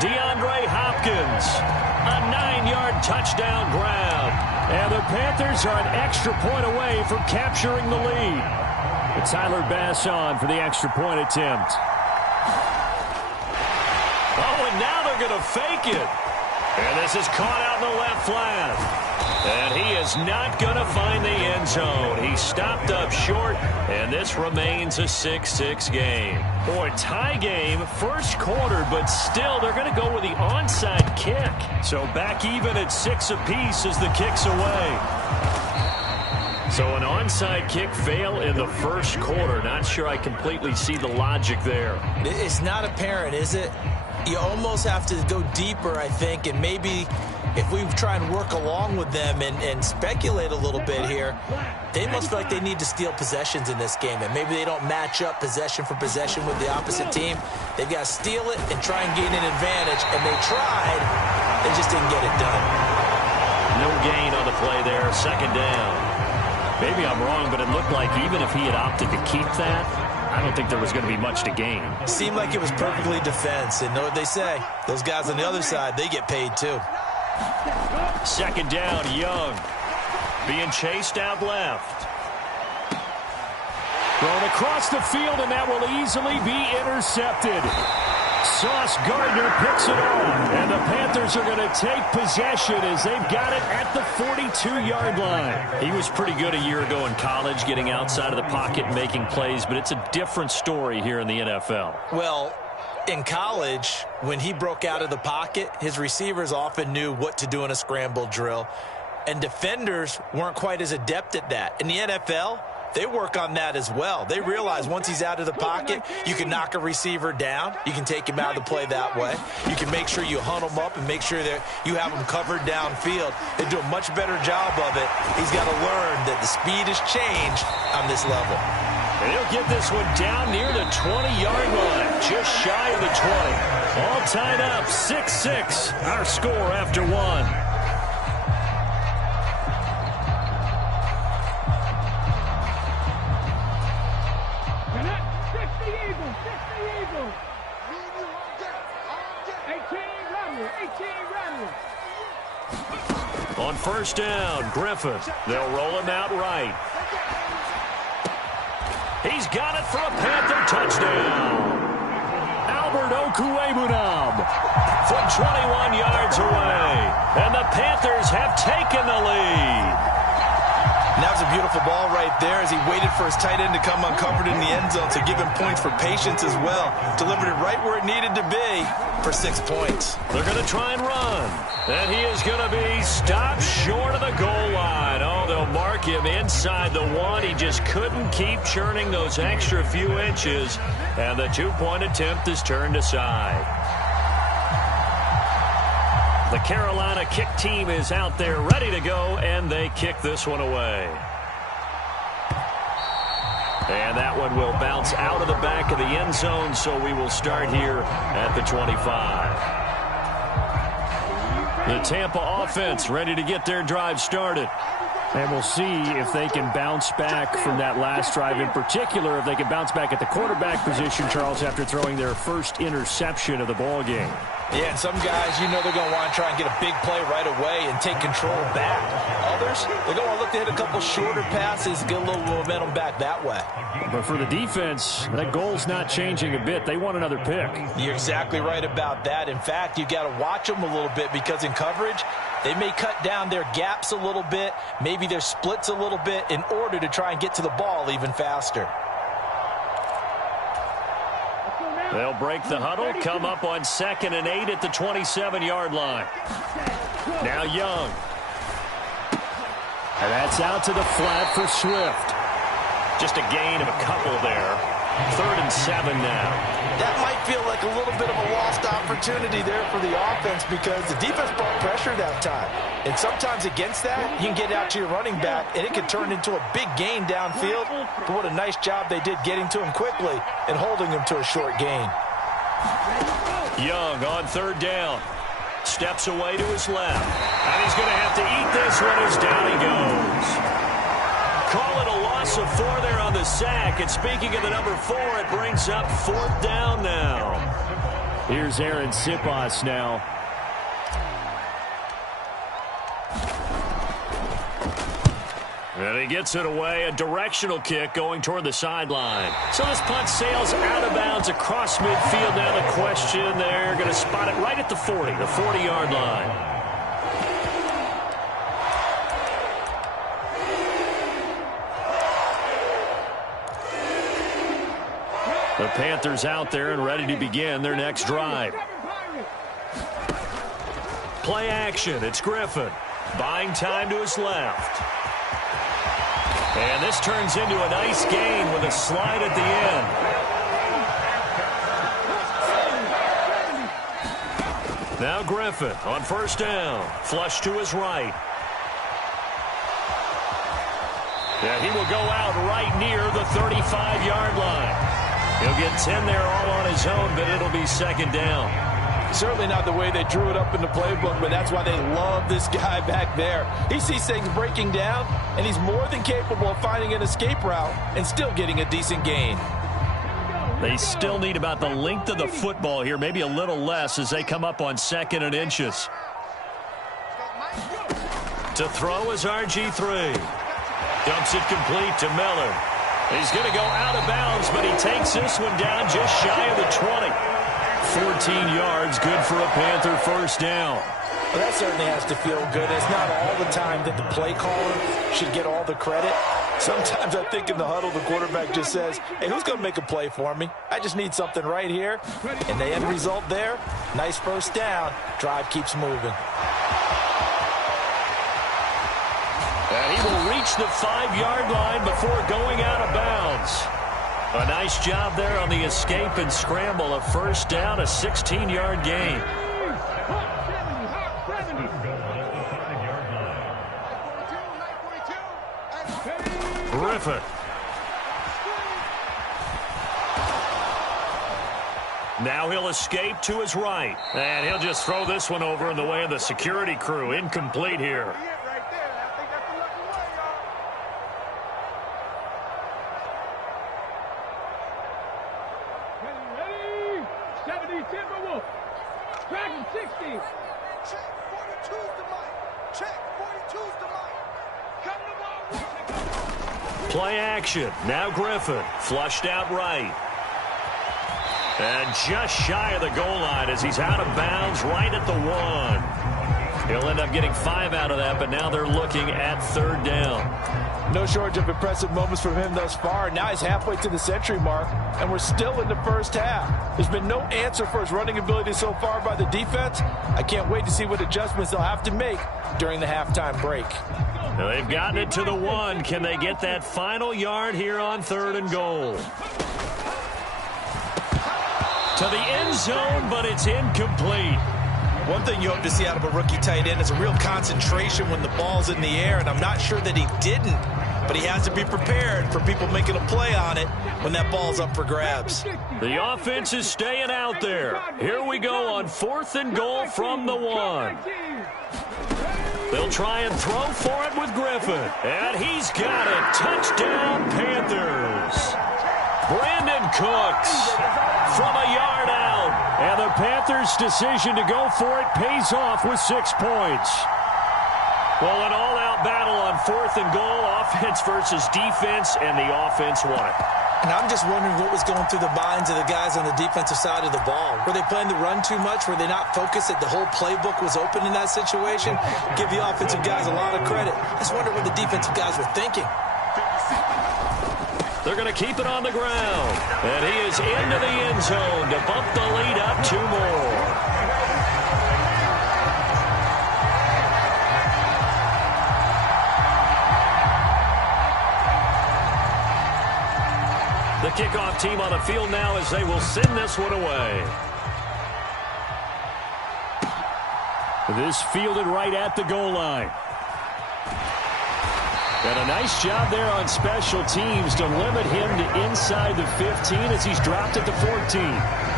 DeAndre Hopkins, a 9-yard touchdown grab. And the Panthers are an extra point away from capturing the lead. And Tyler Bass on for the extra point attempt. Oh, and now they're going to fake it. And this is caught out in the left flat. And he is not going to find the end zone. He stopped up short, and this remains a 6-6 game. Boy, tie game, first quarter, but still they're going to go with the onside kick. So back even at 6 apiece as the kick's away. So an onside kick fail in the first quarter. Not sure I completely see the logic there. It's not apparent, is it? You almost have to go deeper, I think, and maybe if we try and work along with them and speculate a little bit here, they must feel like they need to steal possessions in this game, and maybe they don't match up possession for possession with the opposite team. They've got to steal it and try and gain an advantage, and they tried. They just didn't get it done. No gain on the play there, second down. Maybe I'm wrong, but it looked like even if he had opted to keep that, I don't think there was going to be much to gain. Seemed like it was perfectly defense, and know what they say. Those guys on the other side, they get paid too. Second down, Young. Being chased out left. Thrown across the field, and that will easily be intercepted. Sauce Gardner picks it off, and the Panthers are going to take possession as they've got it at the 42-yard line. He was pretty good a year ago in college, getting outside of the pocket and making plays, but it's a different story here in the NFL. Well, in college, when he broke out of the pocket, his receivers often knew what to do in a scramble drill, and defenders weren't quite as adept at that. In the NFL, they work on that as well. They realize once he's out of the pocket, you can knock a receiver down. You can take him out of the play that way. You can make sure you hunt him up and make sure that you have him covered downfield. They do a much better job of it. He's got to learn that the speed has changed on this level. And he'll get this one down near the 20-yard line, just shy of the 20. All tied up, 6-6, our score after one. On first down, Griffin. They'll roll him out right. He's got it for a Panther touchdown. Albert Okwuegbunam from 21 yards away. And the Panthers have taken the lead. And that was a beautiful ball right there as he waited for his tight end to come uncovered in the end zone to give him points for patience as well. Delivered it right where it needed to be for 6 points. They're going to try and run. And he is going to be stopped short of the goal line. Oh, they'll mark him inside the one. He just couldn't keep churning those extra few inches. And the two-point attempt is turned aside. The Carolina kick team is out there ready to go, and they kick this one away. And that one will bounce out of the back of the end zone, so we will start here at the 25. The Tampa offense ready to get their drive started. And we'll see if they can bounce back from that last drive. In particular, if they can bounce back at the quarterback position, Charles, after throwing their first interception of the ball game. Yeah, and some guys, you know they're going to want to try and get a big play right away and take control back. Others, they're going to look to hit a couple shorter passes, get a little momentum back that way. But for the defense, that goal's not changing a bit. They want another pick. You're exactly right about that. In fact, you've got to watch them a little bit because in coverage, they may cut down their gaps a little bit, maybe their splits a little bit in order to try and get to the ball even faster. They'll break the huddle, come up on 2nd and 8 at the 27-yard line. Now Young. And that's out to the flat for Swift. Just a gain of a couple there. 3rd and 7 now. That might feel like a little bit of a lost opportunity there for the offense because the defense brought pressure that time. And sometimes against that, you can get out to your running back, and it can turn into a big gain downfield. But what a nice job they did getting to him quickly and holding him to a short gain. Young on 3rd down. Steps away to his left. And he's going to have to eat this one as down he goes. Call it a loss of 4 there on the sack. And speaking of the number 4, it brings up 4th down now. Here's Aaron Siposs now. And he gets it away, a directional kick going toward the sideline. So this punt sails out of bounds across midfield. Now the question, they're going to spot it right at the 40, the 40-yard line. The Panthers out there and ready to begin their next drive. Play action, it's Griffin. Buying time to his left. And this turns into a nice gain with a slide at the end. Now Griffin on first down. Flush to his right. Yeah, he will go out right near the 35-yard line. He'll get 10 there all on his own, but it'll be second down. Certainly not the way they drew it up in the playbook, but that's why they love this guy back there. He sees things breaking down, and he's more than capable of finding an escape route and still getting a decent gain. They still need about the length of the football here, maybe a little less as they come up on 2nd and inches. To throw is RG3. Dumps it complete to Miller. He's going to go out of bounds, but he takes this one down just shy of the 20. 14 yards, good for a Panther first down. Well, that certainly has to feel good. It's not all the time that the play caller should get all the credit. Sometimes I think in the huddle, the quarterback just says, hey, who's going to make a play for me? I just need something right here. And the end result there, nice first down. Drive keeps moving. And he will reach the 5-yard line before going out of bounds. A nice job there on the escape and scramble. A first down, a 16-yard gain. Griffin. Now he'll escape to his right. And he'll just throw this one over in the way of the security crew. Incomplete here. Play action. Now Griffin. Flushed out right. And just shy of the goal line as he's out of bounds right at the 1. He'll end up getting 5 out of that, but now they're looking at 3rd down. No shortage of impressive moments from him thus far. Now he's halfway to the century mark, and we're still in the first half. There's been no answer for his running ability so far by the defense. I can't wait to see what adjustments they'll have to make during the halftime break. Now they've gotten it to the 1. Can they get that final yard here on 3rd and goal? To the end zone, but it's incomplete. One thing you hope to see out of a rookie tight end is a real concentration when the ball's in the air, and I'm not sure that he didn't, but he has to be prepared for people making a play on it when that ball's up for grabs. The offense is staying out there. Here we go on 4th and goal from the 1. They'll try and throw for it with Griffin, and he's got it. Touchdown, Panthers. Brandon Cooks from a yard out. And the Panthers' decision to go for it pays off with 6 points. Well, an all-out battle on 4th and goal, offense versus defense, and the offense won it. And I'm just wondering what was going through the minds of the guys on the defensive side of the ball. Were they playing the run too much? Were they not focused that the whole playbook was open in that situation? Give the offensive guys a lot of credit. I just wonder what the defensive guys were thinking. They're going to keep it on the ground. And he is into the end zone to bump the lead up 2 more. The kickoff team on the field now as they will send this one away. This fielded right at the goal line. And a nice job there on special teams to limit him to inside the 15 as he's dropped at the 14.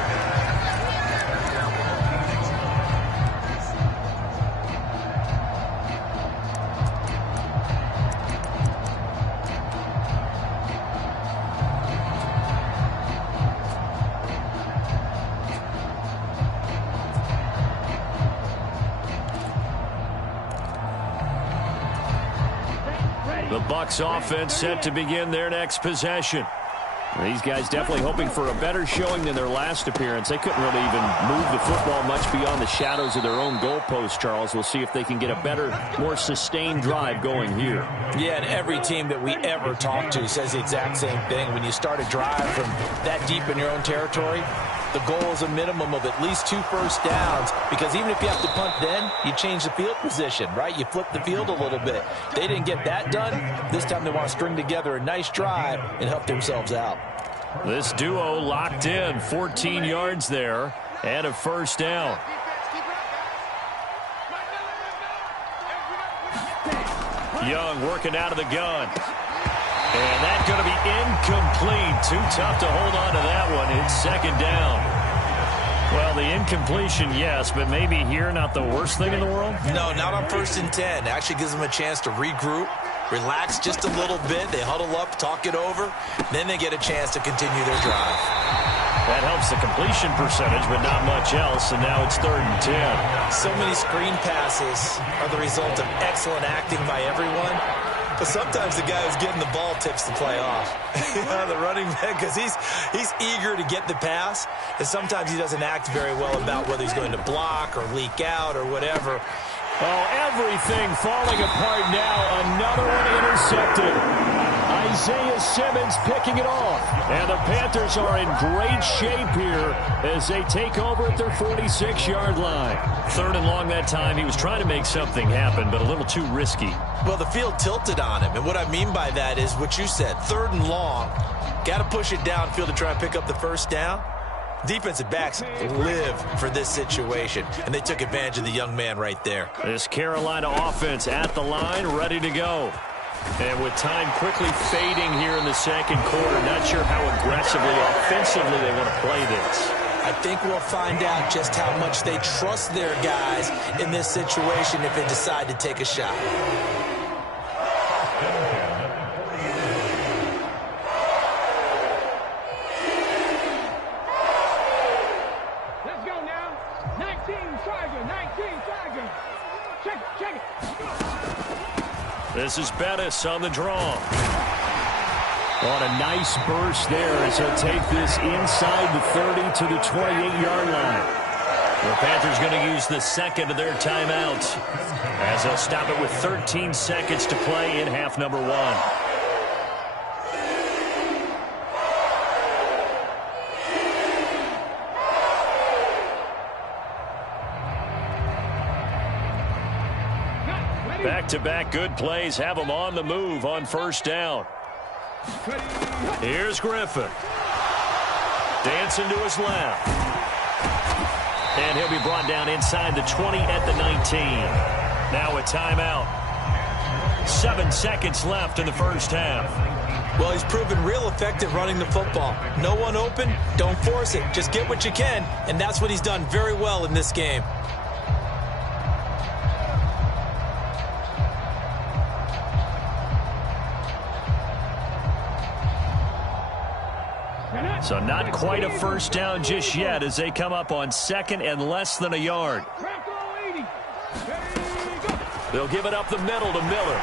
The Bucs offense set to begin their next possession. These guys definitely hoping for a better showing than their last appearance. They couldn't really even move the football much beyond the shadows of their own goalpost, Charles. We'll see if they can get a better, more sustained drive going here. Yeah, and every team that we ever talk to says the exact same thing. When you start a drive from that deep in your own territory, the goal is a minimum of at least 2 first downs, because even if you have to punt then, you change the field position, right? You flip the field a little bit. They didn't get that done. This time they want to string together a nice drive and help themselves out. This duo locked in, 14 yards there and a first down. Young working out of the gun. And that's going to be incomplete. Too tough to hold on to that one. It's second down. Well, the incompletion, yes, but maybe here not the worst thing in the world? No, not on 1st and 10. Actually gives them a chance to regroup, relax just a little bit. They huddle up, talk it over. Then they get a chance to continue their drive. That helps the completion percentage, but not much else, and now it's 3rd and 10. So many screen passes are the result of excellent acting by everyone. But sometimes the guy who's getting the ball tips the play off. The running back, because he's eager to get the pass, and sometimes he doesn't act very well about whether he's going to block or leak out or whatever. Oh, everything falling apart now. Another one intercepted. Isaiah Simmons picking it off. And the Panthers are in great shape here as they take over at their 46-yard line. 3rd and long that time. He was trying to make something happen, but a little too risky. Well, the field tilted on him, and what I mean by that is what you said. 3rd and long. Got to push it downfield to try and pick up the first down. Defensive backs live for this situation, and they took advantage of the young man right there. This Carolina offense at the line, ready to go. And with time quickly fading here in the second quarter, not sure how aggressively, offensively they want to play this. I think we'll find out just how much they trust their guys in this situation if they decide to take a shot. Let's go now. 19 Tiger. Check it. This is Bettis on the draw. On a nice burst there as he'll take this inside the 30 to the 28-yard line. The Panthers going to use the second of their timeouts as they'll stop it with 13 seconds to play in half number 1. Back-to-back good plays have them on the move on first down. Here's Griffin. Dancing to his left. And he'll be brought down inside the 20 at the 19. Now a timeout. 7 seconds left in the first half. Well, he's proven real effective running the football. No one open, don't force it. Just get what you can, and that's what he's done very well in this game. So not quite a first down just yet as they come up on second and less than a yard. They'll give it up the middle to Miller.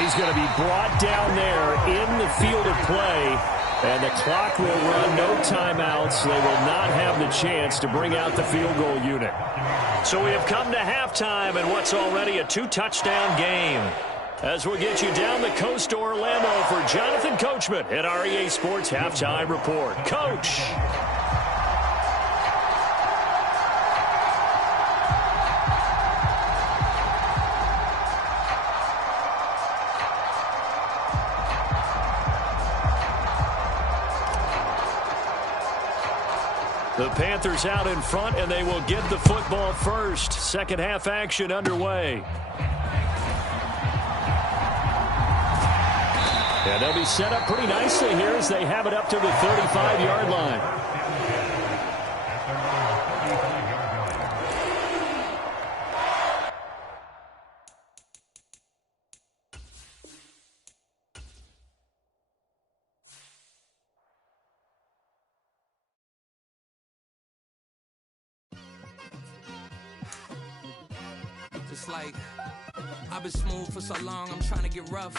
He's going to be brought down there in the field of play. And the clock will run, no timeouts. They will not have the chance to bring out the field goal unit. So we have come to halftime in what's already a 2-touchdown game. As we'll get you down the coast to Orlando for Jonathan Coachman at our EA Sports Halftime Report. Coach. The Panthers out in front, and they will get the football first. Second half action underway. And they'll be set up pretty nicely here as they have it up to the 35-yard line. It's like I've been smooth for so long, I'm trying to get rough.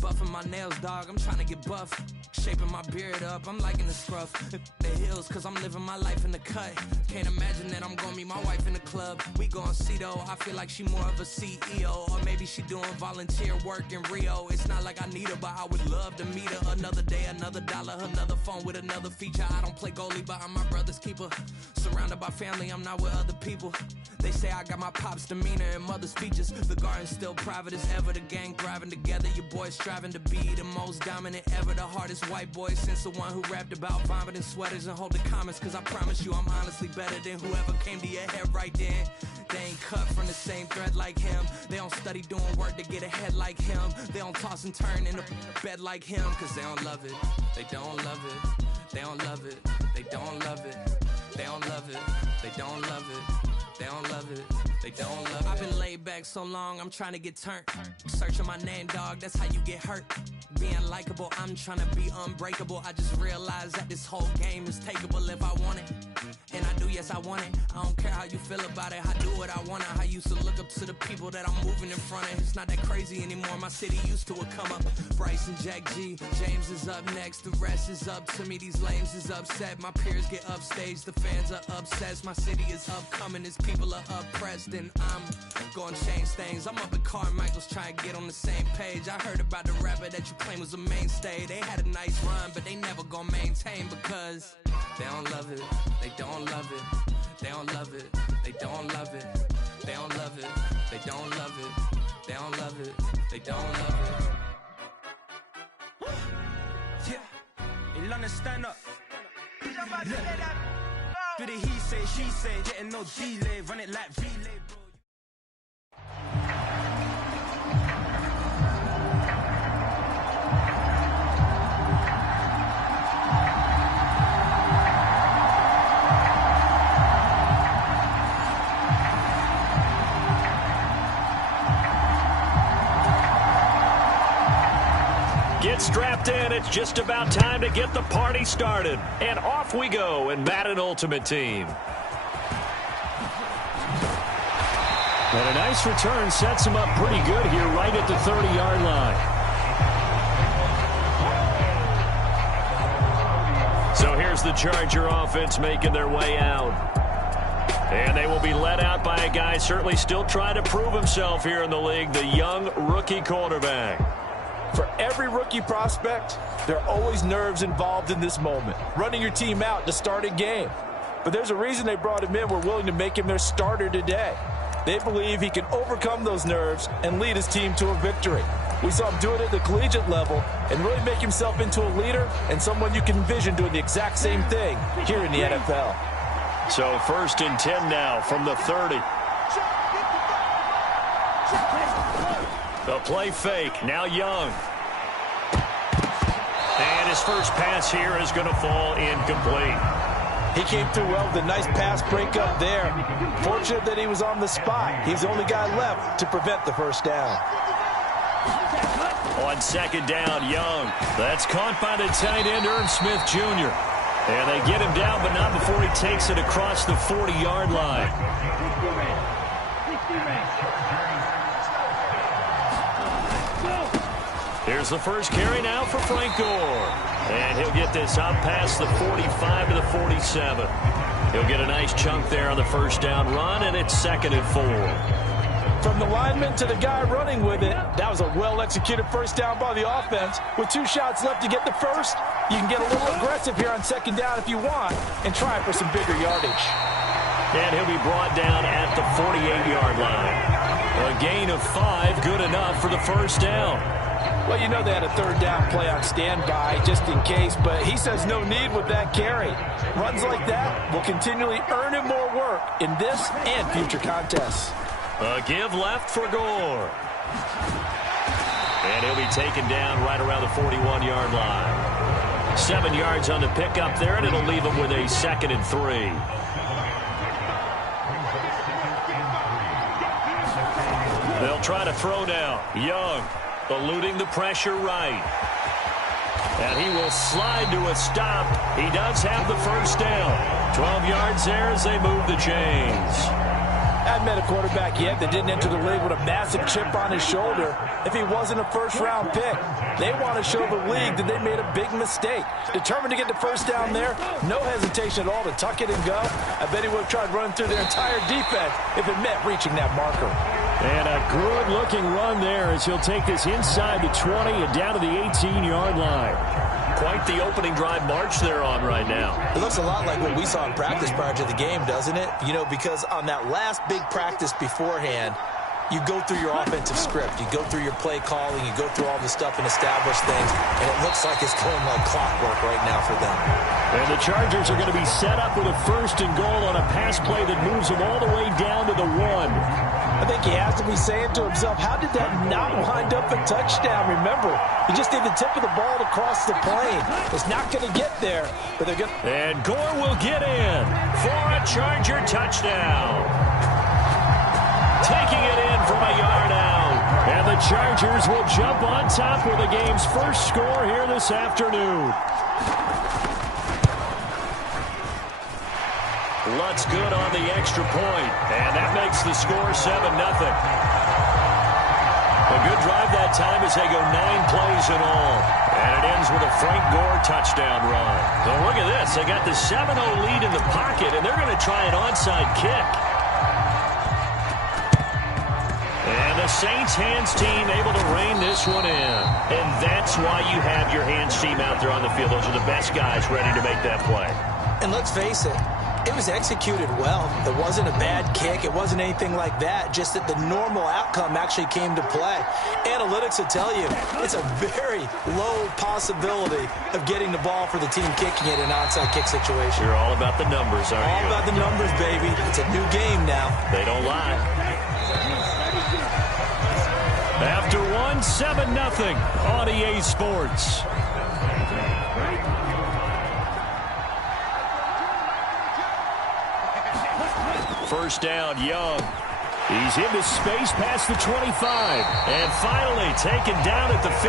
Buffing my nails, dog, I'm trying to get buff. Shaping my beard up, I'm liking the scruff. The hills, cause I'm living my life in the cut. Can't imagine that I'm gonna meet my wife in the club. We gon' see though, I feel like she more of a CEO. Or maybe she doing volunteer work in Rio. It's not like I need her, but I would love to meet her. Another day, another dollar, another phone with another feature. I don't play goalie, but I'm my brother's keeper. Surrounded by family, I'm not with other people. They say I got my pop's demeanor and mother's features. The garden's still private as ever, the gang thriving together. Your boys striving to be the most dominant ever. The hardest white boy since the one who rapped about vomiting sweaters and holding comments. Cause I promise you I'm honestly better than whoever came to your head right then. They ain't cut from the same thread like him. They don't study doing work to get ahead like him. They don't toss and turn in the bed like him. Cause they don't love it, they don't love it. They don't love it, they don't love it. They don't love it, they don't love it. They don't love it, they don't love it. I've been laid back so long, I'm trying to get turned. Searching my name, dog, that's how you get hurt. Being likable, I'm trying to be unbreakable. I just realized that this whole game is takeable if I want it. And I do, yes, I want it. I don't care how you feel about it, I do what I want it. I used to look up to the people that I'm moving in front of. It's not that crazy anymore, my city used to it come up. Bryce and Jack G, James is up next. The rest is up to me, these lames is upset. My peers get upstaged, the fans are obsessed. My city is upcoming, it's people are oppressed, and I'm gonna change things. I'm up at Carmichael's trying to get on the same page. I heard about the rapper that you claim was a mainstay. They had a nice run, but they never gonna maintain because they don't love it, they don't love it, they don't love it, they don't love it, they don't love it, they don't love it, they don't love it, they don't love it. Yeah, in London, stand up. Do the he say, she say, getting no delay, run it like relay, bro. Get strapped in. It's just about time to get the party started. And off we go in Madden Ultimate Team. And a nice return sets him up pretty good here right at the 30-yard line. So here's the Charger offense making their way out. And they will be led out by a guy certainly still trying to prove himself here in the league, the young rookie quarterback. For every rookie prospect, there are always nerves involved in this moment. Running your team out to start a game. But there's a reason they brought him in. We're willing to make him their starter today. They believe he can overcome those nerves and lead his team to a victory. We saw him do it at the collegiate level and really make himself into a leader and someone you can envision doing the exact same thing here in the NFL. So 1st and 10 now from the 30. The play fake, now Young. And his first pass here is going to fall incomplete. He came through well with a nice pass breakup there. Fortunate that he was on the spot. He's the only guy left to prevent the first down. On 2nd down, Young. That's caught by the tight end, Irv Smith Jr. And they get him down, but not before he takes it across the 40-yard line. Here's the first carry now for Frank Gore. And he'll get this up past the 45 to the 47. He'll get a nice chunk there on the first down run, and it's 2nd and 4. From the lineman to the guy running with it, that was a well-executed first down by the offense. With 2 shots left to get the first, you can get a little aggressive here on 2nd down if you want and try for some bigger yardage. And he'll be brought down at the 48-yard line. A gain of 5, good enough for the first down. Well, you know they had a 3rd down play on standby just in case, but he says no need with that carry. Runs like that will continually earn him more work in this and future contests. A give left for Gore. And he'll be taken down right around the 41-yard line. 7 yards on the pickup there, and it'll leave him with a 2nd and 3. They'll try to throw now. Young eluding the pressure right. And he will slide to a stop. He does have the first down. 12 yards there as they move the chains. haven't met a quarterback yet that didn't enter the league with a massive chip on his shoulder if he wasn't a first-round pick. They want to show the league that they made a big mistake. Determined to get the first down there, no hesitation at all to tuck it and go. I bet he would have tried running through their entire defense if it meant reaching that marker. And a good-looking run there as he'll take this inside the 20 and down to the 18-yard line. Quite the opening drive march they're on right now. It looks a lot like what we saw in practice prior to the game, doesn't it? You know, because on that last big practice beforehand, you go through your offensive script. You go through your play calling. You go through all the stuff and establish things. And it looks like it's going like clockwork right now for them. And the Chargers are going to be set up with a 1st and goal on a pass play that moves them all the way down to the 1. I think he has to be saying to himself, how did that not wind up a touchdown? Remember, he just need the tip of the ball to cross the plane. It's not going to get there, but they're going to... And Gore will get in for a Charger touchdown. Taking it in from a yard out. And the Chargers will jump on top with the game's first score here this afternoon. Lutz good on the extra point. And that makes the score 7-0. A good drive that time as they go 9 plays in all. And it ends with a Frank Gore touchdown run. So look at this. They got the 7-0 lead in the pocket, and they're going to try an onside kick. And the Saints hands team able to rein this one in. And that's why you have your hands team out there on the field. Those are the best guys ready to make that play. And let's face it, it was executed well. It wasn't a bad kick. It wasn't anything like that. Just that the normal outcome actually came to play. Analytics will tell you it's a very low possibility of getting the ball for the team kicking it in an onside kick situation. You're all about the numbers, aren't you? All about the numbers, baby. It's a new game now. They don't lie. After 1, 7-0 on EA Sports. First down, Young. He's into space past the 25. And finally taken down at the 15.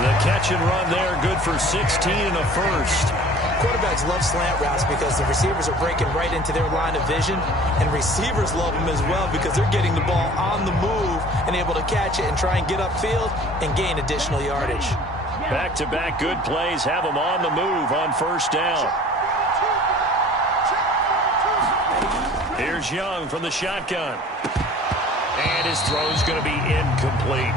The catch and run there, good for 16 and a first. Quarterbacks love slant routes because the receivers are breaking right into their line of vision, and receivers love them as well because they're getting the ball on the move and able to catch it and try and get upfield and gain additional yardage. Back-to-back good plays have them on the move on first down. Here's Young from the shotgun. And his throw's going to be incomplete.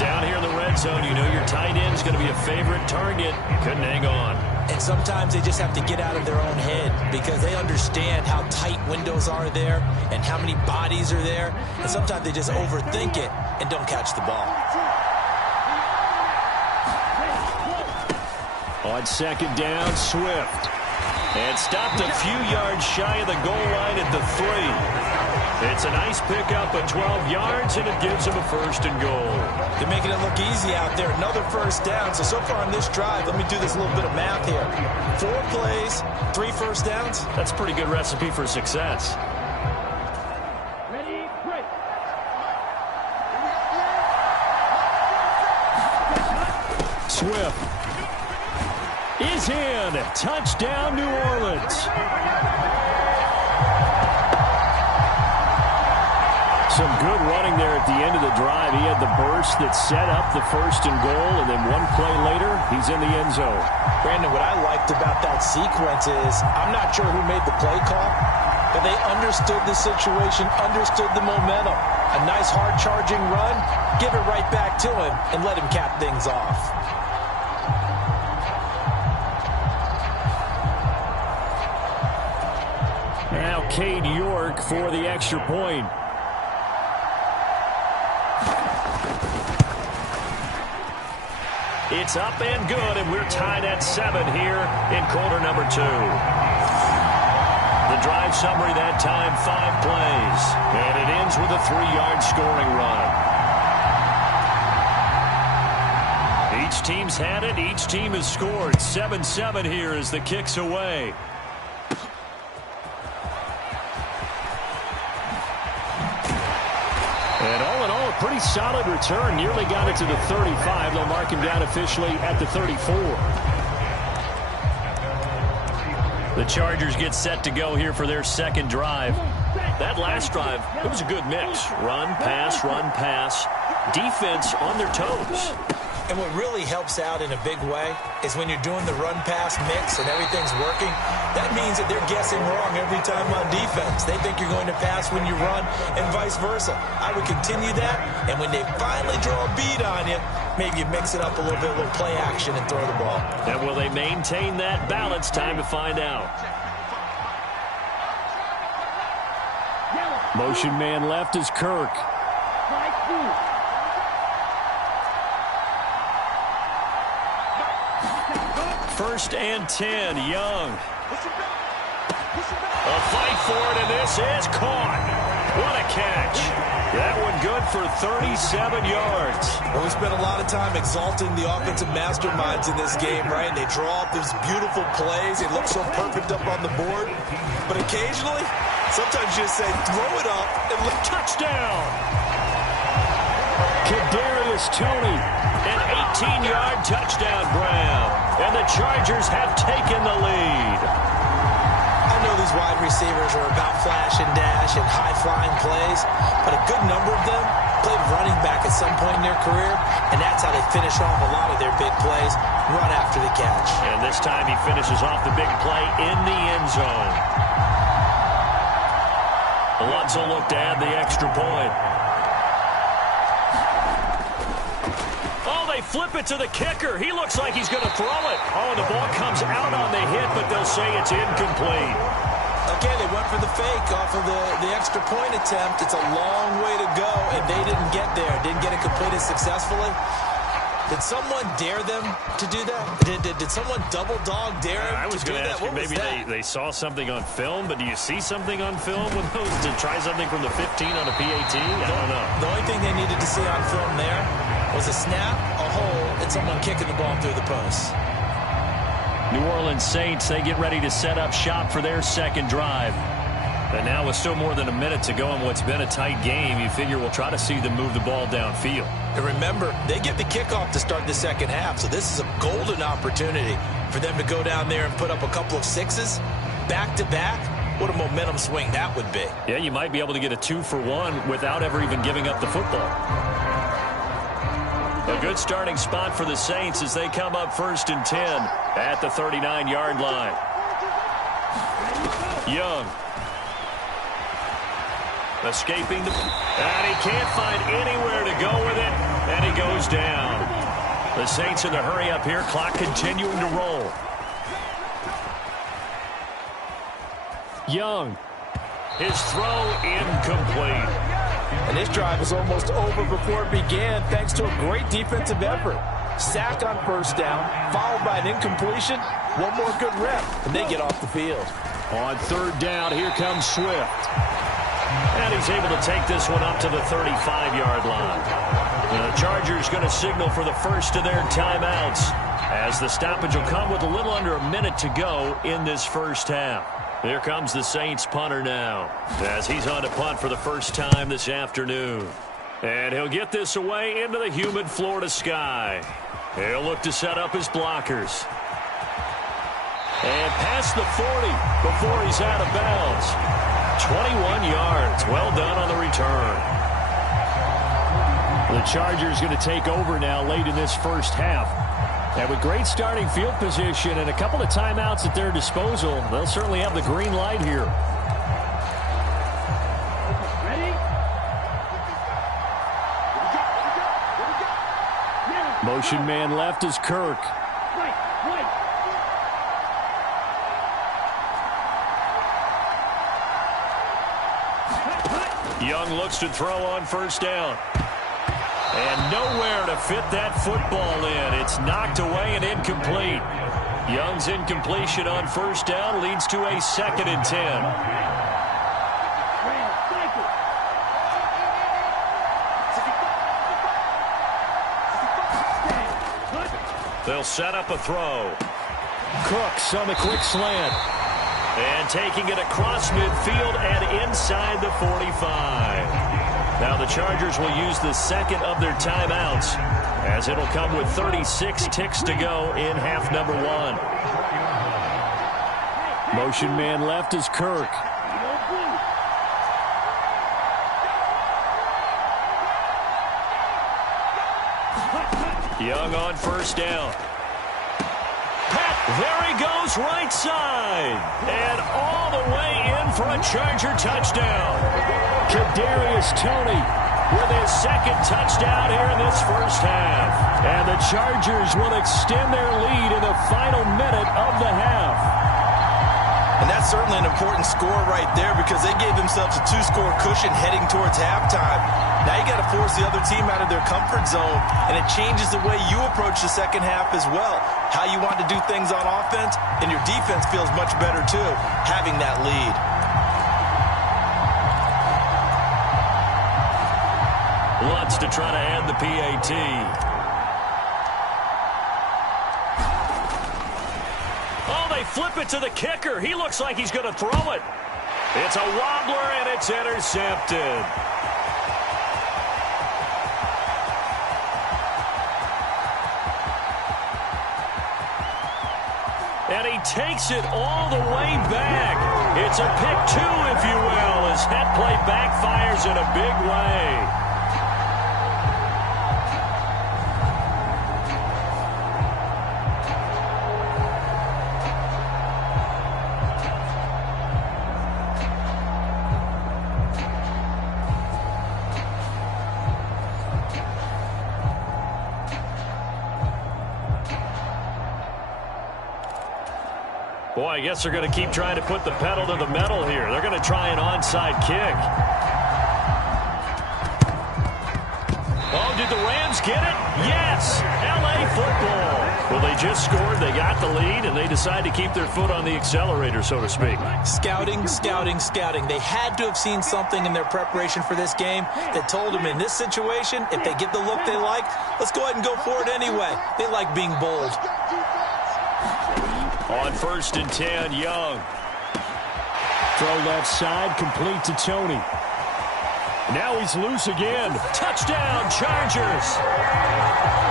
Down here in the red zone, you know your tight end's going to be a favorite target. Couldn't hang on. And sometimes they just have to get out of their own head because they understand how tight windows are there and how many bodies are there. And sometimes they just overthink it and don't catch the ball. On second down, Swift. And stopped a few yards shy of the goal line at the 3. It's a nice pickup of 12 yards, and it gives him a 1st and goal. They're making it look easy out there. Another first down. So far on this drive, let me do this little bit of math here. 4 plays, 3 first downs. That's a pretty good recipe for success. Ready, break. Swift is in. Touchdown, New Orleans. Some good running there at the end of the drive. He had the burst that set up the 1st and goal, and then one play later, he's in the end zone. Brandon, what I liked about that sequence is I'm not sure who made the play call, but they understood the situation, understood the momentum. A nice hard-charging run, give it right back to him, and let him cap things off. Now Cade York for the extra point. It's up and good, and we're tied at 7 here in quarter number 2. The drive summary that time, 5 plays. And it ends with a 3-yard scoring run. Each team's had it. Each team has scored. 7-7 here as the kick's away. And all in all, a pretty solid return. Nearly got it to the 35. They'll mark him down officially at the 34. The Chargers get set to go here for their second drive. That last drive, it was a good mix. Run, pass, defense on their toes. And what really helps out in a big way is when you're doing the run-pass mix and everything's working, that means that they're guessing wrong every time on defense. They think you're going to pass when you run and vice versa. I would continue that, and when they finally draw a bead on you, maybe you mix it up a little bit, a little play action and throw the ball. And will they maintain that balance? Time to find out. Motion man left is Kirk. First and 10, Young. A fight for it, and this is caught. What a catch. That one good for 37 yards. Well, we spent a lot of time exalting the offensive masterminds in this game, right? They draw up these beautiful plays. They look so perfect up on the board. But occasionally, sometimes you just say, throw it up and look. Touchdown. Kadarius Toney, an 18-yard touchdown grab. And the Chargers have taken the lead. I know these wide receivers are about flash and dash and high-flying plays, but a good number of them played running back at some point in their career, and that's how they finish off a lot of their big plays, run after the catch. And this time he finishes off the big play in the end zone. Alonso looked to add the extra point. Flip it to the kicker. He looks like he's going to throw it. Oh, and the ball comes out on the hit, but they'll say it's incomplete. Again, they went for the fake off of the extra point attempt. It's a long way to go, and they didn't get there. Didn't get it completed successfully. Did someone dare them to do that? Did someone double dog dare them I was going to ask you, maybe they saw something on film, but do you see something on film with those to try something from the 15 on a PAT? I don't know. The only thing they needed to see on film there was a snap, a hole, and someone kicking the ball through the post. New Orleans Saints, they get ready to set up shop for their second drive. And now with still more than a minute to go in what's been a tight game, you figure we'll try to see them move the ball downfield. And remember, they get the kickoff to start the second half, so this is a golden opportunity for them to go down there and put up a couple of sixes back-to-back. What a momentum swing that would be. Yeah, you might be able to get a 2-for-1 without ever even giving up the football. A good starting spot for the Saints as they come up first and 10 at the 39-yard line. Young. Escaping and he can't find anywhere to go with it, and he goes down. The Saints in the hurry up here, clock continuing to roll. Young. His throw incomplete. And this drive is almost over before it began thanks to a great defensive effort. Sack on first down, followed by an incompletion. One more good rep, and they get off the field. On third down, here comes Swift. And he's able to take this one up to the 35-yard line. The Chargers going to signal for the first of their timeouts, as the stoppage will come with a little under a minute to go in this first half. Here comes the Saints punter now, as he's on to punt for the first time this afternoon. And he'll get this away into the humid Florida sky. He'll look to set up his blockers. And past the 40 before he's out of bounds. 21 yards. Well done on the return. The Chargers going to take over now late in this first half. And with great starting field position and a couple of timeouts at their disposal, they'll certainly have the green light here. Motion man left is Kirk. Young looks to throw on first down. And nowhere to fit that football in. It's knocked away and incomplete. Young's incompletion on first down leads to a 2nd and 10. They'll set up a throw. Cooks on the quick slant. And taking it across midfield and inside the 45. Now the Chargers will use the second of their timeouts, as it'll come with 36 ticks to go in half number 1. Motion man left is Kirk. Young on first down. There he goes right side. And all the way in for a Charger touchdown. Kadarius Toney with his second touchdown here in this first half. And the Chargers will extend their lead in the final minute of the half. And that's certainly an important score right there because they gave themselves a 2-score cushion heading towards halftime. Now you got to force the other team out of their comfort zone, and it changes the way you approach the second half as well. How you want to do things on offense, and your defense feels much better too, having that lead. Lutz to try to add the PAT. Flip it to the kicker. He looks like he's going to throw it. It's a wobbler, and it's intercepted. And he takes it all the way back. It's a pick two, if you will, as that play backfires in a big way. Boy, I guess they're going to keep trying to put the pedal to the metal here. They're going to try an onside kick. Oh, did the Rams get it? Yes! L.A. football. Well, they just scored, they got the lead, and they decide to keep their foot on the accelerator, so to speak. Scouting, scouting, scouting. They had to have seen something in their preparation for this game that told them in this situation, if they get the look they like, let's go ahead and go for it anyway. They like being bold. On 1st and 10, Young. Throw left side, complete to Toney. Now he's loose again. Touchdown, Chargers.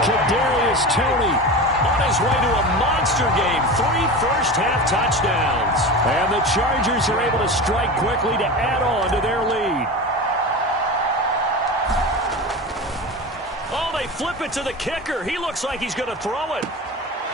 Kadarius Toney on his way to a monster game. 3 first-half touchdowns. And the Chargers are able to strike quickly to add on to their lead. Oh, they flip it to the kicker. He looks like he's going to throw it.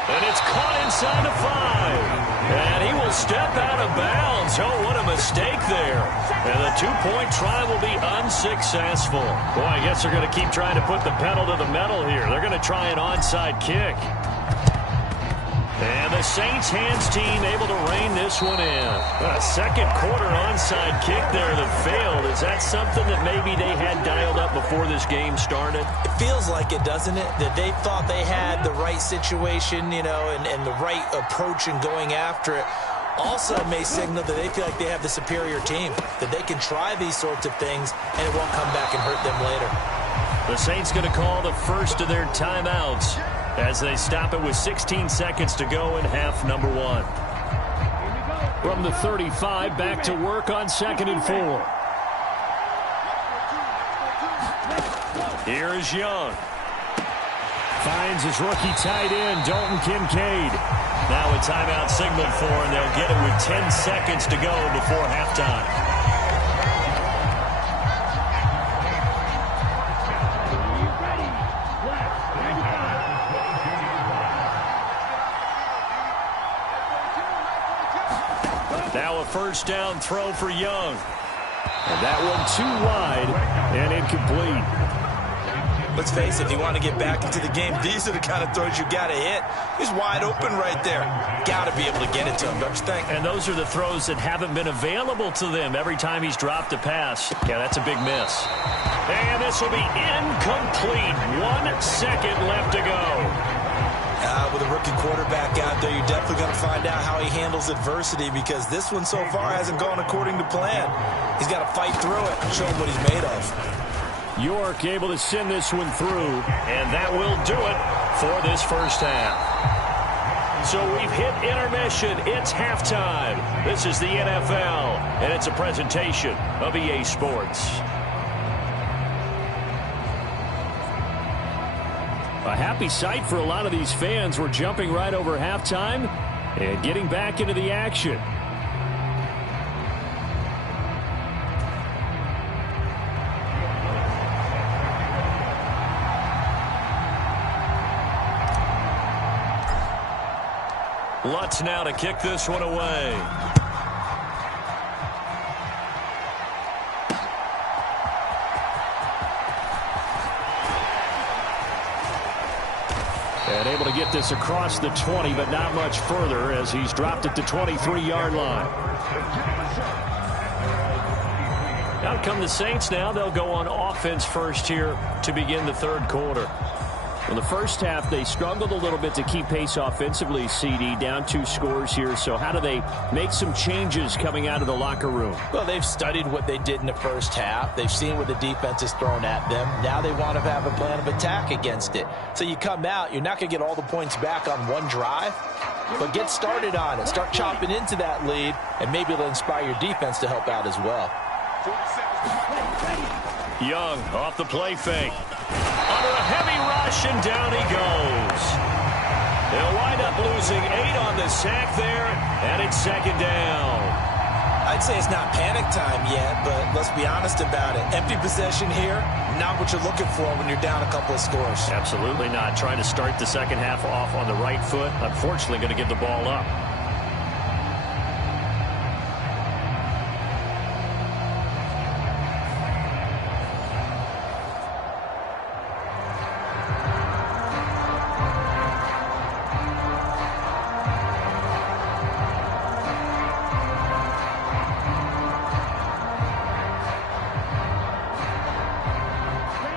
And it's caught inside the 5. And he will step out of bounds. Oh, what a mistake there. And the 2-point try will be unsuccessful. Boy, I guess they're going to keep trying to put the pedal to the metal here. They're going to try an onside kick. And the Saints hands team able to rein this one in. A second quarter onside kick there that failed. Is that something that maybe they had dialed up before this game started? It feels like it, doesn't it? That they thought they had the right situation, you know, and the right approach in going after it. Also may signal that they feel like they have the superior team, that they can try these sorts of things and it won't come back and hurt them later. The Saints going to call the first of their timeouts as they stop it with 16 seconds to go in half number 1. From the 35, back to work on 2nd and 4. Here is Young. Finds his rookie tight end, Dalton Kincaid. Now a timeout signaled for, and they'll get it with 10 seconds to go before halftime. Now a first down throw for Young. And that one too wide and incomplete. Let's face it, if you want to get back into the game, these are the kind of throws you got to hit. He's wide open right there. Got to be able to get it to him, don't you think? And those are the throws that haven't been available to them every time he's dropped a pass. Yeah, that's a big miss. And this will be incomplete. 1 second left to go. With a rookie quarterback out there, you're definitely going to find out how he handles adversity because this one so far hasn't gone according to plan. He's got to fight through it and show him what he's made of. York able to send this one through, and that will do it for this first half. So we've hit intermission. It's halftime. This is the NFL, and it's a presentation of EA Sports. A happy sight for a lot of these fans. We're jumping right over halftime and getting back into the action. Lutz now to kick this one away. And able to get this across the 20, but not much further as he's dropped it to 23-yard line. Out come the Saints now. They'll go on offense first here to begin the third quarter. In the first half, they struggled a little bit to keep pace offensively, CD, down 2 scores here. So how do they make some changes coming out of the locker room? Well, they've studied what they did in the first half. They've seen what the defense has thrown at them. Now they want to have a plan of attack against it. So you come out, you're not going to get all the points back on one drive, but get started on it. Start chopping into that lead, and maybe it'll inspire your defense to help out as well. Young off the play fake. Under a heavy rush, and down he goes. They'll wind up losing 8 on the sack there, and it's second down. I'd say it's not panic time yet, but let's be honest about it. Empty possession here, not what you're looking for when you're down a couple of scores. Absolutely not. Trying to start the second half off on the right foot. Unfortunately, going to give the ball up.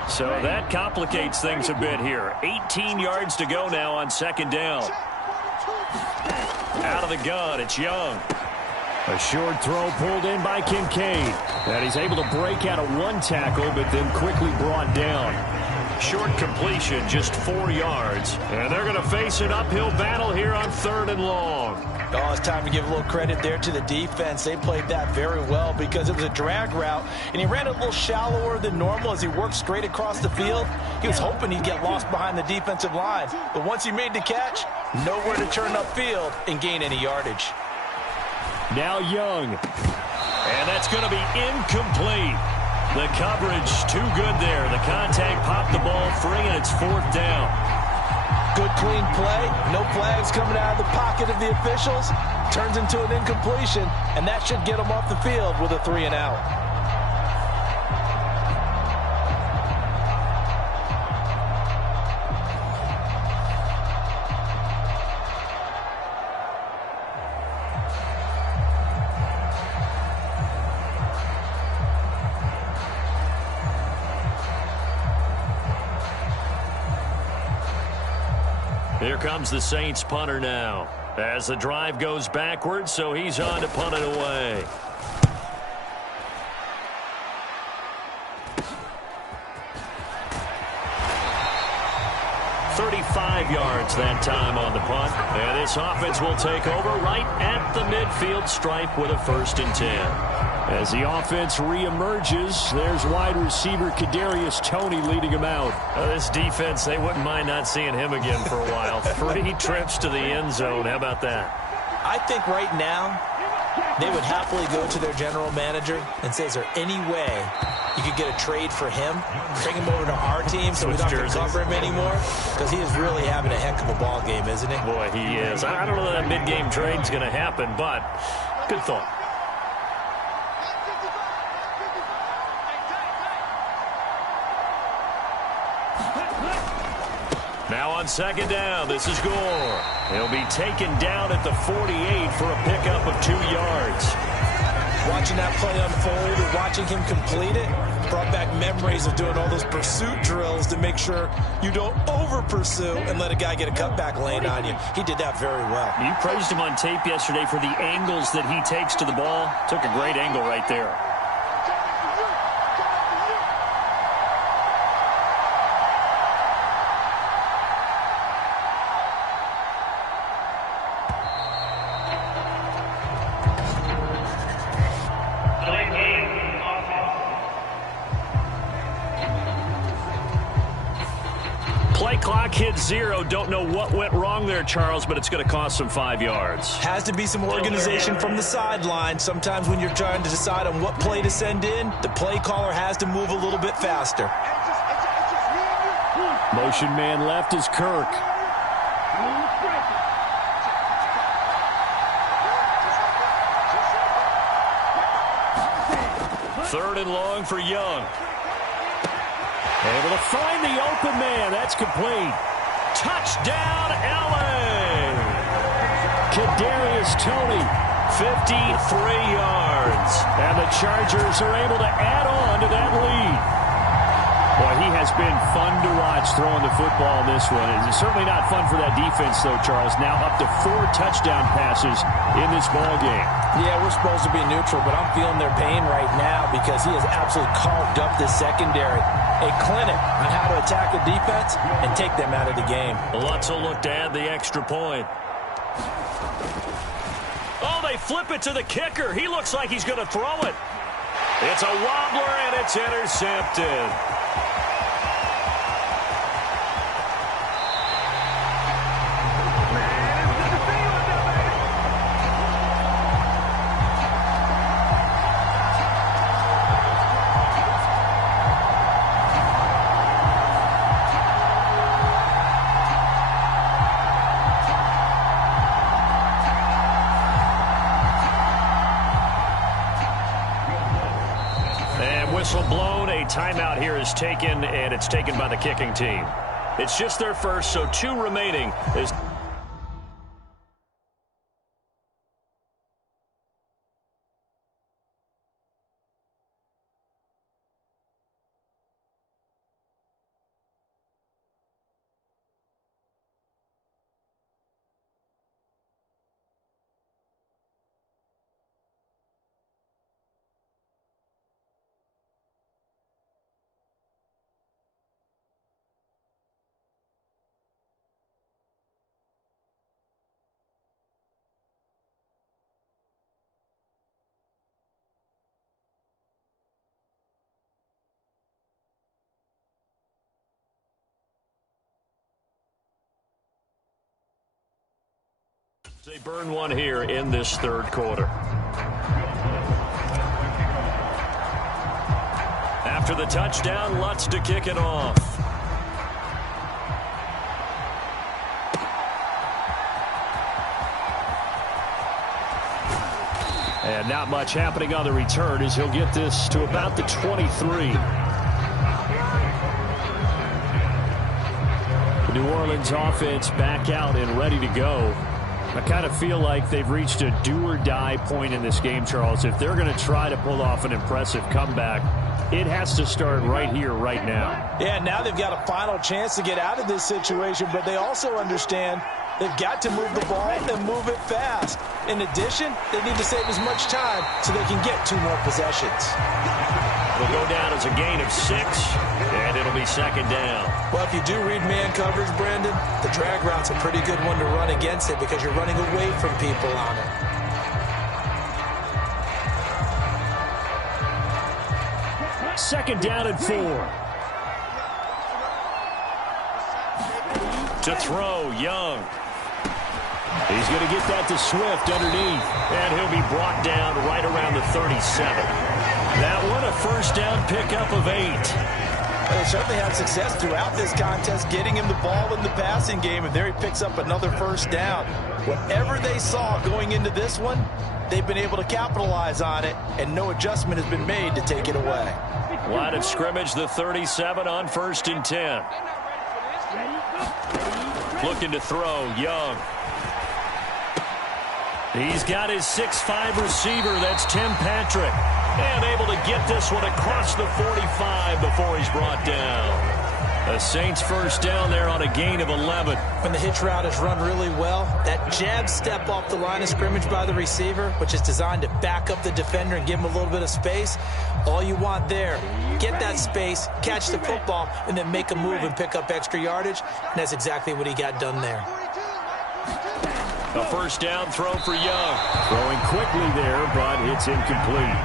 So that complicates things a bit here. 18 yards to go now on second down. Out of the gun, it's Young. A short throw pulled in by Kincaid. And he's able to break out of 1 tackle, but then quickly brought down. Short completion, just 4 yards. And they're going to face an uphill battle here on 3rd and long. Oh, it's time to give a little credit there to the defense. They played that very well because it was a drag route, and he ran a little shallower than normal as he worked straight across the field. He was hoping he'd get lost behind the defensive line, but once he made the catch, nowhere to turn upfield and gain any yardage. Now Young, and that's going to be incomplete. The coverage too good there. The contact popped the ball free, and it's 4th down. Good, clean play. No flags coming out of the pocket of the officials. Turns into an incompletion, and that should get him off the field with a 3 and out. Here comes the Saints punter now as the drive goes backwards, so he's on to punt it away. "35 yards that time on the punt, and this offense will take over right at the midfield stripe with a 1st and 10. As the offense reemerges, there's wide receiver Kadarius Toney leading him out. This defense, they wouldn't mind not seeing him again for a while. 3 trips to the end zone. How about that? I think right now they would happily go to their general manager and say, is there any way you could get a trade for him, bring him over to our team so we don't have to cover him anymore? Because he is really having a heck of a ball game, isn't he? Boy, he is. I don't know that mid-game trade's going to happen, but good thought. Now on second down, this is Gore. He'll be taken down at the 48 for a pickup of 2 yards. Watching that play unfold and watching him complete it brought back memories of doing all those pursuit drills to make sure you don't over-pursue and let a guy get a cutback lane on you. He did that very well. You praised him on tape yesterday for the angles that he takes to the ball. Took a great angle right there. Clock hit 0. Don't know what went wrong there, Charles, but it's going to cost them 5 yards. Has to be some organization from the sideline. Sometimes when you're trying to decide on what play to send in, the play caller has to move a little bit faster. Motion man left is Kirk. 3rd and long for Young. Able to find the open man. That's complete. Touchdown, L.A. Kadarius Toney, 53 yards. and the Chargers are able to add on to that lead. Boy, he has been fun to watch throwing the football in this one. It's certainly not fun for that defense, though, Charles. Now up to 4 touchdown passes in this ball game. Yeah, we're supposed to be neutral, but I'm feeling their pain right now because he has absolutely carved up this secondary. A clinic on how to attack a defense and take them out of the game. Lutz will look to add the extra point. Oh, they flip it to the kicker. He looks like he's going to throw it. It's a wobbler, and it's intercepted. Whistle blown. A timeout here is taken, and it's taken by the kicking team. It's just their first, so 2 remaining. They burn one here in this 3rd quarter. After the touchdown, Lutz to kick it off. And not much happening on the return as he'll get this to about the 23. The New Orleans offense back out and ready to go. I kind of feel like they've reached a do-or-die point in this game, Charles. If they're going to try to pull off an impressive comeback, it has to start right here, right now. Yeah, now they've got a final chance to get out of this situation, but they also understand they've got to move the ball and move it fast. In addition, they need to save as much time so they can get 2 more possessions. It'll go down as a gain of 6, and it'll be 2nd down. Well, if you do read man coverage, Brandon, the drag route's a pretty good one to run against it because you're running away from people on it. Second down and 4. To throw, Young. He's going to get that to Swift underneath. And he'll be brought down right around the 37. That one, a first down pickup of 8. They certainly had success throughout this contest getting him the ball in the passing game, and there he picks up another first down. Whatever they saw going into this one, they've been able to capitalize on it, and no adjustment has been made to take it away. Line of scrimmage, the 37 on 1st and 10. Looking to throw, Young. He's got his 6'5 receiver, that's Tim Patrick. And able to get this one across the 45 before he's brought down. A Saints first down there on a gain of 11. When the hitch route is run really well, that jab step off the line of scrimmage by the receiver, which is designed to back up the defender and give him a little bit of space, all you want there, get that space, catch the football, and then make a move and pick up extra yardage. And that's exactly what he got done there. A first down throw for Young. Throwing quickly there, but it's incomplete.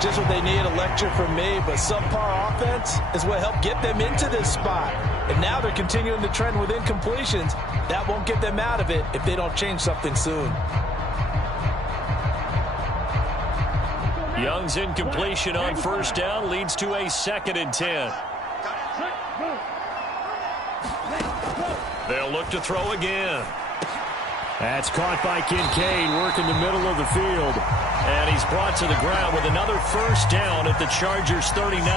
Just what they need, a lecture from me, but subpar offense is what helped get them into this spot. And now they're continuing the trend with incompletions. That won't get them out of it if they don't change something soon. Young's incompletion on first down leads to a 2nd and 10. They'll look to throw again. That's caught by Kincaid, working the middle of the field. And he's brought to the ground with another first down at the Chargers' 39.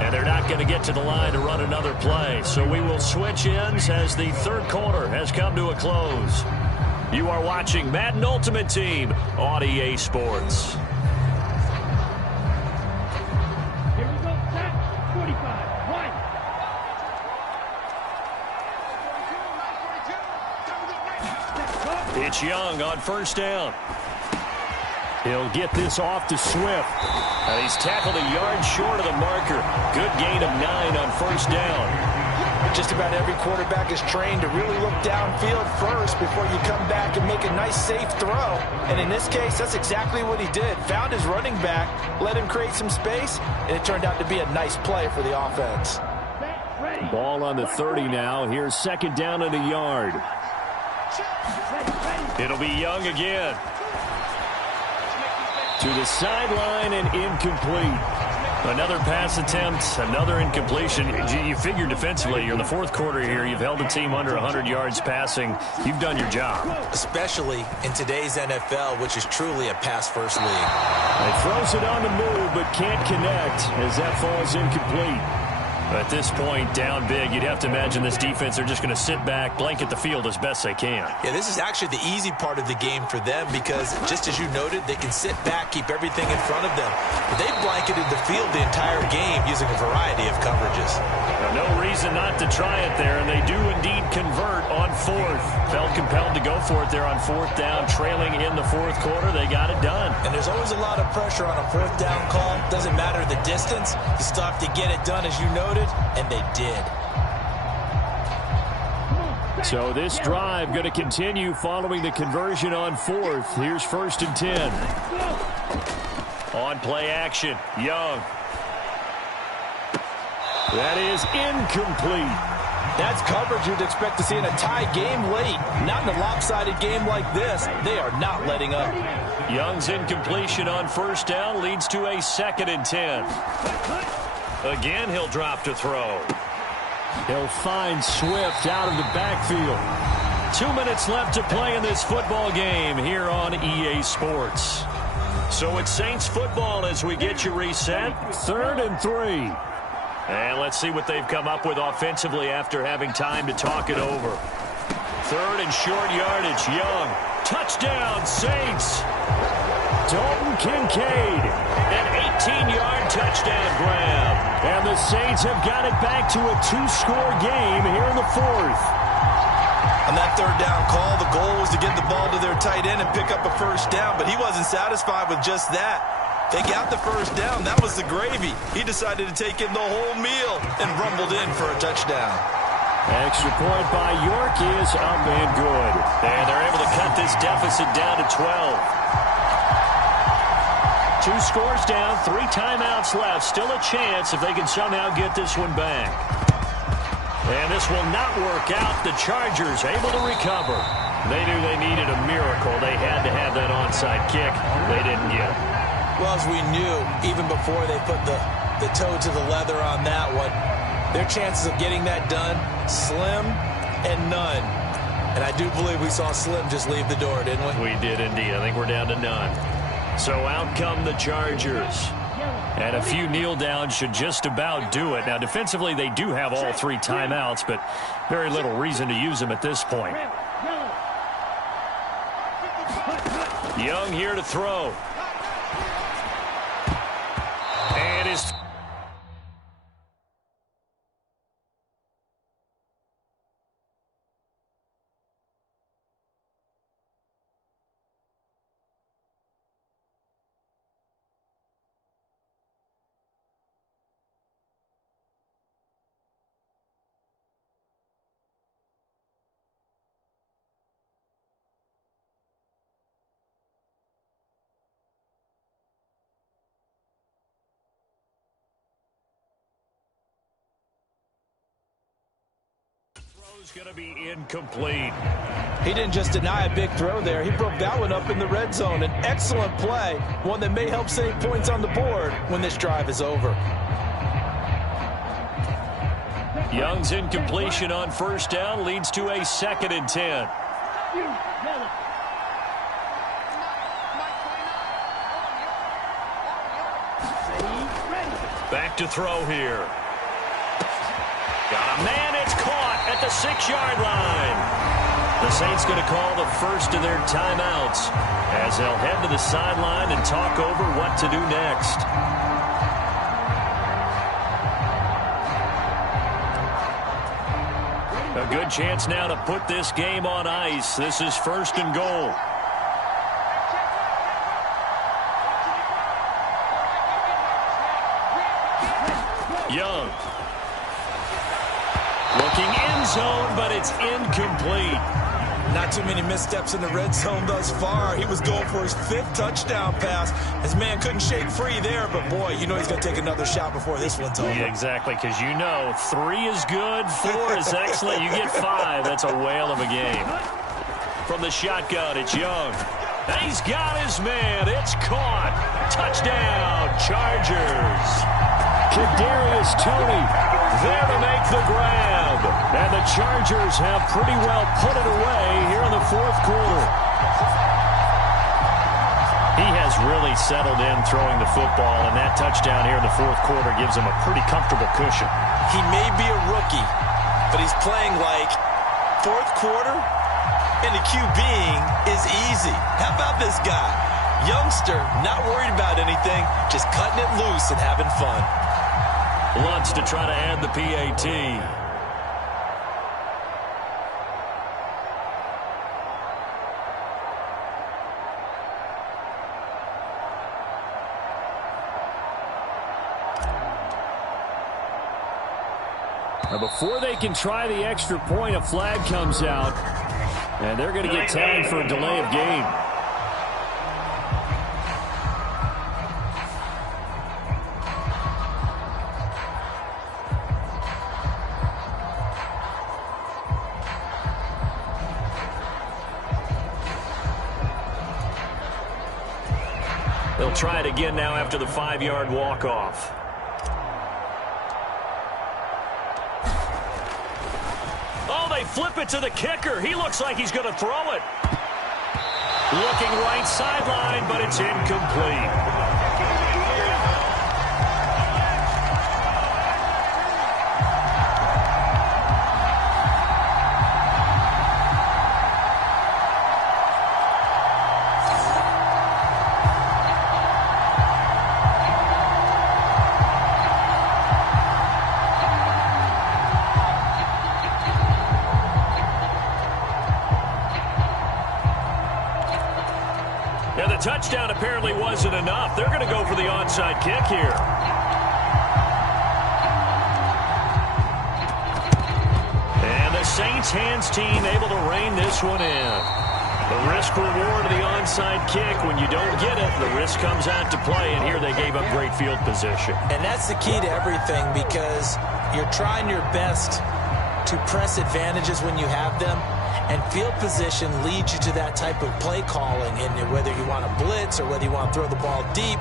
And they're not going to get to the line to run another play. So we will switch ends as the third quarter has come to a close. You are watching Madden Ultimate Team on EA Sports. Here we go, set, 45, 1. It's Young on first down. He'll get this off to Swift. And he's tackled a yard short of the marker. Good gain of 9 on first down. Just about every quarterback is trained to really look downfield first before you come back and make a nice, safe throw. And in this case, that's exactly what he did. Found his running back, let him create some space, and it turned out to be a nice play for the offense. Ball on the 30 now. Here's second down and a yard. It'll be Young again. To the sideline and incomplete. Another pass attempt, another incompletion. You figure defensively, you're in the fourth quarter here. You've held a team under 100 yards passing. You've done your job. Especially in today's NFL, which is truly a pass-first league. He throws it on the move, but can't connect as that falls incomplete. At this point, down big, you'd have to imagine this defense, they're just going to sit back, blanket the field as best they can. Yeah, this is actually the easy part of the game for them because, just as you noted, they can sit back, keep everything in front of them. But they've blanketed the field the entire game using a variety of coverages. No reason not to try it there, and they do indeed convert on fourth. Felt compelled to go for it there on fourth down, trailing in the fourth quarter. They got it done. And there's always a lot of pressure on a fourth down call. Doesn't matter the distance. You still have to get it done, as you noted. And they did. So this drive going to continue following the conversion on fourth. Here's first and 10. On play action, Young. That is incomplete. That's coverage you'd expect to see in a tie game late. Not in a lopsided game like this. They are not letting up. Young's incompletion on first down leads to a second and 10. Again, he'll drop to throw. He'll find Swift out of the backfield. 2 minutes left to play in this football game here on EA Sports. So it's Saints football as we get you reset. 3rd and 3. And let's see what they've come up with offensively after having time to talk it over. 3rd and short yardage, Young. Touchdown, Saints. Dalton Kincaid. An 18-yard touchdown grab. And the Saints have got it back to a 2-score game here in the fourth. On that third down call, the goal was to get the ball to their tight end and pick up a first down, but he wasn't satisfied with just that. They got the first down. That was the gravy. He decided to take in the whole meal and rumbled in for a touchdown. Extra point by York is up and good. And they're able to cut this deficit down to 12. 2 scores down, 3 timeouts left. Still a chance if they can somehow get this one back. And this will not work out. The Chargers able to recover. They knew they needed a miracle. They had to have that onside kick. They didn't get it. Well, as we knew, even before they put the toe to the leather on that one, their chances of getting that done, slim and none. And I do believe we saw Slim just leave the door, didn't we? We did indeed. I think we're down to none. So out come the Chargers. And a few kneel downs should just about do it. Now, defensively, they do have all 3 timeouts, but very little reason to use them at this point. Young here to throw. And his... going to be incomplete. He didn't just deny a big throw there. He broke that one up in the red zone. An excellent play, one that may help save points on the board when this drive is over. Young's incompletion on first down leads to a 2nd and 10. Back to throw here. Got a man, it's caught at the 6-yard line. The Saints going to call the first of their timeouts as they'll head to the sideline and talk over what to do next. A good chance now to put this game on ice. This is 1st and goal. Young. Looking end zone, but it's incomplete. Not too many missteps in the red zone thus far. He was going for his 5th touchdown pass. His man couldn't shake free there, but boy, you know he's going to take another shot before this one's over. Yeah, exactly, because you know 3 is good, 4 is excellent. You get 5, that's a whale of a game. From the shotgun, it's Young. And he's got his man. It's caught. Touchdown, Chargers. Kadarius Toney There to make the grab. And the Chargers have pretty well put it away here in the 4th quarter. He has really settled in throwing the football, and that touchdown here in the 4th quarter gives him a pretty comfortable cushion. He may be a rookie, but he's playing like 4th quarter, and the QBing is easy. How about this guy? Youngster, not worried about anything, just cutting it loose and having fun. Lutz to try to add the PAT. Now before they can try the extra point, a flag comes out, and they're going to get tagged for a delay of game. They'll try it again now after the 5-yard walk-off. Oh, they flip it to the kicker. He looks like he's going to throw it. Looking right sideline, but it's incomplete. Touchdown apparently wasn't enough. They're going to go for the onside kick here. And the Saints hands team able to rein this one in. The risk reward of the onside kick. When you don't get it, the risk comes out to play, and here they gave up great field position. And that's the key to everything, because you're trying your best to press advantages when you have them. And field position leads you to that type of play calling, and whether you want to blitz or whether you want to throw the ball deep,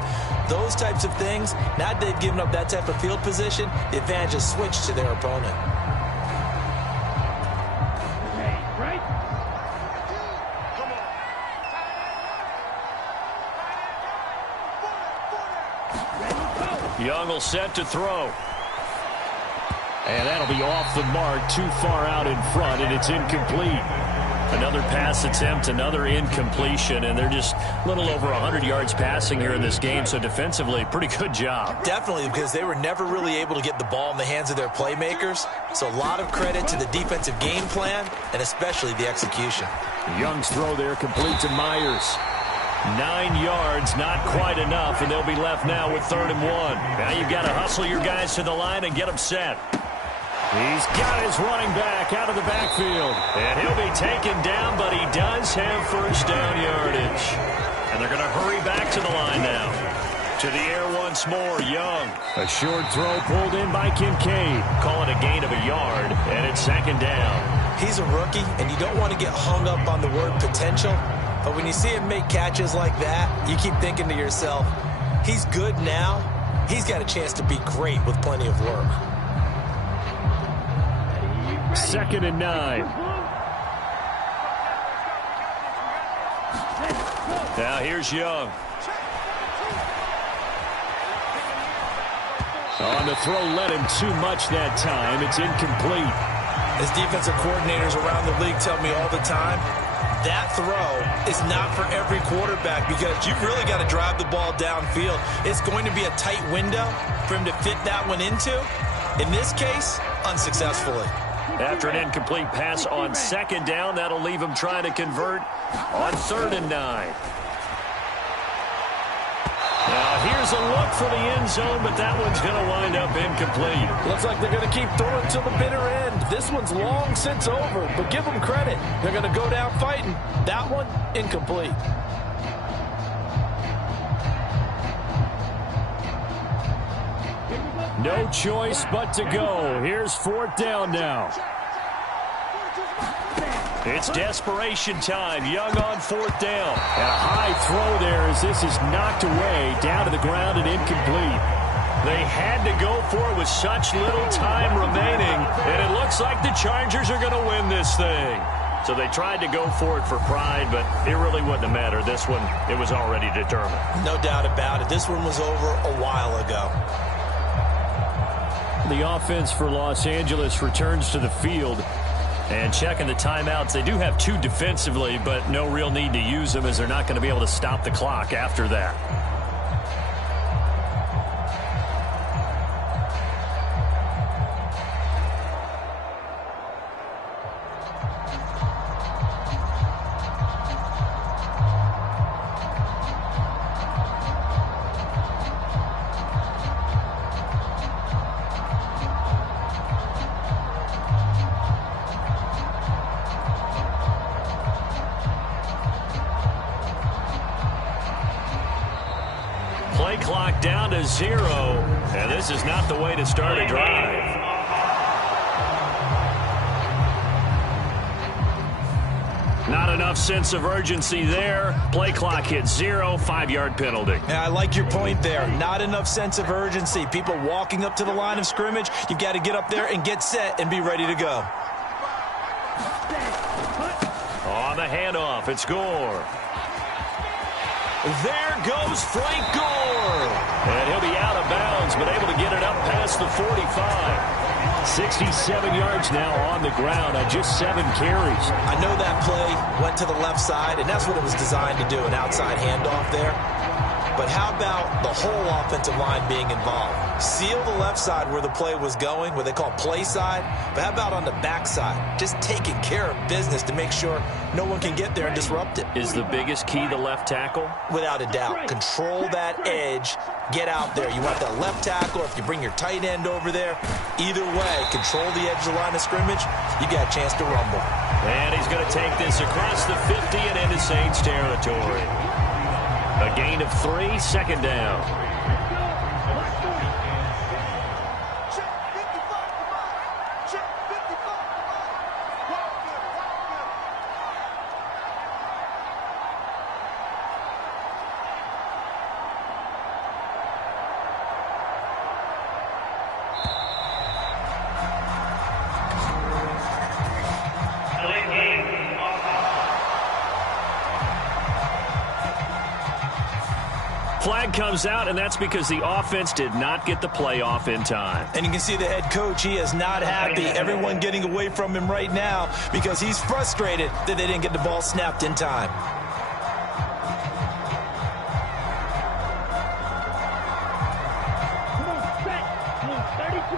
those types of things. Now that they've given up that type of field position, the advantage is switched to their opponent. Young will set to throw. And that'll be off the mark, too far out in front, and it's incomplete. Another pass attempt, another incompletion, and they're just a little over 100 yards passing here in this game, so defensively, pretty good job. Definitely, because they were never really able to get the ball in the hands of their playmakers, so a lot of credit to the defensive game plan, and especially the execution. Young's throw there complete to Myers. 9 yards, not quite enough, and they'll be left now with 3rd and 1. Now you've got to hustle your guys to the line and get them set. He's got his running back out of the backfield. And he'll be taken down, but he does have first down yardage. And they're going to hurry back to the line now. To the air once more, Young. A short throw pulled in by Kincaid. Call it a gain of a yard, and it's 2nd down. He's a rookie, and you don't want to get hung up on the word potential. But when you see him make catches like that, you keep thinking to yourself, he's good now. He's got a chance to be great with plenty of work. 2nd and 9. Now here's Young. On the throw, led him too much that time. It's incomplete. As defensive coordinators around the league tell me all the time, that throw is not for every quarterback because you've really got to drive the ball downfield. It's going to be a tight window for him to fit that one into. In this case, unsuccessfully. After an incomplete pass on 2nd down, that'll leave him trying to convert on 3rd and 9. Now here's a look for the end zone, but that one's going to wind up incomplete. Looks like they're going to keep throwing till the bitter end. This one's long since over, but give them credit. They're going to go down fighting. That one, incomplete. No choice but to go. Here's 4th down now. It's desperation time. Young on 4th down. And a high throw there as this is knocked away, down to the ground and incomplete. They had to go for it with such little time remaining, and it looks like the Chargers are going to win this thing. So they tried to go for it for pride, but it really wouldn't have mattered. This one, it was already determined. No doubt about it. This one was over a while ago. The offense for Los Angeles returns to the field. And checking the timeouts, they do have 2 defensively, but no real need to use them as they're not going to be able to stop the clock after that. Play clock down to 0, and this is not the way to start a drive. Not enough sense of urgency there. Play clock hit 0, 5-yard penalty. Yeah, I like your point there. Not enough sense of urgency. People walking up to the line of scrimmage, you've got to get up there and get set and be ready to go. On the handoff, it's Gore. There goes Frank Gore. And he'll be out of bounds, but able to get it up past the 45. 67 yards now on the ground on just 7 carries. I know that play went to the left side, and that's what it was designed to do, an outside handoff there. But how about the whole offensive line being involved? Seal the left side where the play was going, what they call play side. But how about on the back side? Just taking care of business to make sure no one can get there and disrupt it. Is the biggest key the left tackle? Without a doubt. Control that edge. Get out there. You want that left tackle, or if you bring your tight end over there, either way, control the edge of the line of scrimmage, you got a chance to rumble. And he's going to take this across the 50 and into Saints territory. A gain of 3, 2nd down. Flag comes out, and that's because the offense did not get the play off in time. And you can see the head coach, he is not happy. Everyone getting away from him right now because he's frustrated that they didn't get the ball snapped in time. Come on, set. Come on, 32.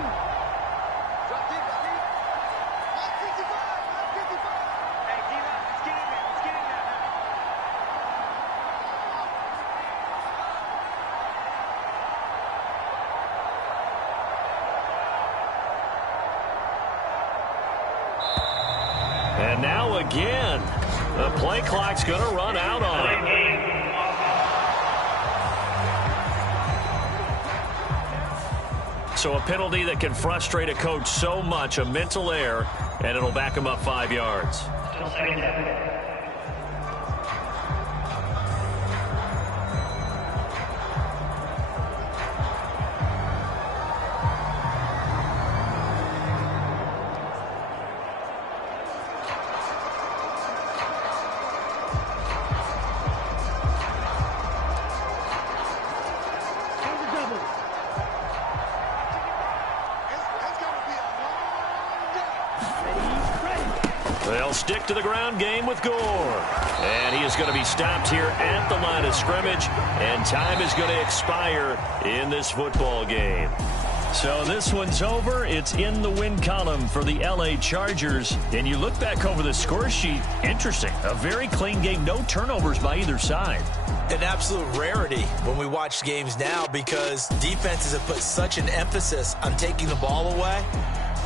And now again, the play clock's going to run out on him. So a penalty that can frustrate a coach so much, a mental error, and it'll back him up 5 yards. stick to the ground game with Gore. And he is going to be stopped here at the line of scrimmage, and time is going to expire in this football game. So this one's over. It's in the win column for the L.A. Chargers. And you look back over the score sheet, interesting. A very clean game, no turnovers by either side. An absolute rarity when we watch games now because defenses have put such an emphasis on taking the ball away.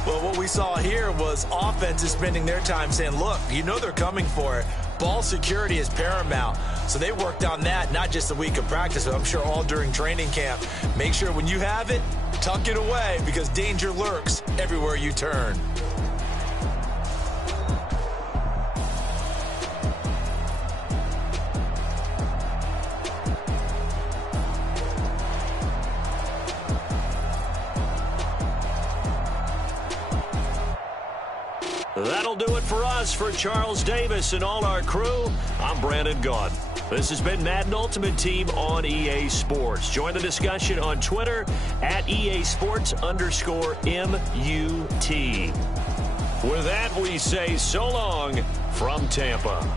Well, what we saw here was offenses spending their time saying, look, you know they're coming for it. Ball security is paramount. So they worked on that, not just a week of practice, but I'm sure all during training camp. Make sure when you have it, tuck it away because danger lurks everywhere you turn. That'll do it for us. For Charles Davis and all our crew, I'm Brandon Gaudin. This has been Madden Ultimate Team on EA Sports. Join the discussion on Twitter at EASports_MUT. With that, we say so long from Tampa.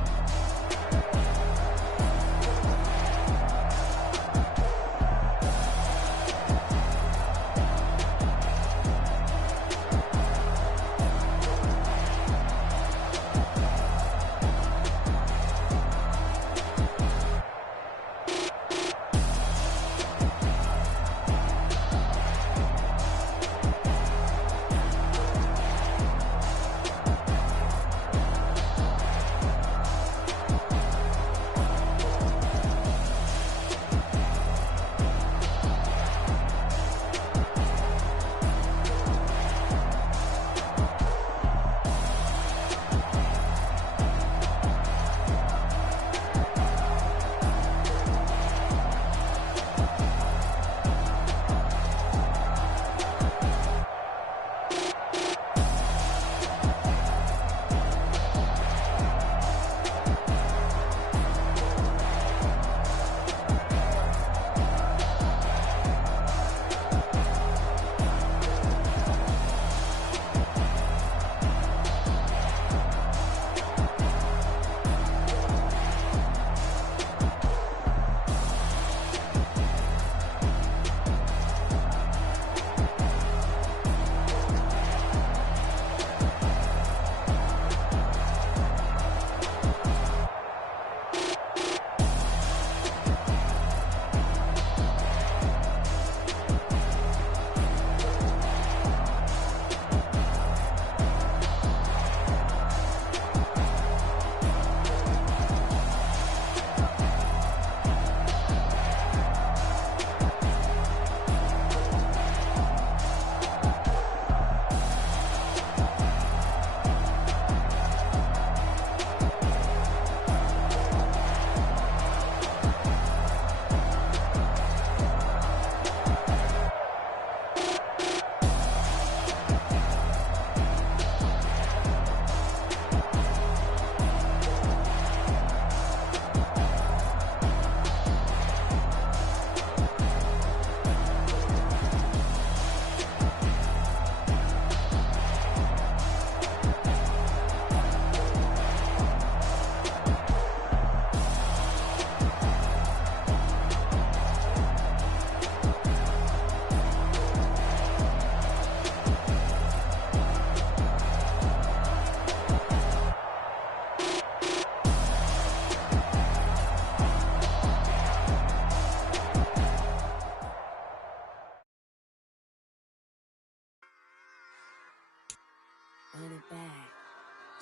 Run it back.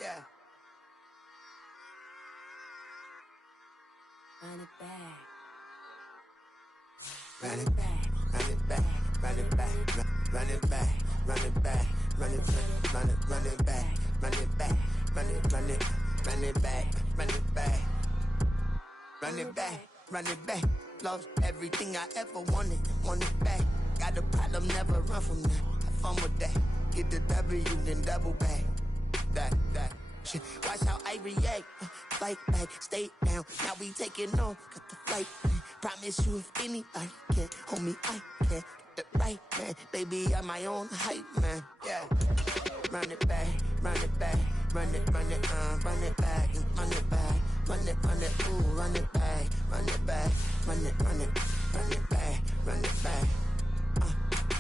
Yeah. Run it back. Run it back. Run it back. Run it back. Run it back. Run it back. Run it back. Run it back. Run it back. Run it run it run it back. Run it back. Run it back. Run it back. Lost everything I ever wanted. Want it back. Got a problem, never run from that. Have fun with that. Get the W, then double back. That shit. Watch how I react. Fight back, stay down. Now we taking on. Got the flight. Promise you if anybody can hold me, I can. Get the right man. Baby, I'm my own hype man. Yeah. run it back, run it back, run it back, and run it back, run it, ooh, run it back, run it back, run it back, run it back.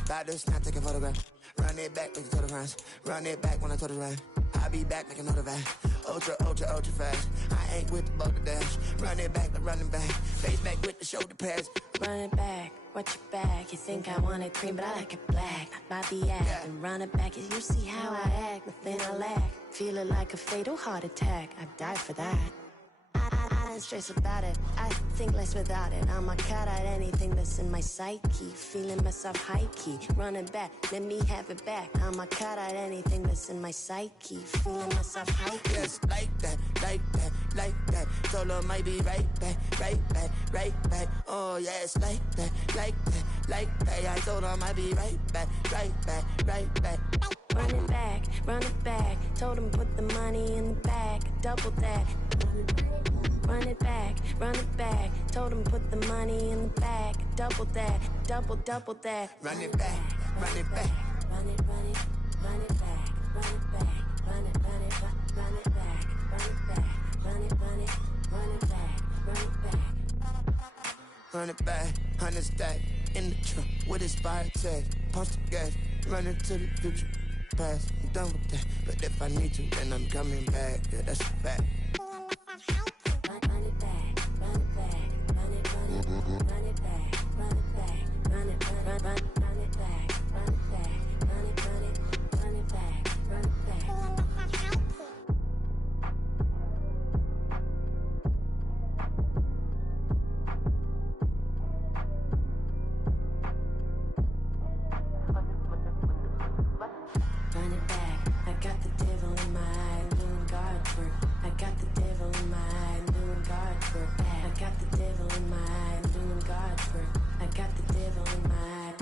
About to snap, take a photograph. Run it back, make it to the runs. Run it back when I told it run. I'll be back, make another van. Ultra, ultra, ultra fast. I ain't with the boulder dash. Run it back, but running back. Face back with the shoulder pads. Run it back, watch your back. You think I want it cream, but I like it black. Not the act, yeah. And run it back. As you see how I act, nothing I lack. Feeling like a fatal heart attack. I'd die for that. I don't stress about it, I think less without it. I'ma cut out anything that's in my psyche. Feeling myself high-key, running back, let me have it back. I'ma cut out anything that's in my psyche. Feeling myself high-key. Yes, like that, like that, like that. Solo might be right back, right back, right back. Oh yes, like that, like that, like that. I told her I might be right back, right back, right back. Run it back, run it back. Told him put the money in the bag, double that. Run it back, run it back. Told him put the money in the bag, double that, double that. Run it back, run it back. Run it, run it, run it back, run it back, run it, run it, run it back, run it back, run it, run it, run it back, run it back. Run it back, 100 stack in the trunk with his fire tag. Punch the gas, run into the future. Past, I'm done with that. But if I need to, then I'm coming back. Yeah, that's a fact. Run it back, run it back, run it, run it, run it back, run it back, run it, run it back, run it back, run it, run it, run it back, run it back. Run it back, I got the devil in my eye, doing guard work. I got the devil in my eye, doing guard work. I got the devil in my eye, doing guard work. I got the devil in my eye.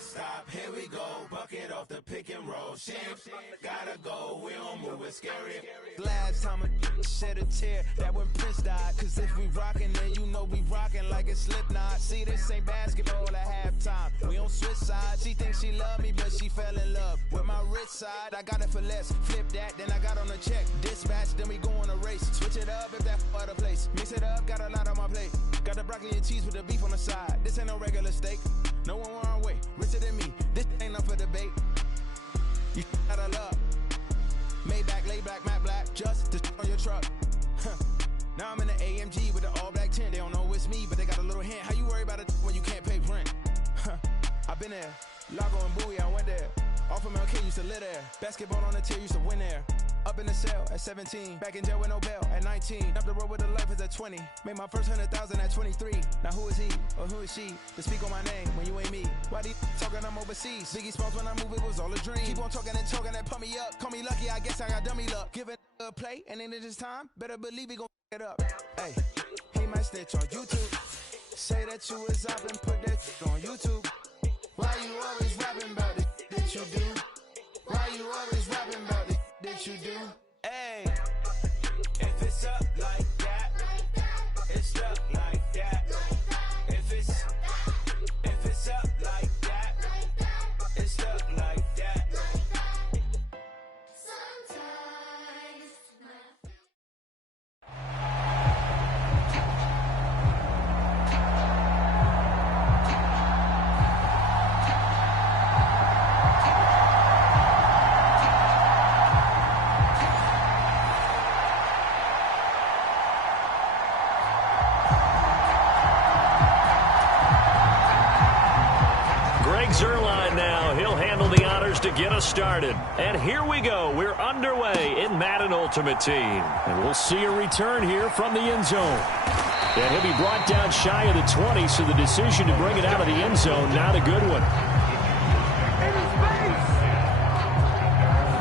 Stop, here we go, bucket off the pick and roll. Shit, gotta go, we don't move, it's scary. Last time I shed a tear, that when Prince died. Cause if we rockin', then you know we rockin' like a Slipknot. See, this ain't basketball at halftime, we on switch sides. She thinks she love me, but she fell in love with my rich side. I got it for less, flip that, then I got on a check. Dispatch, then we go on a race. Switch it up if that other place. Mix it up, got a lot on my plate. Got the broccoli and cheese with the beef on the side. This ain't no regular steak, no one wrong way. Richer than me, this ain't up for debate. You out of luck. Maybach, lay back, matte black, just to on your truck. Now I'm in the AMG with the all black tint. They don't know it's me, but they got a little hint. How you worry about it when you can't pay rent? I've been there. Lago and Bowie, I went there. Off of MLK, used to live there. Basketball on the tier, used to win there. Up in the cell at 17. Back in jail with no bail at 19. Up the road with the life is at 20. Made my first 100,000 at 23. Now who is he or who is she to speak on my name when you ain't me? Why they talking I'm overseas? Biggie Smalls when I move, it was all a dream. Keep on talking and pump me up. Call me lucky, I guess I got dummy luck. Give it a play and then it's time. Better believe he gon' it up. Hey, he might snitch on YouTube. Say that you was up and put that on YouTube. Why you always rapping about it that you do? Why you always rapping about it that you do? Hey, if it's up like that, it's up like that. If it's up like that, it's up like that. Zuerlein now. He'll handle the honors to get us started. And here we go. We're underway in Madden Ultimate Team. And we'll see a return here from the end zone. And he'll be brought down shy of the 20, so the decision to bring it out of the end zone, not a good one.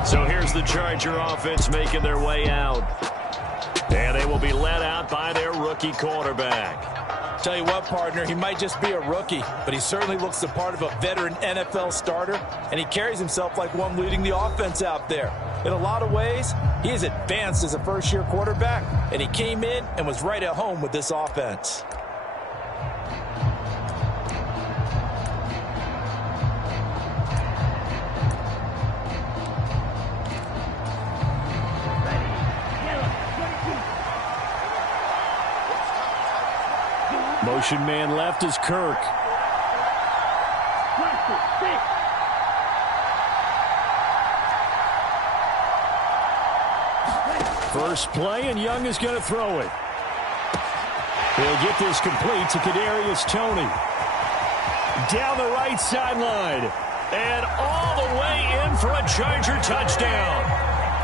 So here's the Charger offense making their way out. And they will be led out by their rookie quarterback. Tell you what, partner, he might just be a rookie, but he certainly looks the part of a veteran NFL starter, and he carries himself like one leading the offense out there. In a lot of ways, he is advanced as a first-year quarterback, and he came in and was right at home with this offense. Motion man left is Kirk. First play, and Young is going to throw it. He'll get this complete to Kadarius Toney. Down the right sideline. And all the way in for a Charger touchdown.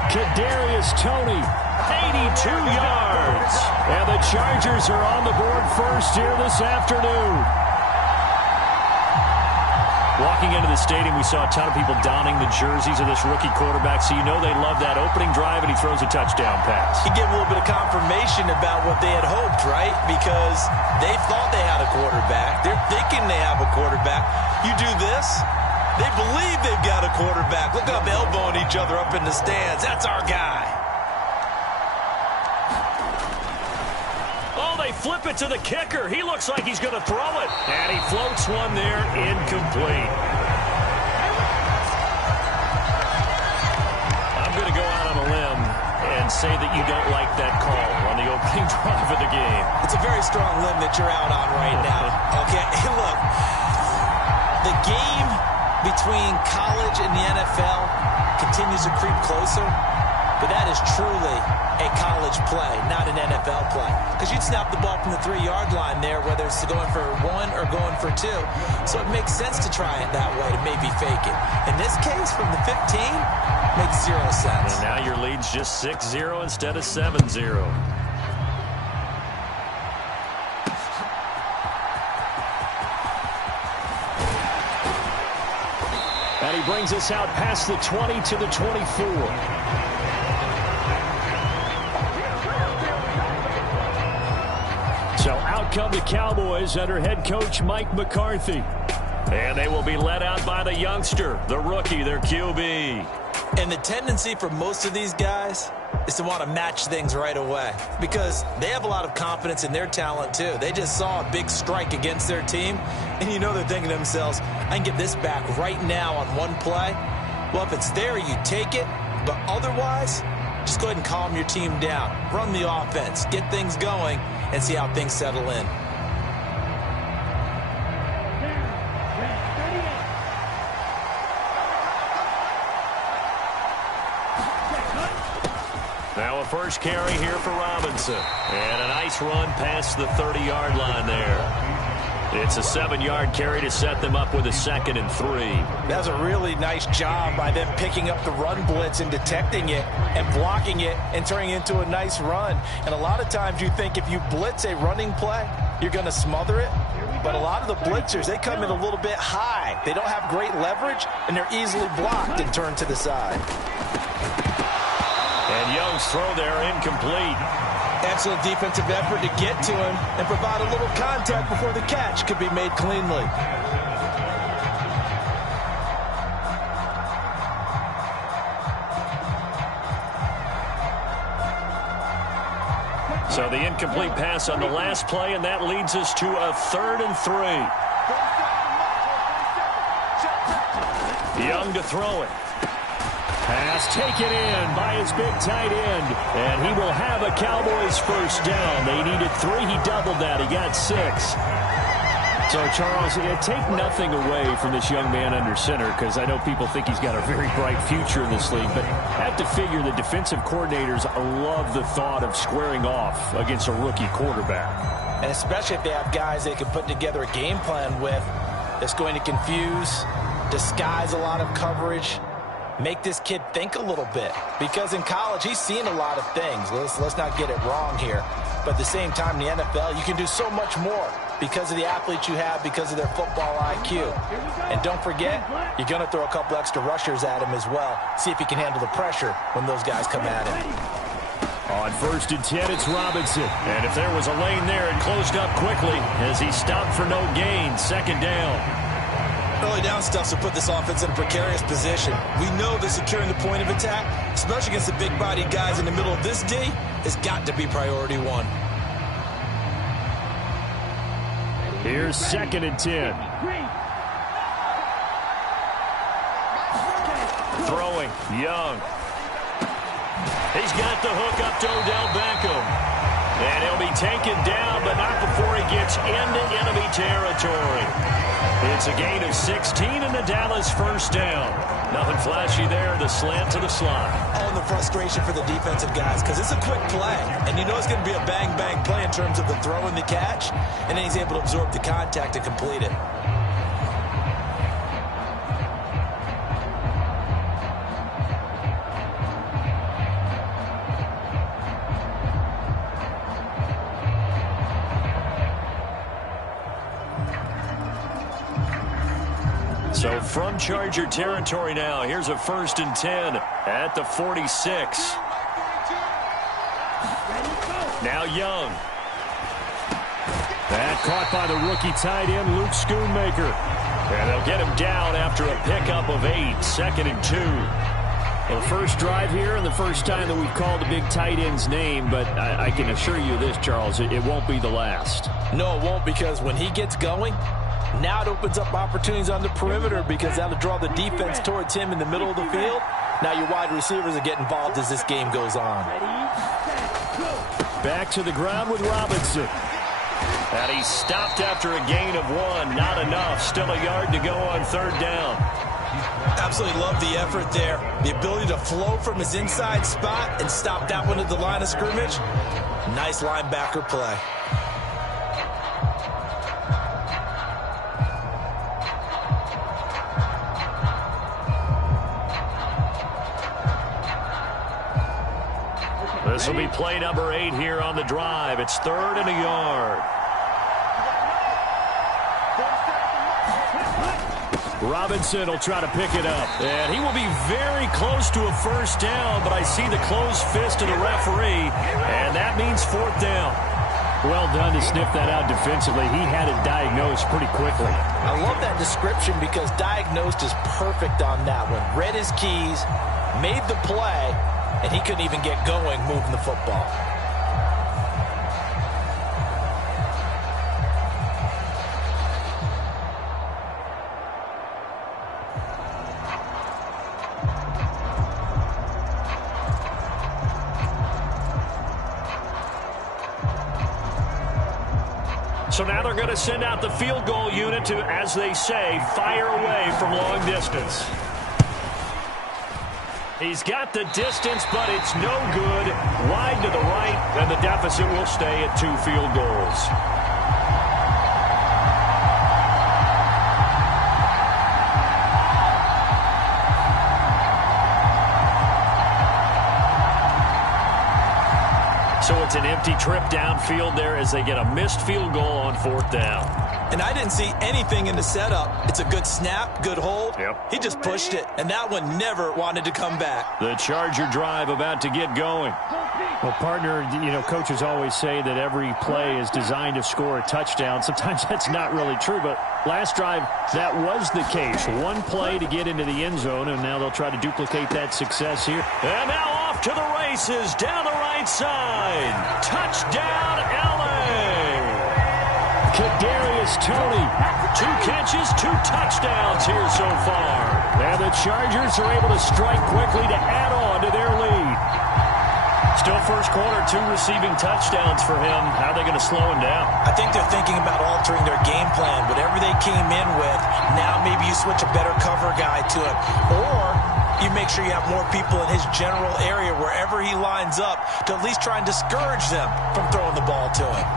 Kadarius Toney, 82 yards. And the Chargers are on the board first here this afternoon. Walking into the stadium, we saw a ton of people donning the jerseys of this rookie quarterback, so you know they love that opening drive, and he throws a touchdown pass. He gave a little bit of confirmation about what they had hoped, right? Because they thought they had a quarterback. They're thinking they have a quarterback. You do this, they believe they've got a quarterback. Look up, elbowing each other up in the stands. That's our guy. Flip it to the kicker. He looks like he's going to throw it. And he floats one there, incomplete. I'm going to go out on a limb and say that you don't like that call on the opening drive of the game. It's a very strong limb that you're out on right now. Okay, hey, look. The game between college and the NFL continues to creep closer, but that is truly a college play, not an NFL play. Because you'd snap the ball from the 3-yard line there, whether it's going for 1 or going for 2. So it makes sense to try it that way, to maybe fake it. In this case, from the 15, makes 0 sense. And now your lead's just 6-0 instead of 7-0. And he brings us out past the 20 to the 24. So out come the Cowboys under head coach Mike McCarthy. And they will be led out by the youngster, the rookie, their QB. And the tendency for most of these guys is to want to match things right away because they have a lot of confidence in their talent too. They just saw a big strike against their team, and you know they're thinking to themselves, I can get this back right now on one play. Well, if it's there, you take it, but otherwise, just go ahead and calm your team down. Run the offense, get things going, and see how things settle in. Now a first carry here for Robinson. And a nice run past the 30-yard line there. It's a 7-yard carry to set them up with a 2nd and 3. That's a really nice job by them picking up the run blitz and detecting it and blocking it and turning it into a nice run. And a lot of times you think if you blitz a running play, you're going to smother it. But a lot of the blitzers, they come in a little bit high. They don't have great leverage, and they're easily blocked and turned to the side. And Young's throw there incomplete. Excellent defensive effort to get to him and provide a little contact before the catch could be made cleanly. So the incomplete pass on the last play, and that leads us to a 3rd and 3. Young to throw it. Pass taken in by his big tight end. And he will have a Cowboys first down. They needed 3. He doubled that. He got 6. So, Charles, take nothing away from this young man under center because I know people think he's got a very bright future in this league. But I have to figure the defensive coordinators love the thought of squaring off against a rookie quarterback. And especially if they have guys they can put together a game plan with that's going to confuse, disguise a lot of coverage, make this kid think a little bit. Because in college, he's seen a lot of things. Let's not get it wrong here. But at the same time, in the NFL, you can do so much more. because of the athletes you have, because of their football IQ. And don't forget, you're going to throw a couple extra rushers at him as well. See if he can handle the pressure when those guys come at him. On 1st and 10, it's Robinson. And if there was a lane there, it closed up quickly as he stopped for no gain. 2nd down. Early down stuff to put this offense in a precarious position. We know that securing the point of attack, especially against the big-bodied guys in the middle of this D, has got to be priority one. Here's 2nd and 10. Throwing, Young. He's got the hook up to Odell Beckham. And he'll be taken down, but not before he gets into enemy territory. It's a gain of 16 and the Dallas 1st down. Nothing flashy there, the slant to the slot. Oh, and the frustration for the defensive guys, because it's a quick play. And you know it's going to be a bang-bang play in terms of the throw and the catch. And then he's able to absorb the contact and complete it. So from Charger territory now, here's a 1st and 10 at the 46. Now Young. That caught by the rookie tight end, Luke Schoonmaker. And they'll get him down after a pickup of 8, 2nd and 2. Well, first drive here and the first time that we've called the big tight end's name, but I can assure you this, Charles, it won't be the last. No, it won't, because when he gets going, now it opens up opportunities on the perimeter because that'll draw the defense towards him in the middle of the field. Now your wide receivers will get involved as this game goes on. Back to the ground with Robinson. And he stopped after a gain of 1. Not enough. Still a yard to go on 3rd down. Absolutely love the effort there. The ability to flow from his inside spot and stop that one at the line of scrimmage. Nice linebacker play. This will be play number 8 here on the drive. It's 3rd and a yard. Robinson will try to pick it up. And he will be very close to a 1st down, but I see the closed fist of the referee, and that means 4th down. Well done to sniff that out defensively. He had it diagnosed pretty quickly. I love that description because diagnosed is perfect on that one. Read his keys, made the play, and he couldn't even get going moving the football. So now they're going to send out the field goal unit to, as they say, fire away from long distance. He's got the distance, but it's no good. Wide to the right, and the deficit will stay at 2 field goals. So it's an empty trip downfield there as they get a missed field goal on 4th down. And I didn't see anything in the setup. It's a good snap, good hold. Yep. He just pushed it, and that one never wanted to come back. The Charger drive about to get going. Well, partner, you know, coaches always say that every play is designed to score a touchdown. Sometimes that's not really true, but last drive, that was the case. One play to get into the end zone, and now they'll try to duplicate that success here. And now off to the races down the right side. Touchdown, L.A. Kadarius Toney. 2 catches, 2 touchdowns here so far. And the Chargers are able to strike quickly to add on to their lead. Still first quarter, 2 receiving touchdowns for him. How are they going to slow him down? I think they're thinking about altering their game plan. Whatever they came in with, now maybe you switch a better cover guy to it. Or you make sure you have more people in his general area wherever he lines up to at least try and discourage them from throwing the ball to him.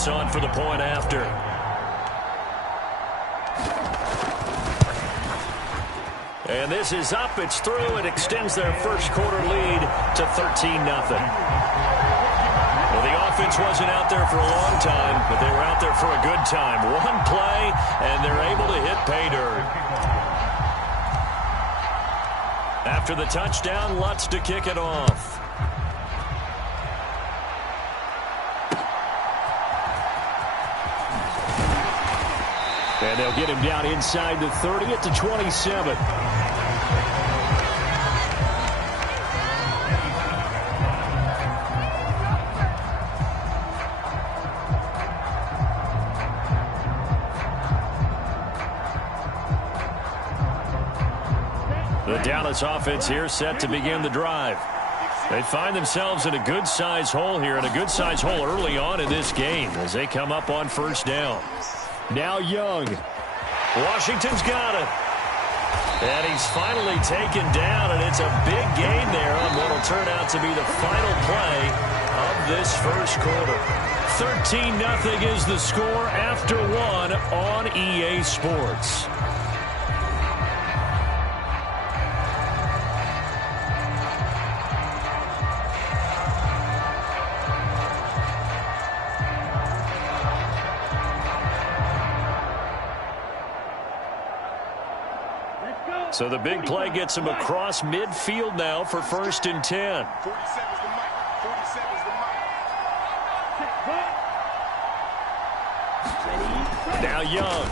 gets on for the point after. And this is up. It's through. It extends their first quarter lead to 13-0. Well, the offense wasn't out there for a long time, but they were out there for a good time. One play, and they're able to hit pay dirt. After the touchdown, Lutz to kick it off. And they'll get him down inside the 30 at the 27. The Dallas offense here set to begin the drive. They find themselves in a good-sized hole here, and a good-sized hole early on in this game as they come up on first down. Now Young. Washington's got it. And he's finally taken down, and it's a big gain there on what will turn out to be the final play of this first quarter. 13-0 is the score after one on EA Sports. So the big play gets him across midfield now for 1st and 10. Now Young.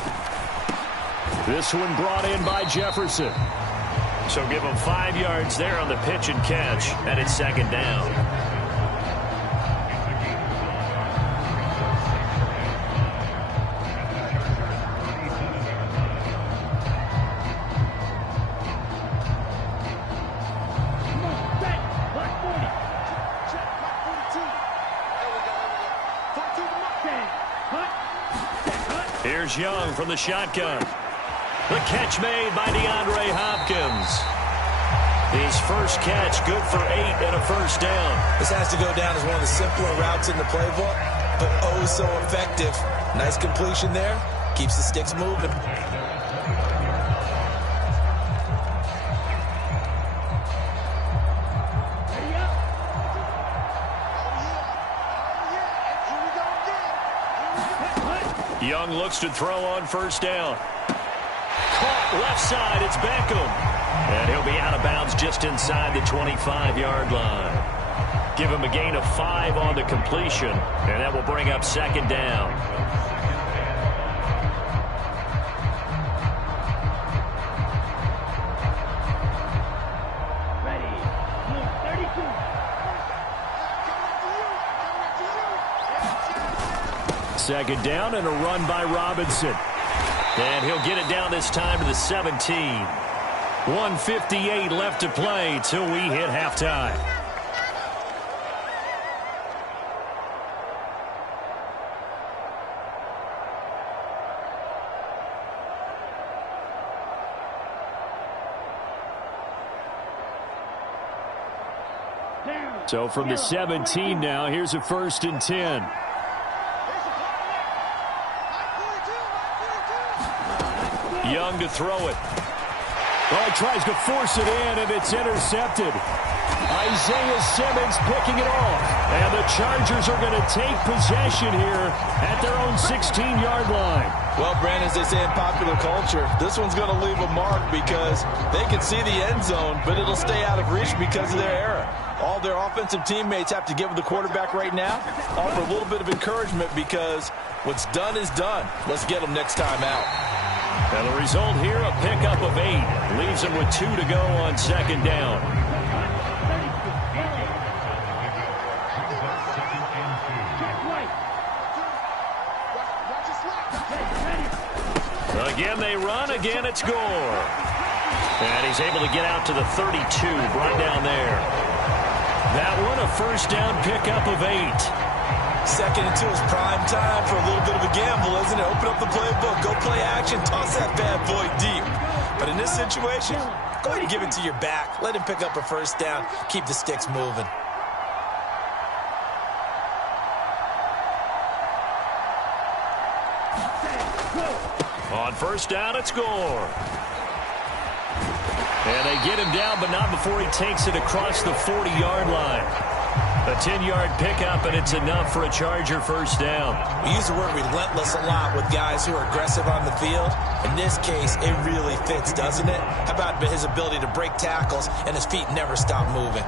This one brought in by Jefferson. So give him 5 yards there on the pitch and catch, and it's 2nd down. Here's Young from the shotgun. The catch made by DeAndre Hopkins. His first catch, good for 8 and a first down. This has to go down as one of the simpler routes in the playbook, but oh so effective. Nice completion there. Keeps the sticks moving. Young looks to throw on first down. Caught left side, it's Beckham. And he'll be out of bounds just inside the 25-yard line. Give him a gain of 5 on the completion, and that will bring up 2nd down. Second down and a run by Robinson. And he'll get it down this time to the 17. 1:58 left to play till we hit halftime. So from the 17 now, here's a 1st and 10. Young to throw it. Oh, he tries to force it in, and it's intercepted. Isaiah Simmons picking it off. And the Chargers are going to take possession here at their own 16-yard line. Well, Brandon, as they say in popular culture, this one's going to leave a mark because they can see the end zone, but it'll stay out of reach because of their error. All their offensive teammates have to give the quarterback right now, offer a little bit of encouragement because what's done is done. Let's get them next time out. And the result here, a pickup of 8. Leaves them with 2 to go on 2nd down. Again they run, again it's Gore. And he's able to get out to the 32, right down there. That one, a first down pickup of 8. 2nd and 2 is prime time for a little bit of a gamble, isn't it? Open up the playbook, go play action, toss that bad boy deep. But in this situation, go ahead and give it to your back. Let him pick up a first down, keep the sticks moving. first down and score. And they get him down, but not before he takes it across the 40-yard line. A 10-yard pickup, and it's enough for a Charger first down. We use the word relentless a lot with guys who are aggressive on the field. In this case, it really fits, doesn't it? How about his ability to break tackles and his feet never stop moving?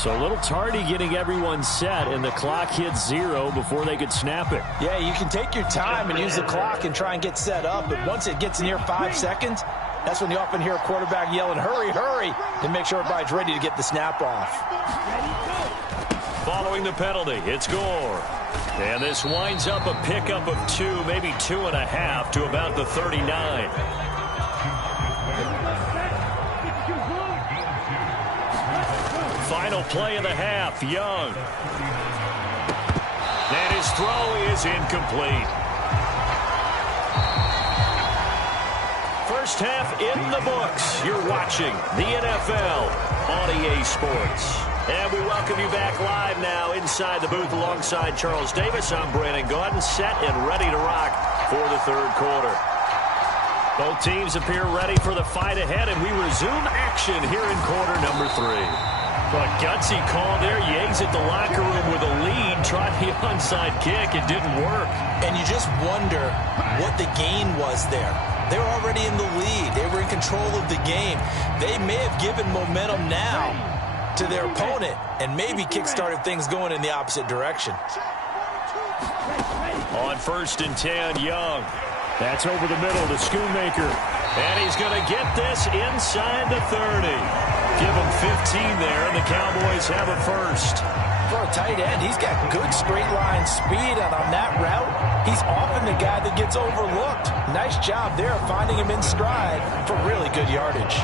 So a little tardy getting everyone set, and the clock hits 0 before they could snap it. Yeah, you can take your time and use the clock and try and get set up, but once it gets near 5 seconds, that's when you often hear a quarterback yelling, hurry, hurry, to make sure everybody's ready to get the snap off. Following the penalty, it's Gore. And this winds up a pickup of 2, maybe 2.5 to about the 39. Final play of the half, Young. And his throw is incomplete. First half in the books. You're watching the NFL on EA Sports. And we welcome you back live now inside the booth alongside Charles Davis. I'm Brandon Gaudin, set and ready to rock for the third quarter. Both teams appear ready for the fight ahead, and we resume action here in quarter number 3. But gutsy call there. Yates at the locker room with a lead. Tried the onside kick. It didn't work. And you just wonder what the gain was there. They were already in the lead. They were in control of the game. They may have given momentum now to their opponent and maybe kick-started things going in the opposite direction. On 1st and 10, Young. That's over the middle to Schoonmaker. And he's going to get this inside the 30. Give him 15 there, and the Cowboys have a first. For a tight end, he's got good straight-line speed, and on that route, he's often the guy that gets overlooked. Nice job there finding him in stride for really good yardage.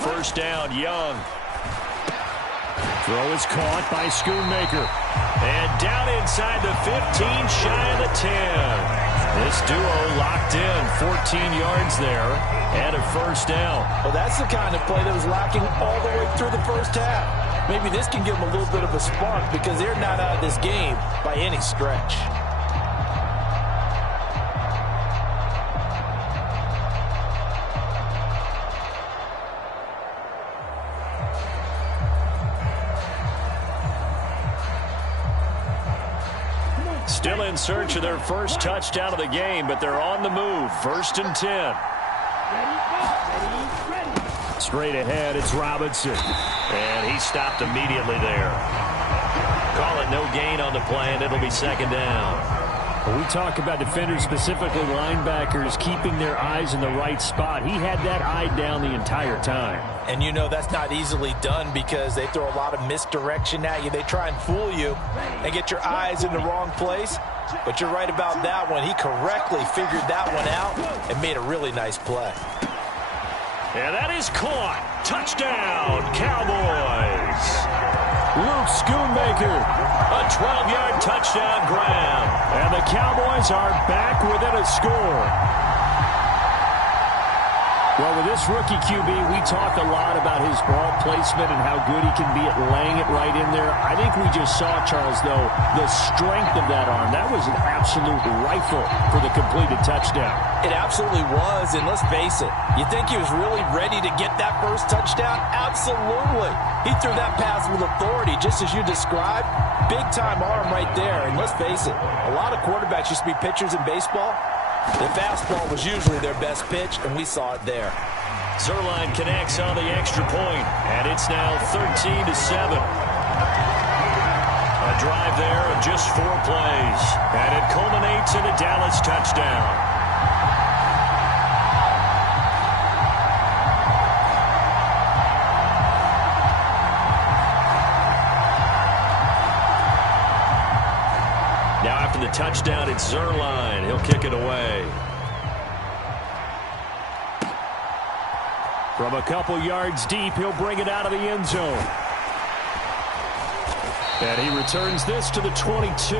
First down, Young. Throw is caught by Schoonmaker. And down inside the 15, shy of the 10. This duo locked in, 14 yards there, and a first down. Well, that's the kind of play that was lacking all the way through the first half. Maybe this can give them a little bit of a spark because they're not out of this game by any stretch. Still in search of their first touchdown of the game, but they're on the move. 1st and 10. Straight ahead, it's Robinson. And he stopped immediately there. Call it no gain on the play, and it'll be second down. When we talk about defenders, specifically linebackers, keeping their eyes in the right spot, he had that eye down the entire time. And you know that's not easily done because they throw a lot of misdirection at you. They try and fool you and get your eyes in the wrong place. But you're right about that one. He correctly figured that one out and made a really nice play. And that is caught. Touchdown, Cowboys. Luke Schoonmaker. A 12-yard touchdown grab. And the Cowboys are back within a score. Well, with this rookie QB, we talk a lot about his ball placement and how good he can be at laying it right in there. I think we just saw, Charles, though, the strength of that arm. That was an absolute rifle for the completed touchdown. It absolutely was, and let's face it, you think he was really ready to get that first touchdown? Absolutely. He threw that pass with authority, just as you described. Big-time arm right there, and let's face it, a lot of quarterbacks used to be pitchers in baseball. The fastball was usually their best pitch, and we saw it there. Zuerlein connects on the extra point, and it's now 13-7. A drive there of just 4 plays, and it culminates in a Dallas touchdown. Now after the touchdown, it's Zuerlein. He'll kick it away. From a couple yards deep, he'll bring it out of the end zone. And he returns this to the 22.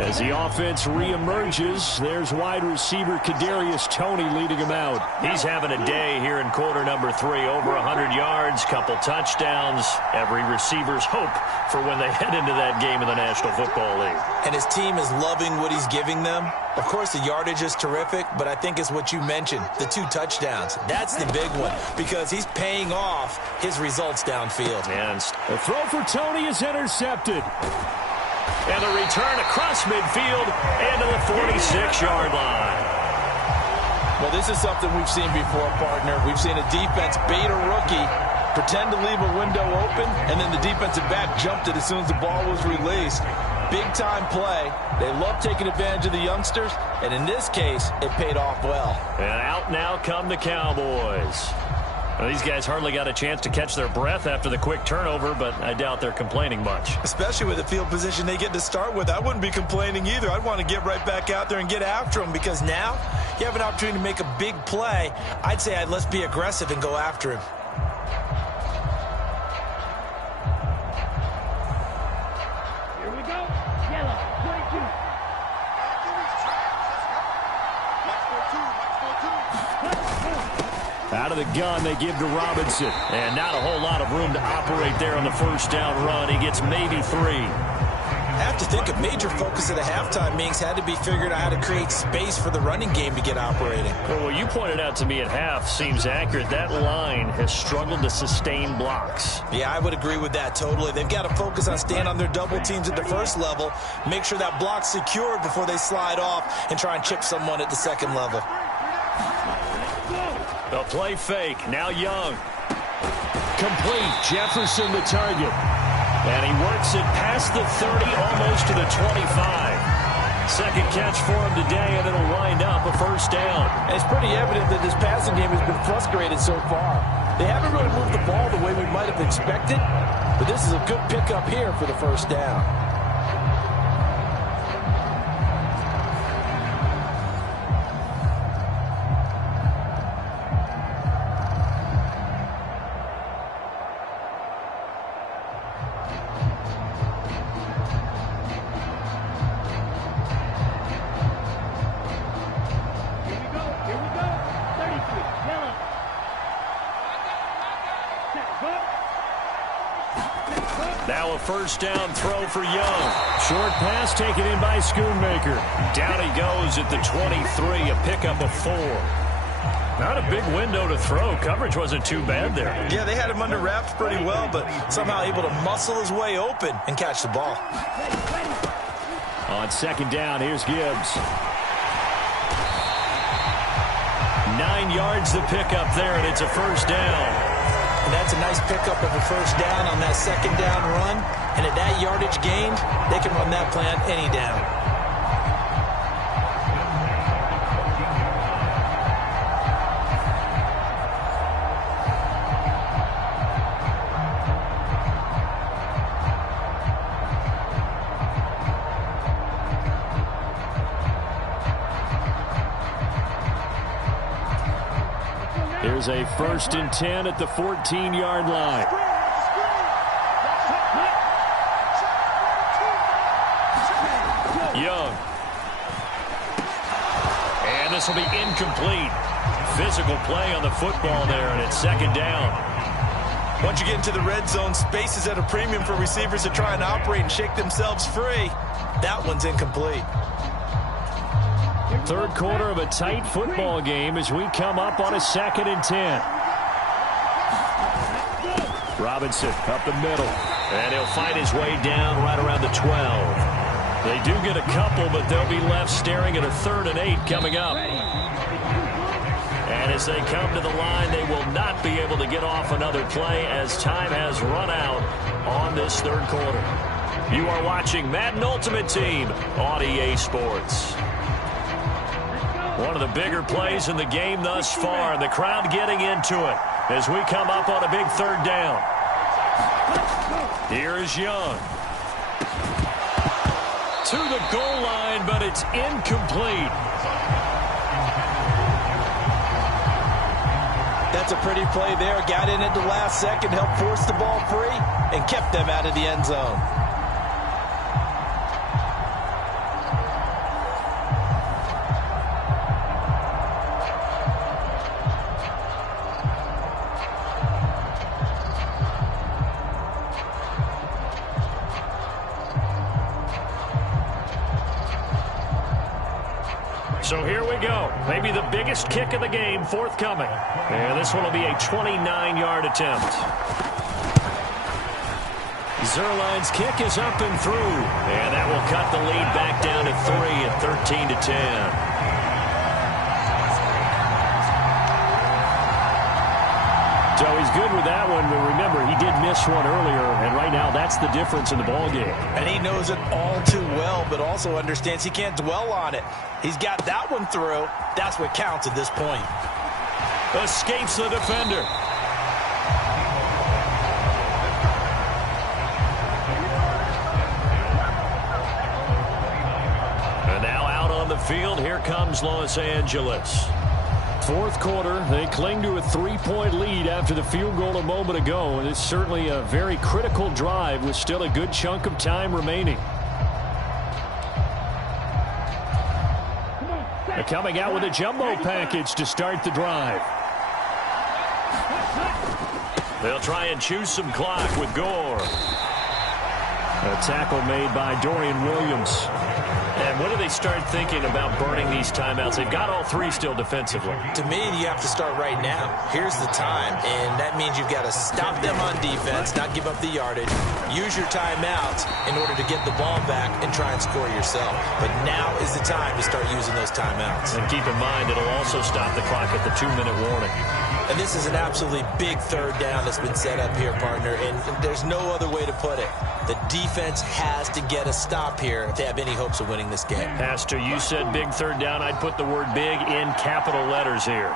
As the offense reemerges, there's wide receiver Kadarius Toney leading him out. He's having a day here in quarter number 3. Over 100 yards, couple touchdowns. Every receiver's hope for when they head into that game in the National Football League. And his team is loving what he's giving them. Of course, the yardage is terrific, but I think it's what you mentioned, the 2 touchdowns. That's the big one because he's paying off his results downfield. And the throw for Toney is intercepted. And the return across midfield and to the 46-yard line. Well, this is something we've seen before, partner. We've seen a defense bait a rookie, pretend to leave a window open, and then the defensive back jumped it as soon as the ball was released. Big-time play. They love taking advantage of the youngsters, and in this case, it paid off well. And out now come the Cowboys. Well, these guys hardly got a chance to catch their breath after the quick turnover, but I doubt they're complaining much. Especially with the field position they get to start with. I wouldn't be complaining either. I'd want to get right back out there and get after them because now you have an opportunity to make a big play. I'd say let's be aggressive and go after him. Here we go. Yellow, 22. Out of the gun, they give to Robinson. And not a whole lot of room to operate there on the first down run. He gets maybe 3. I have to think a major focus at the halftime meetings had to be figured out how to create space for the running game to get operating. Well, what you pointed out to me at half seems accurate. That line has struggled to sustain blocks. Yeah, I would agree with that totally. They've got to focus on staying on their double teams at the first level, make sure that block's secured before they slide off and try and chip someone at the second level. The play fake. Now Young. Complete. Jefferson the target. And he works it past the 30, almost to the 25. Second catch for him today, and it'll wind up a first down. And it's pretty evident that this passing game has been frustrated so far. They haven't really moved the ball the way we might have expected, but this is a good pickup here for the first down. Now a first down throw for Young. Short pass taken in by Schoonmaker. Down he goes at the 23, a pickup of 4. Not a big window to throw. Coverage wasn't too bad there. Yeah, they had him under wraps pretty well, but somehow able to muscle his way open and catch the ball. On second down, here's Gibbs. 9 yards the pickup there, and it's a first down. And that's a nice pickup of a first down on that second down run. And at that yardage gained, they can run that play on any down. Here's a 1st and 10 at the 14-yard line. this will be incomplete. Physical play on the football there, and it's second down. Once you get into the red zone, space is at a premium for receivers to try and operate and shake themselves free. That one's incomplete. Third quarter of a tight football game as we come up on a 2nd and 10. Robinson up the middle. And he'll fight his way down right around the 12. They do get a couple, but they'll be left staring at a 3rd and 8 coming up. And as they come to the line, they will not be able to get off another play as time has run out on this third quarter. You are watching Madden Ultimate Team on EA Sports. One of the bigger plays in the game thus far, and the crowd getting into it as we come up on a big 3rd down. Here is Young. To the goal line, but it's incomplete. That's a pretty play there. Got in at the last second, helped force the ball free, and kept them out of the end zone. So here we go. Maybe the biggest kick of the game forthcoming. And this one will be a 29-yard attempt. Zuerlein's kick is up and through. And that will cut the lead back down to 3 at 13-10. So he's good with that one, but remember, he did miss one earlier, and right now that's the difference in the ballgame. And he knows it all too well, but also understands he can't dwell on it. He's got that one through. That's what counts at this point. Escapes the defender. And now out on the field, here comes Los Angeles. Fourth quarter, they cling to a 3-point lead after the field goal a moment ago, and it's certainly a very critical drive with still a good chunk of time remaining. They're coming out with a jumbo package to start the drive. They'll try and choose some clock with Gore. A tackle made by Dorian Williams. And when do they start thinking about burning these timeouts? They've got all 3 still defensively. To me, you have to start right now. Here's the time, and that means you've got to stop them on defense, not give up the yardage. Use your timeouts in order to get the ball back and try and score yourself. But now is the time to start using those timeouts. And keep in mind, it'll also stop the clock at the 2-minute warning. And this is an absolutely big 3rd down that's been set up here, partner, and there's no other way to put it. The defense has to get a stop here to have any hopes of winning this game. Pastor, you said big 3rd down. I'd put the word big in capital letters here.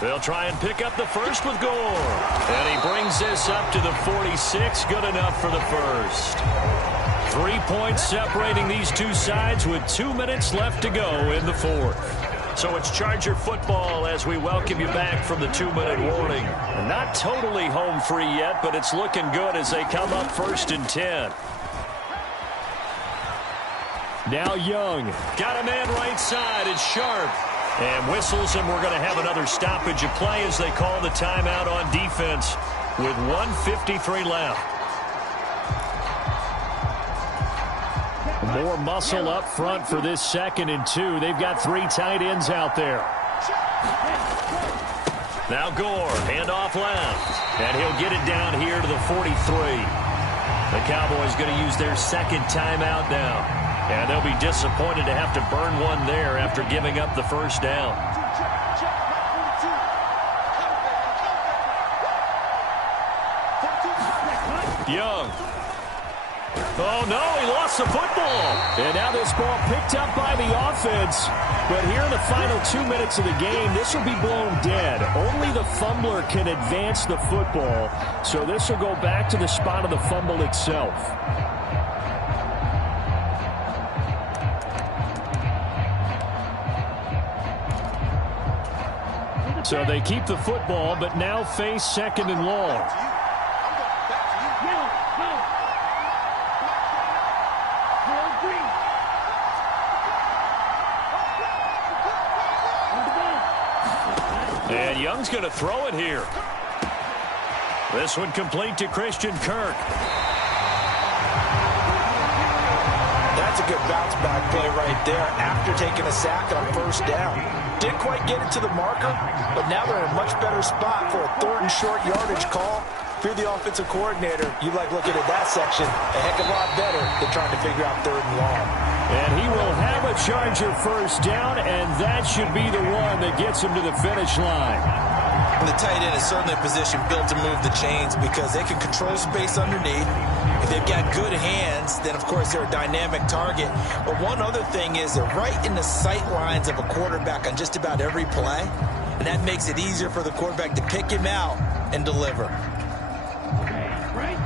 They'll try and pick up the first with Gore. And he brings this up to the 46. Good enough for the first. 3 points separating these two sides with 2 minutes left to go in the fourth. So it's Charger football as we welcome you back from the 2-minute warning. Not totally home free yet, but it's looking good as they come up 1st and 10. Now Young. Got a man right side. It's Sharp. And whistles, and we're going to have another stoppage of play as they call the timeout on defense with 1:53 left. More muscle up front for this 2nd and 2. They've got 3 tight ends out there. Now Gore, handoff left. And he'll get it down here to the 43. The Cowboys going to use their 2nd timeout now. And they'll be disappointed to have to burn one there after giving up the first down. Young. Oh, no, he lost the football. And now this ball picked up by the offense. But here in the final 2 minutes of the game, this will be blown dead. Only the fumbler can advance the football. So this will go back to the spot of the fumble itself. So they keep the football, but now face 2nd and long. And Young's going to throw it here. This one complete to Christian Kirk. That's a good bounce-back play right there after taking a sack on first down. Didn't quite get it to the marker, but now they're in a much better spot for a 3rd and short yardage call. If you're the offensive coordinator, you like looking at that section a heck of a lot better than trying to figure out 3rd and long. And he will have a Charger first down, and that should be the one that gets him to the finish line. The tight end is certainly a position built to move the chains because they can control space underneath. If they've got good hands, then, of course, they're a dynamic target. But one other thing is they're right in the sight lines of a quarterback on just about every play, and that makes it easier for the quarterback to pick him out and deliver. Right?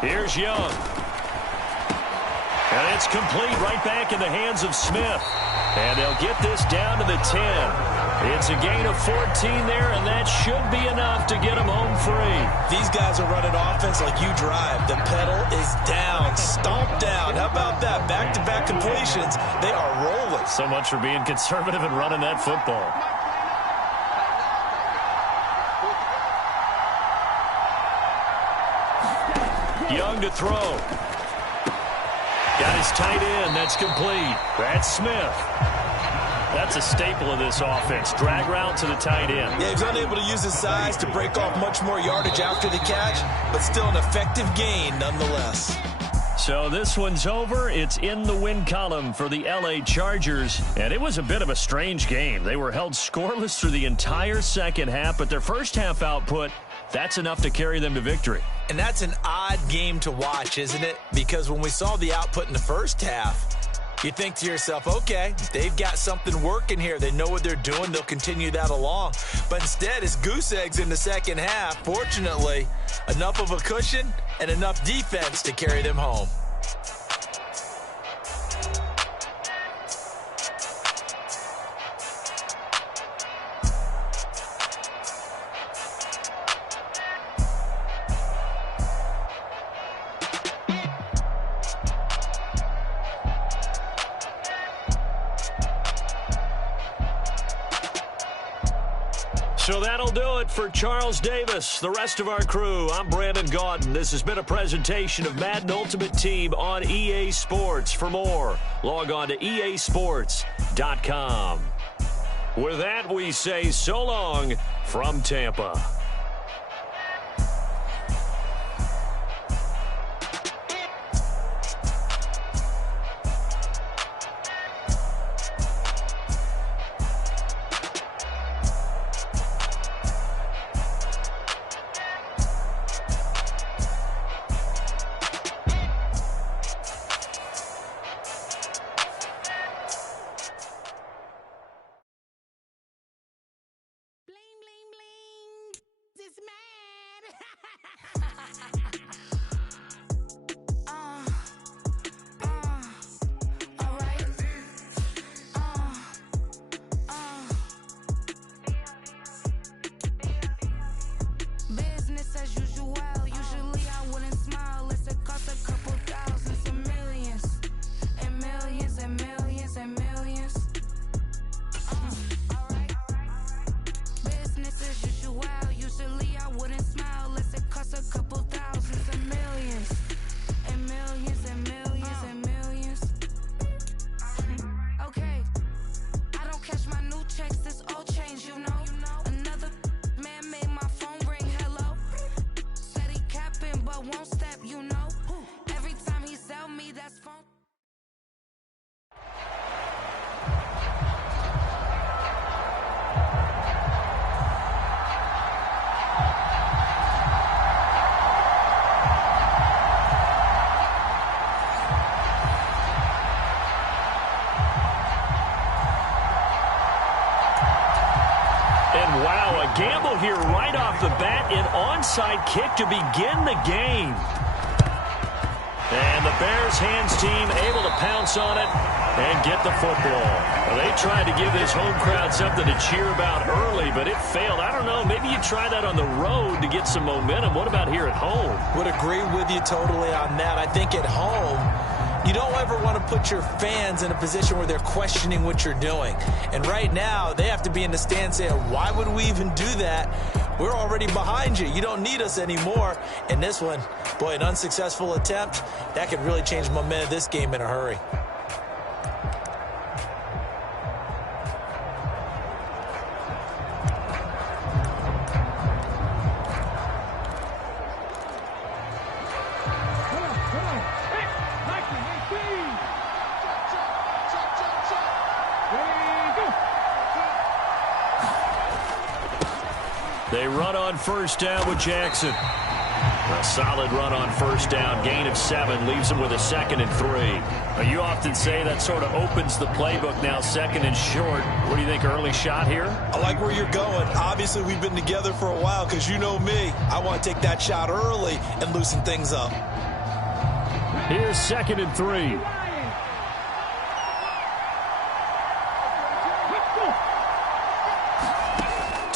Here's Young. And it's complete right back in the hands of Smith. And they'll get this down to the 10. It's a gain of 14 there, and that should be enough to get them home free. These guys are running offense like you drive. The pedal is down, stomped down. How about that? Back-to-back completions. They are rolling. So much for being conservative and running that football. Young to throw. Got his tight end. That's complete. That's Smith. That's a staple of this offense. Drag route to the tight end. Yeah, he's unable to use his size to break off much more yardage after the catch, but still an effective gain nonetheless. So this one's over. It's in the win column for the L.A. Chargers. And it was a bit of a strange game. They were held scoreless through the entire second half, but their first half output, that's enough to carry them to victory. And that's an odd game to watch, isn't it? Because when we saw the output in the first half, you think to yourself, okay, they've got something working here. They know what they're doing. They'll continue that along. But instead, it's goose eggs in the second half. Fortunately, enough of a cushion and enough defense to carry them home. So that'll do it for Charles Davis, the rest of our crew. I'm Brandon Gaudin. This has been a presentation of Madden Ultimate Team on EA Sports. For more, log on to easports.com. With that, we say so long from Tampa. Wow, a gamble here right off the bat. An onside kick to begin the game. And the Bears hands team able to pounce on it and get the football. Well, they tried to give this home crowd something to cheer about early, but it failed. I don't know. Maybe you try that on the road to get some momentum. What about here at home? Would agree with you totally on that. I think at home, you don't ever want to put your fans in a position where they're questioning what you're doing. And right now, they have to be in the stand saying, why would we even do that? We're already behind you. You don't need us anymore. And this one, boy, an unsuccessful attempt, that could really change the momentum of this game in a hurry. They run on first down with Jackson. A solid run on first down. Gain of 7 leaves them with a 2nd and 3. Now, you often say that sort of opens the playbook now, 2nd and short. What do you think, early shot here? I like where you're going. Obviously, we've been together for a while because you know me. I want to take that shot early and loosen things up. Here's 2nd and 3.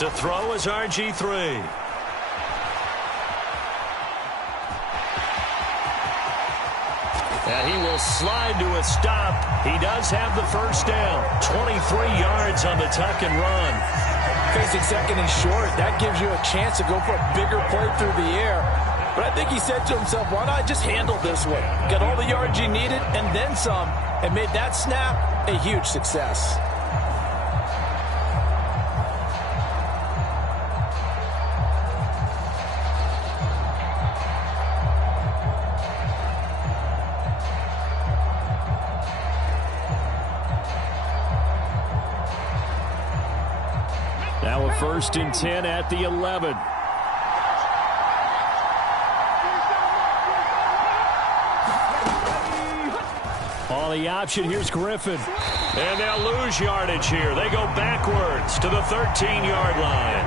To throw is RG3. And he will slide to a stop. He does have the first down. 23 yards on the tuck and run. Facing 2nd and short, that gives you a chance to go for a bigger play through the air. But I think he said to himself, why not just handle this one? Got all the yards you needed and then some, and made that snap a huge success. Now a 1st and 10 at the 11. On the option, here's Griffin. And they'll lose yardage here. They go backwards to the 13-yard line.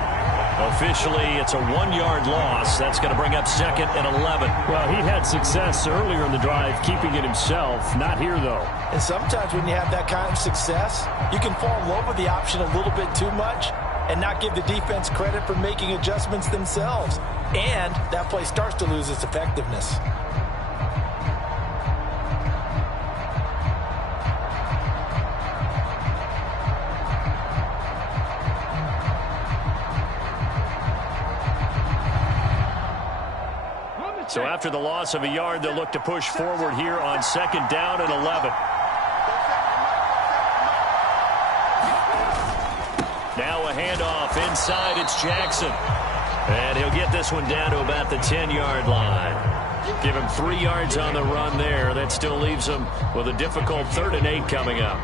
Officially, it's a 1-yard loss. That's going to bring up 2nd and 11. Well, he had success earlier in the drive keeping it himself. Not here, though. And sometimes when you have that kind of success, you can fall in love with the option a little bit too much and not give the defense credit for making adjustments themselves. And that play starts to lose its effectiveness. So after the loss of a yard, they'll look to push forward here on 2nd down and 11. Now a handoff inside. It's Jackson. And he'll get this one down to about the 10-yard line. Give him 3 yards on the run there. That still leaves him with a difficult 3rd and 8 coming up.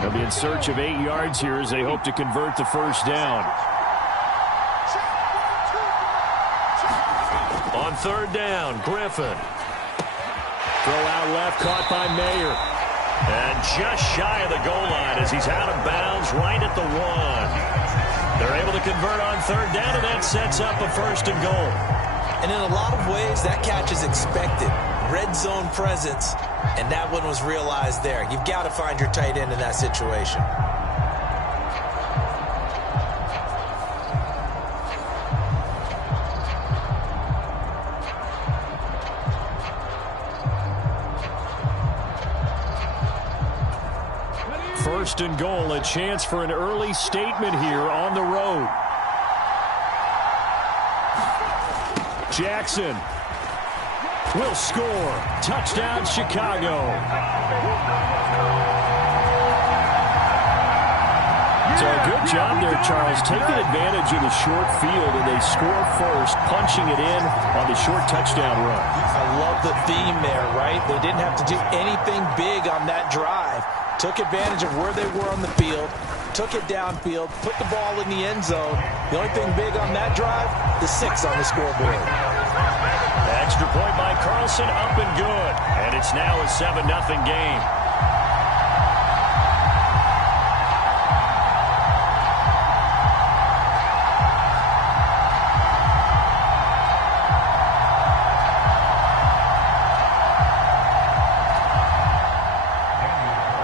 They'll be in search of 8 yards here as they hope to convert the first down. On 3rd down, Griffin. Throw out left, caught by Mayer. And just shy of the goal line as he's out of bounds right at the 1. They're able to convert on 3rd down, and that sets up a 1st and goal. And in a lot of ways, that catch is expected. Red zone presence, and that one was realized there. You've got to find your tight end in that situation. First and goal, a chance for an early statement here on the road. Jackson will score. Touchdown, Chicago. So a good job there, Charles, taking advantage of the short field, and they score first, punching it in on the short touchdown run. I love the theme there, right? They didn't have to do anything big on that drive. Took advantage of where they were on the field, took it downfield, put the ball in the end zone. The only thing big on that drive, the 6 on the scoreboard. Extra point by Carlson, up and good. And it's now a 7-0 game.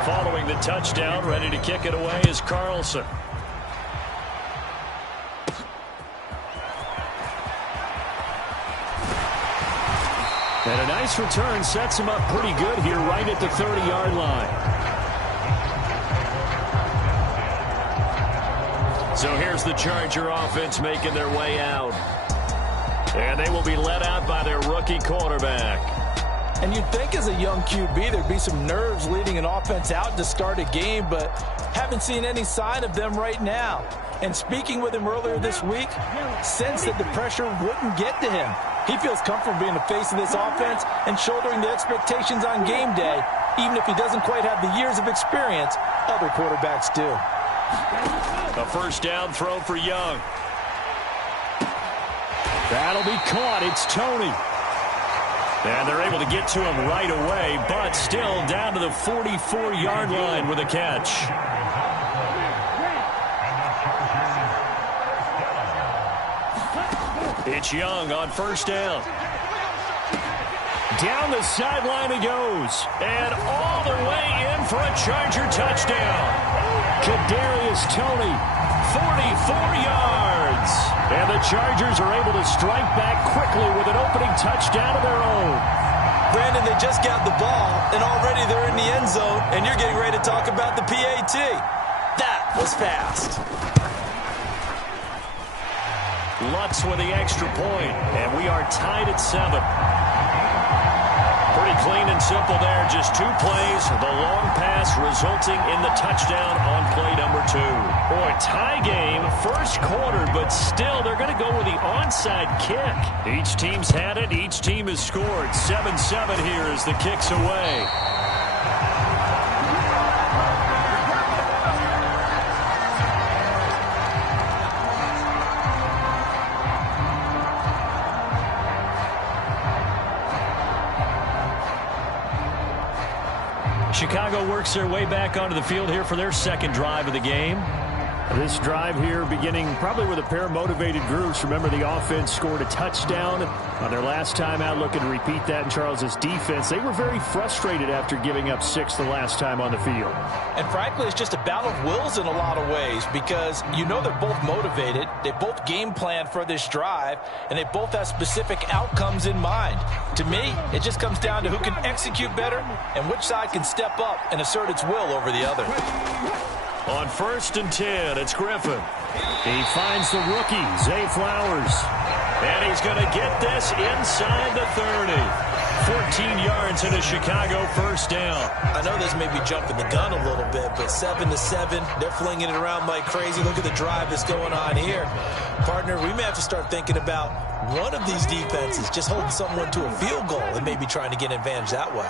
Following the touchdown, ready to kick it away is Carlson. And a nice return sets him up pretty good here right at the 30-yard line. So here's the Charger offense making their way out. And they will be led out by their rookie quarterback. And you'd think as a young QB there'd be some nerves leading an offense out to start a game, but haven't seen any sign of them right now. And speaking with him earlier this week, sensed that the pressure wouldn't get to him. He feels comfortable being the face of this offense and shouldering the expectations on game day, even if he doesn't quite have the years of experience other quarterbacks do. A first down throw for Young. That'll be caught. It's Toney. And they're able to get to him right away, but still down to the 44-yard line with a catch. It's Young on first down. Down the sideline he goes. And all the way in for a Charger touchdown. Kadarius Toney, 44 yards. And the Chargers are able to strike back quickly with an opening touchdown of their own. Brandon, they just got the ball, and already they're in the end zone, and you're getting ready to talk about the PAT. That was fast. Lutz with the extra point, and we are tied at 7. Pretty clean and simple there. Just 2 plays. The long pass resulting in the touchdown on play number 2. Boy, tie game, first quarter, but still they're going to go with the onside kick. Each team's had it. Each team has scored. 7-7 here as the kick's away. Chicago works their way back onto the field here for their second drive of the game. This drive here beginning probably with a pair of motivated groups. Remember, the offense scored a touchdown on their last time out. Looking to repeat that in Charles's defense. They were very frustrated after giving up 6 the last time on the field. And frankly, it's just a battle of wills in a lot of ways because you know they're both motivated. They both game plan for this drive, and they both have specific outcomes in mind. To me, it just comes down to who can execute better and which side can step up and assert its will over the other. On 1st and 10, it's Griffin. He finds the rookie, Zay Flowers. And he's going to get this inside the 30. 14 yards and a Chicago first down. I know this may be jumping the gun a little bit, but 7-7, they're flinging it around like crazy. Look at the drive that's going on here. Partner, we may have to start thinking about one of these defenses just holding someone to a field goal and maybe trying to get an advantage that way.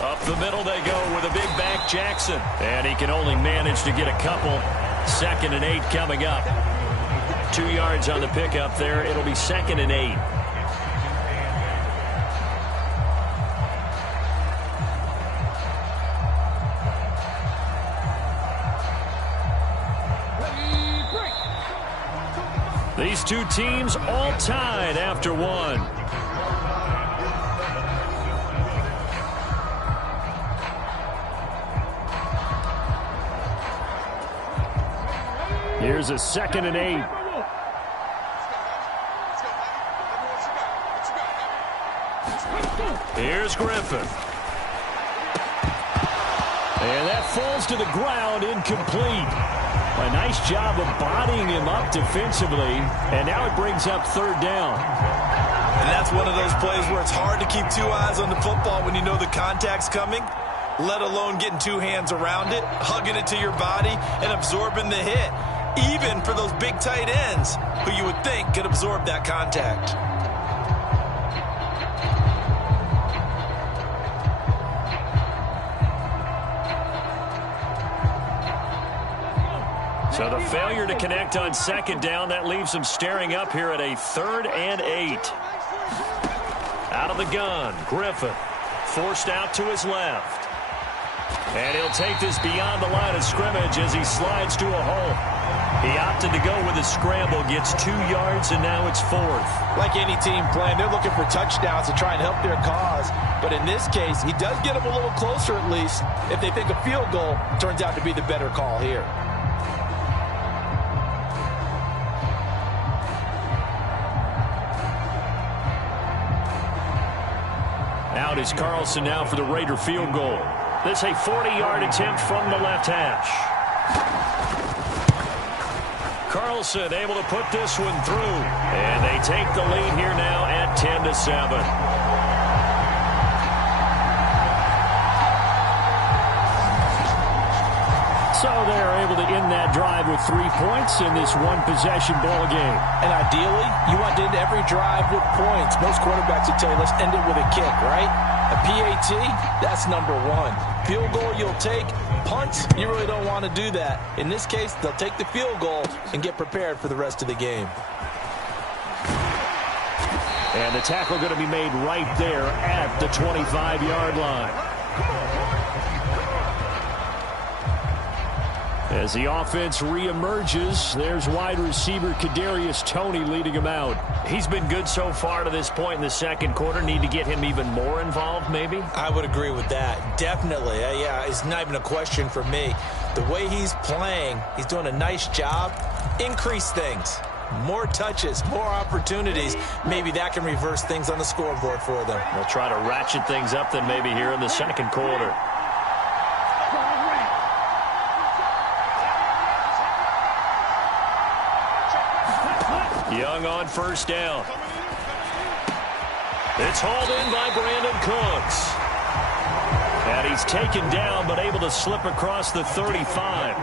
Up the middle they go with a big back Jackson. And he can only manage to get a couple. 2nd and 8 coming up. 2 yards on the pickup there. It'll be 2nd and 8. These two teams all tied after 1. Here's a 2nd and 8. Here's Griffin. And that falls to the ground, incomplete. A nice job of bodying him up defensively, and now it brings up 3rd down. And that's one of those plays where it's hard to keep 2 eyes on the football when you know the contact's coming, let alone getting 2 hands around it, hugging it to your body, and absorbing the hit. Even for those big tight ends who you would think could absorb that contact. So the failure to connect on second down, that leaves him staring up here at a 3rd and 8. Out of the gun, Griffin forced out to his left. And he'll take this beyond the line of scrimmage as he slides to a hole. He opted to go with a scramble, gets 2 yards, and now it's 4th. Like any team playing, they're looking for touchdowns to try and help their cause. But in this case, he does get them a little closer at least if they think a field goal turns out to be the better call here. Out is Carlson now for the Raider field goal. This a 40-yard attempt from the left hash. Carlson able to put this one through. And they take the lead here now at 10-7. So they're able to end that drive with 3 points in this one-possession ball game. And ideally, you want to end every drive with points. Most quarterbacks would tell you, let's end it with a kick, right? A PAT, that's number 1. Field goal you'll take. Punts, you really don't want to do that. In this case, they'll take the field goal and get prepared for the rest of the game. And the tackle going to be made right there at the 25-yard line. As the offense reemerges, there's wide receiver Kadarius Toney leading him out. He's been good so far to this point in the second quarter. Need to get him even more involved, maybe? I would agree with that. Definitely. Yeah, it's not even a question for me. The way he's playing, he's doing a nice job. Increase things. More touches, more opportunities. Maybe that can reverse things on the scoreboard for them. They'll try to ratchet things up then maybe here in the second quarter. Young on first down. It's hauled in by Brandon Cooks. And he's taken down but able to slip across the 35.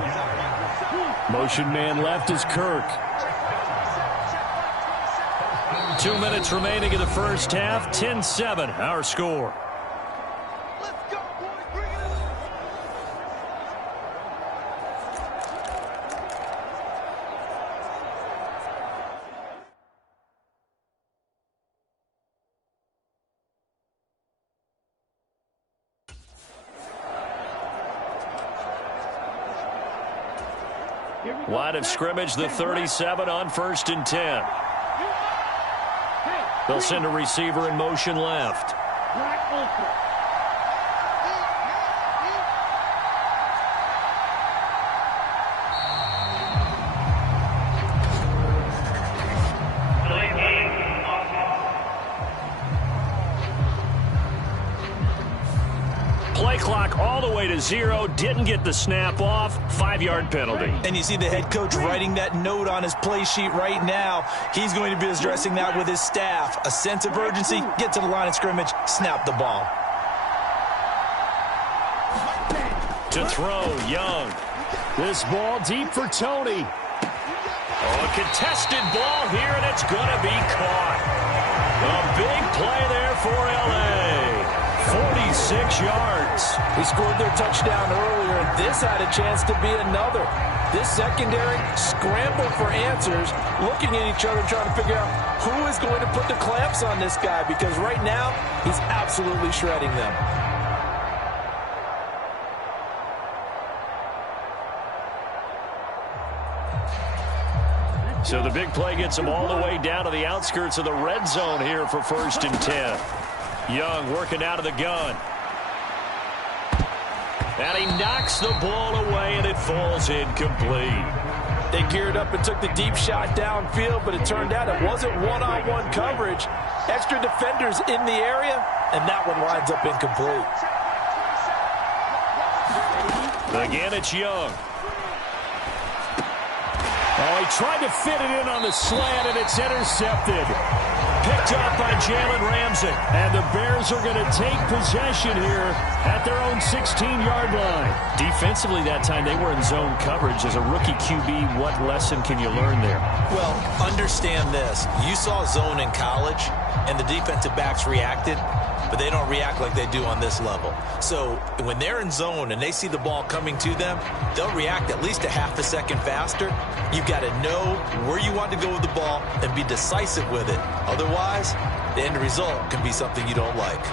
Motion man left is Kirk. 2 minutes remaining in the first half. 10-7 our score. Line of scrimmage, the 37 on 1st and 10. They'll send a receiver in motion left. Play clock all the way to 0. Didn't get the snap off. 5-yard penalty. And you see the head coach writing that note on his play sheet right now. He's going to be addressing that with his staff. A sense of urgency. Get to the line of scrimmage. Snap the ball. To throw, Young. This ball deep for Toney. Oh, a contested ball here, and it's going to be caught. A big play there for L.A. 46 yards. He scored their touchdown earlier, and this had a chance to be another. This secondary scrambled for answers, looking at each other, trying to figure out who is going to put the clamps on this guy, because right now, he's absolutely shredding them. So the big play gets him all the way down to the outskirts of the red zone here for 1st and 10. Young working out of the gun. And he knocks the ball away, and it falls incomplete. They geared up and took the deep shot downfield, but it turned out it wasn't one-on-one coverage. Extra defenders in the area, and that one winds up incomplete. Again, it's Young. Oh, he tried to fit it in on the slant, and it's intercepted. Picked up by Jalen Ramsey. And the Bears are going to take possession here at their own 16-yard line. Defensively that time, they were in zone coverage. As a rookie QB, what lesson can you learn there? Well, understand this. You saw zone in college, and the defensive backs reacted. but they don't react like they do on this level. So when they're in zone and they see the ball coming to them, they'll react at least a half a second faster. You've got to know where you want to go with the ball and be decisive with it. Otherwise, the end result can be something you don't like.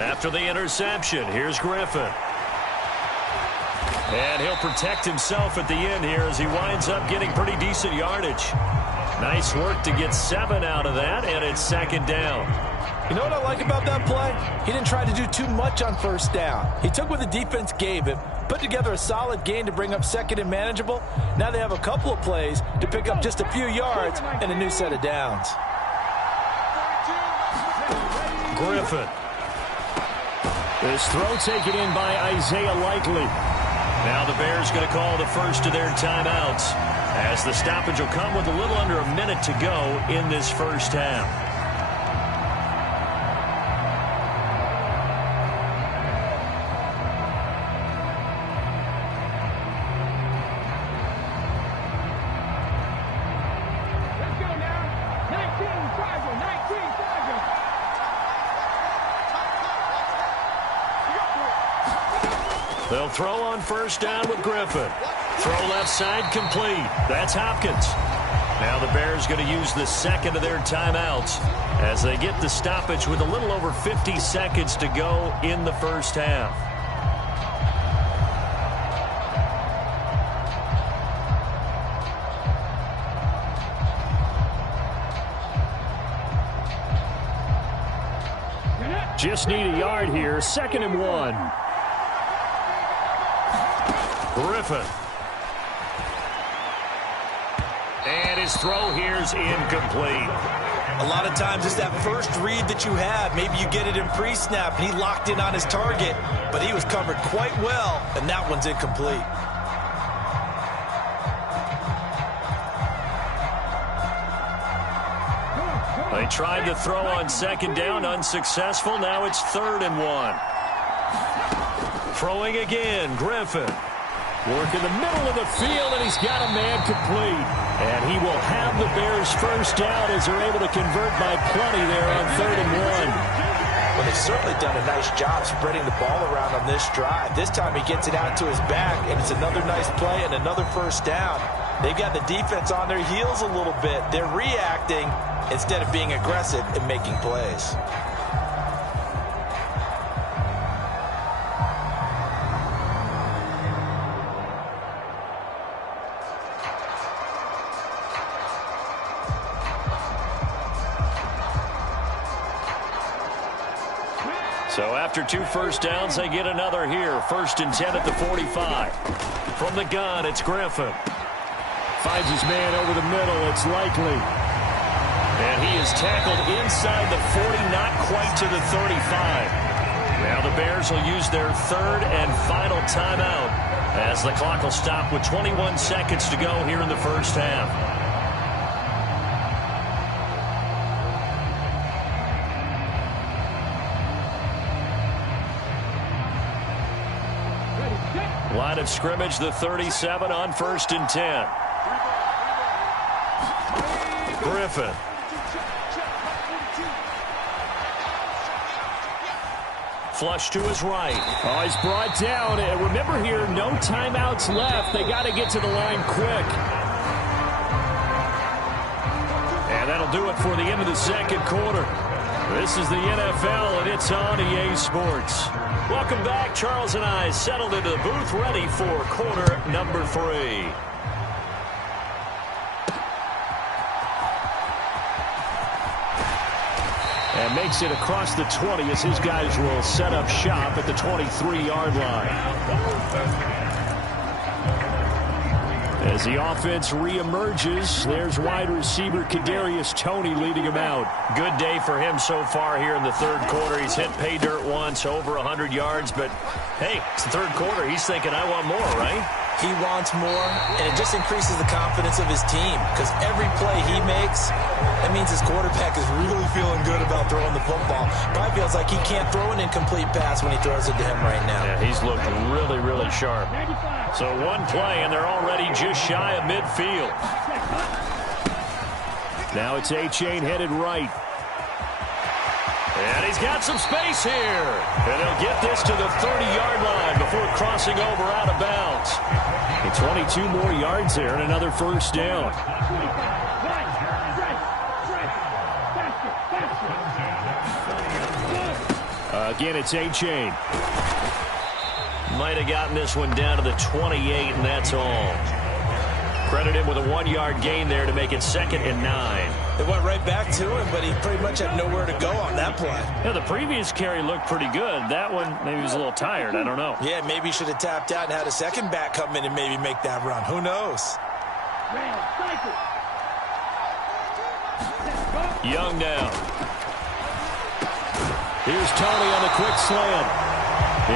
After the interception, here's Griffin. And he'll protect himself at the end here as he winds up getting pretty decent yardage. Nice work to get 7 out of that, and it's second down. You know what I like about that play? He didn't try to do too much on first down. He took what the defense gave him, put together a solid gain to bring up second and manageable. Now they have a couple of plays to pick up just a few yards and a new set of downs. Griffin. This throw taken in by Isaiah Likely. Now the Bears going to call the first of their timeouts, as the stoppage will come with a little under a minute to go in this first half. Let's go now. 19, Tiger, 19, Tiger. They'll throw on first down with Griffin. Throw left side complete. That's Hopkins. Now the Bears going to use the second of their timeouts as they get the stoppage with a little over 50 seconds to go in the first half. Just need a yard here. 2nd and 1. Griffin. And his throw here's incomplete. A lot of times it's that first read that you have. Maybe you get it in pre-snap, and he locked in on his target, but he was covered quite well, and that one's incomplete. They tried to throw on second down, unsuccessful. Now it's 3rd and 1. Throwing again, Griffin. Work in the middle of the field, and he's got a man complete. And he will have the Bears first down as they're able to convert by plenty there on 3rd and 1. Well, they've certainly done a nice job spreading the ball around on this drive. This time he gets it out to his back, and it's another nice play and another first down. They've got the defense on their heels a little bit. They're reacting instead of being aggressive and making plays. So after 2 first downs, they get another here. 1st and 10 at the 45. From the gun, it's Griffin. Finds his man over the middle. It's Likely. And he is tackled inside the 40, not quite to the 35. Now the Bears will use their 3rd and final timeout as the clock will stop with 21 seconds to go here in the first half. Line of scrimmage, the 37 on 1st and 10. Griffin. Flush to his right. Oh, he's brought down. And remember here, no timeouts left. They got to get to the line quick. And that'll do it for the end of the second quarter. This is the NFL, and it's on EA Sports. Welcome back. Charles and I settled into the booth, ready for quarter number 3. And makes it across the 20 as his guys will set up shop at the 23-yard line. As the offense reemerges, there's wide receiver Kadarius Toney leading him out. Good day for him so far here in the third quarter. He's hit pay dirt once, over 100 yards. But, hey, it's the third quarter. He's thinking, I want more, right? He wants more, and it just increases the confidence of his team because every play he makes, that means his quarterback is really feeling good about throwing the football. Probably feels like he can't throw an incomplete pass when he throws it to him right now. Yeah, he's looked really, really sharp. So one play, and they're already just shy of midfield. Now it's A-Chain headed right. And he's got some space here. And he'll get this to the 30-yard line before crossing over out of bounds. And 22 more yards there and another first down. Again, it's A-Chain. Might have gotten this one down to the 28, and that's all. Credit him with a 1-yard gain there to make it 2nd and 9. It went right back to him, but he pretty much had nowhere to go on that play. Yeah, the previous carry looked pretty good. That one, maybe he was a little tired. I don't know. Yeah, maybe he should have tapped out and had a second back come in and maybe make that run. Who knows? Young now. Here's Tony on the quick slant.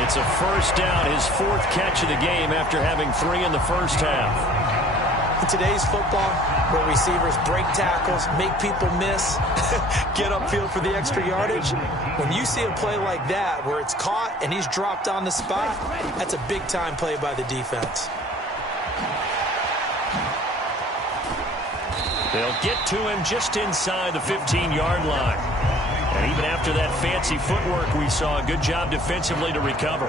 It's a first down, his 4th catch of the game after having 3 in the first half. In today's football, where receivers break tackles, make people miss, get upfield for the extra yardage, when you see a play like that where it's caught and he's dropped on the spot, that's a big-time play by the defense. They'll get to him just inside the 15-yard line. And even after that fancy footwork we saw, a good job defensively to recover.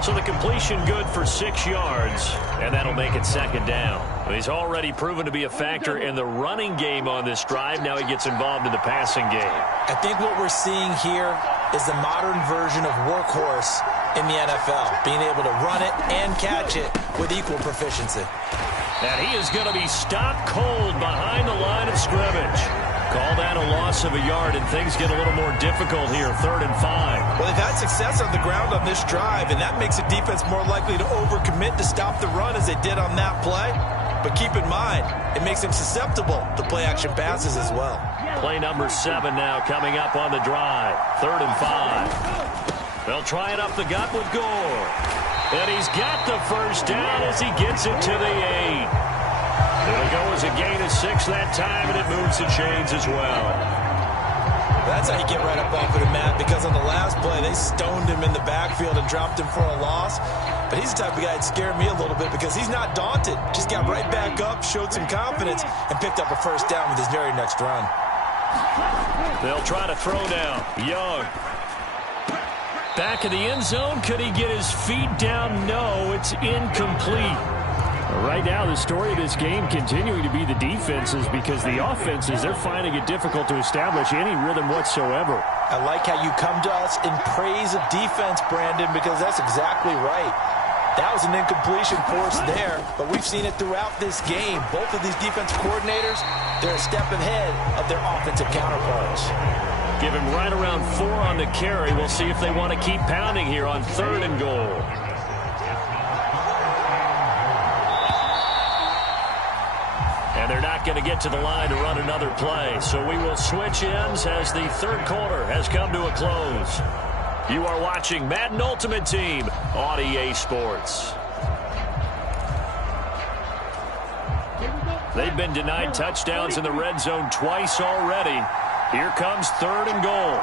So the completion good for 6 yards, and that'll make it 2nd down. He's already proven to be a factor in the running game on this drive. Now he gets involved in the passing game. I think what we're seeing here is the modern version of workhorse in the NFL, being able to run it and catch it with equal proficiency. And he is going to be stopped cold behind the line of scrimmage. Call that a loss of a yard, and things get a little more difficult here, 3rd and 5. Well, they've had success on the ground on this drive, and that makes a defense more likely to overcommit to stop the run as they did on that play. But keep in mind, it makes them susceptible to play-action passes as well. Play number 7 now coming up on the drive, 3rd and 5. They'll try it up the gut with Gore. And he's got the first down as he gets it to the 8. It'll go as a gain of 6 that time, and it moves the chains as well. That's how you get right up off of the mat, because on the last play, they stoned him in the backfield and dropped him for a loss. But he's the type of guy that scared me a little bit because he's not daunted. Just got right back up, showed some confidence, and picked up a first down with his very next run. They'll try to throw now. Young. Back in the end zone. Could he get his feet down? No, it's incomplete. Right now, the story of this game continuing to be the defenses, because the offenses, they're finding it difficult to establish any rhythm whatsoever. I like how you come to us in praise of defense, Brandon, because that's exactly right. That was an incompletion forced there, but we've seen it throughout this game. Both of these defensive coordinators, they're a step ahead of their offensive counterparts. Give him right around 4 on the carry. We'll see if they want to keep pounding here on 3rd and goal. And they're not going to get to the line to run another play. So we will switch ends as the 3rd quarter has come to a close. You are watching Madden Ultimate Team on EA Sports. They've been denied touchdowns in the red zone twice already. Here comes 3rd and goal.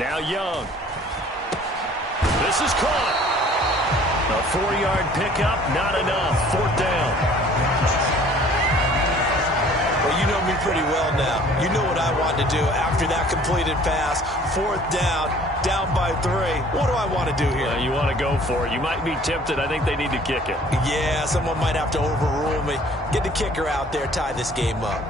Now Young. This is caught. A 4-yard pickup, not enough. 4th down. Well, you know me pretty well now. You know what I want to do after that completed pass. 4th down, down by 3. What do I want to do here? You want to go for it. You might be tempted. I think they need to kick it. Yeah, someone might have to overrule me. Get the kicker out there, tie this game up.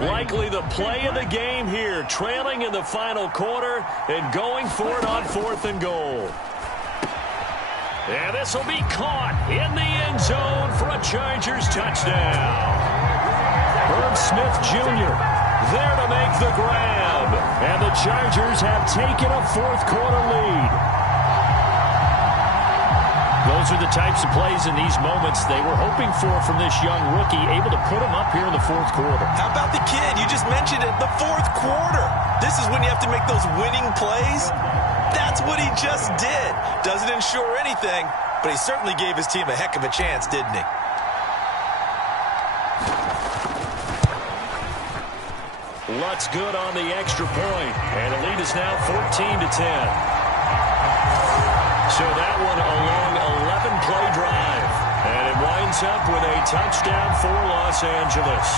Likely the play of the game here, trailing in the final quarter and going for it on 4th and goal. And this will be caught in the end zone for a Chargers touchdown. Herb Smith Jr. there to make the grab. And the Chargers have taken a 4th quarter lead. Those are the types of plays in these moments they were hoping for from this young rookie, able to put him up here in the fourth quarter. How about the kid? You just mentioned it, the fourth quarter. This is when you have to make those winning plays. That's what he just did. Doesn't ensure anything, but he certainly gave his team a heck of a chance, didn't he? Lutz good on the extra point, and the lead is now 14-10. So that one a long 11-play drive, and it winds up with a touchdown for Los Angeles.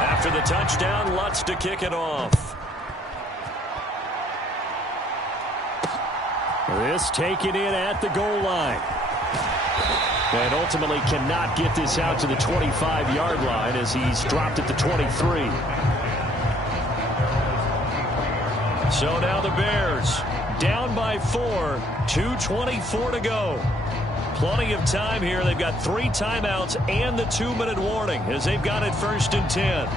After the touchdown, Lutz to kick it off. This taken in at the goal line. And ultimately cannot get this out to the 25-yard line as he's dropped at the 23. So now the Bears down by 4, 2:24 to go. Plenty of time here. They've got 3 timeouts and the 2-minute warning as they've got it 1st and 10.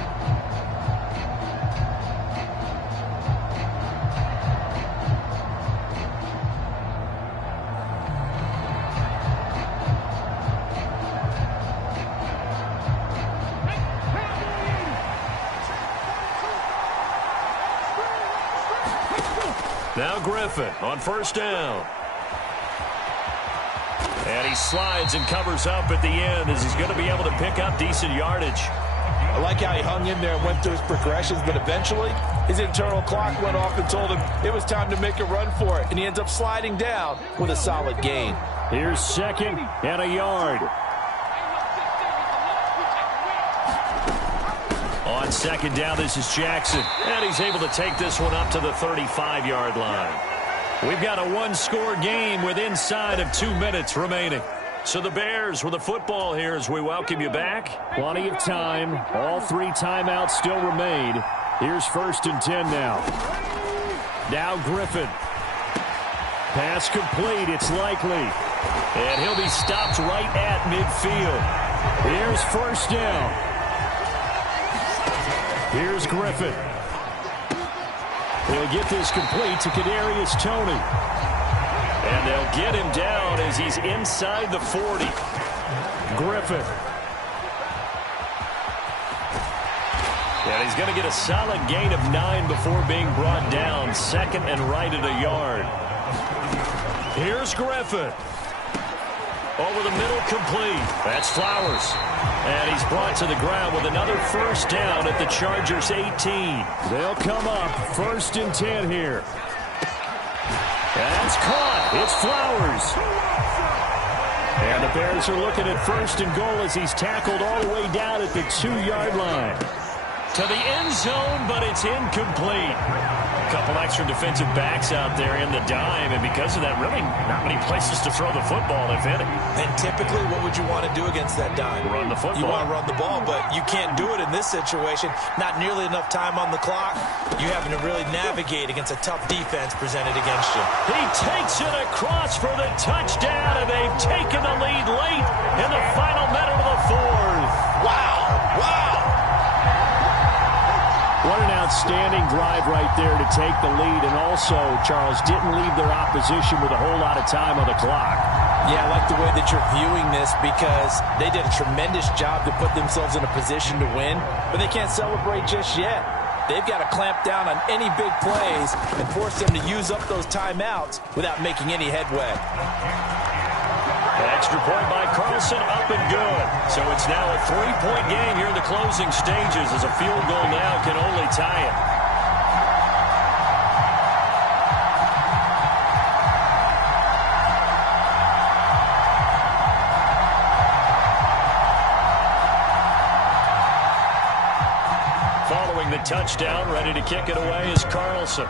Now Griffin on 1st down. And he slides and covers up at the end as he's going to be able to pick up decent yardage. I like how he hung in there and went through his progressions, but eventually his internal clock went off and told him it was time to make a run for it, and he ends up sliding down with a solid gain. Here's 2nd and a yard. On 2nd down, this is Jackson, and he's able to take this one up to the 35-yard line. We've got a one-score game with inside of 2 minutes remaining. So the Bears with the football here as we welcome you back. Plenty of time. All 3 timeouts still remain. Here's 1st and 10 now. Now Griffin. Pass complete. It's likely. And he'll be stopped right at midfield. Here's 1st down. Here's Griffin. He'll get this complete to Kadarius Toney. And they'll get him down as he's inside the 40. Griffin. And he's going to get a solid gain of 9 before being brought down. 2nd and right at a yard. Here's Griffin. Over the middle, complete. That's Flowers. And he's brought to the ground with another 1st down at the Chargers' 18. They'll come up 1st and 10 here. That's caught. It's Flowers. And the Bears are looking at 1st and goal as he's tackled all the way down at the 2-yard line. To the end zone, but it's incomplete. A couple extra defensive backs out there in the dime, and because of that, really not many places to throw the football, if any. And typically, what would you want to do against that dime? Run the football. You want to run the ball, but you can't do it in this situation. Not nearly enough time on the clock. You having to really navigate against a tough defense presented against you. He takes it across for the touchdown, and they've taken the lead late in the final minute of the 4th. Wow. Wow. What an outstanding drive right there to take the lead, and also, Charles, didn't leave their opposition with a whole lot of time on the clock. Yeah, I like the way that you're viewing this because they did a tremendous job to put themselves in a position to win, but they can't celebrate just yet. They've got to clamp down on any big plays and force them to use up those timeouts without making any headway. Extra point by Carlson, up and good. So it's now a 3-point game here in the closing stages as a field goal now can only tie it. Following the touchdown, ready to kick it away is Carlson.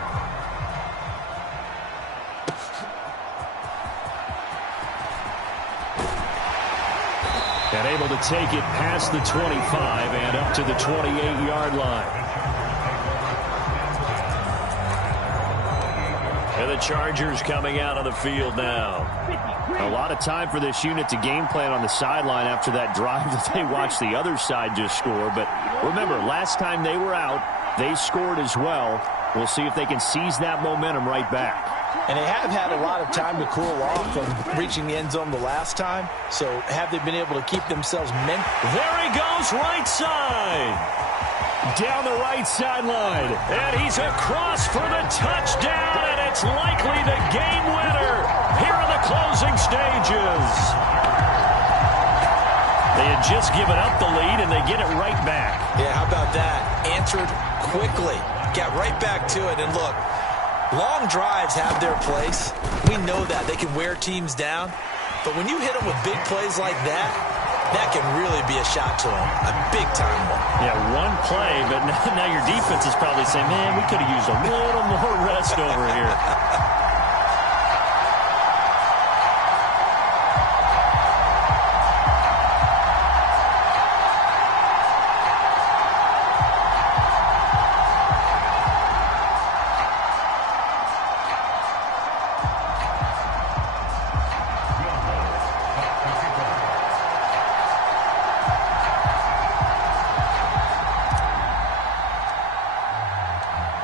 And able to take it past the 25 and up to the 28-yard line. And the Chargers coming out on the field now. A lot of time for this unit to game plan on the sideline after that drive that they watched the other side just score. But remember, last time they were out, They scored as well. We'll see if they can seize that momentum right back. And they have had a lot of time to cool off from reaching the end zone the last time. So have they been able to keep themselves mentally? There he goes, right side. Down the right sideline. And he's across for the touchdown, and it's likely the game winner here in the closing stages. They had just given up the lead, and they get it right back. Yeah, how about that? Answered quickly. Got right back to it. And look, long drives have their place. We know that. They can wear teams down. But when you hit them with big plays like that, that can really be a shot to them. A big-time one. Yeah, one play, but now your defense is probably saying, man, we could have used a little more rest over here.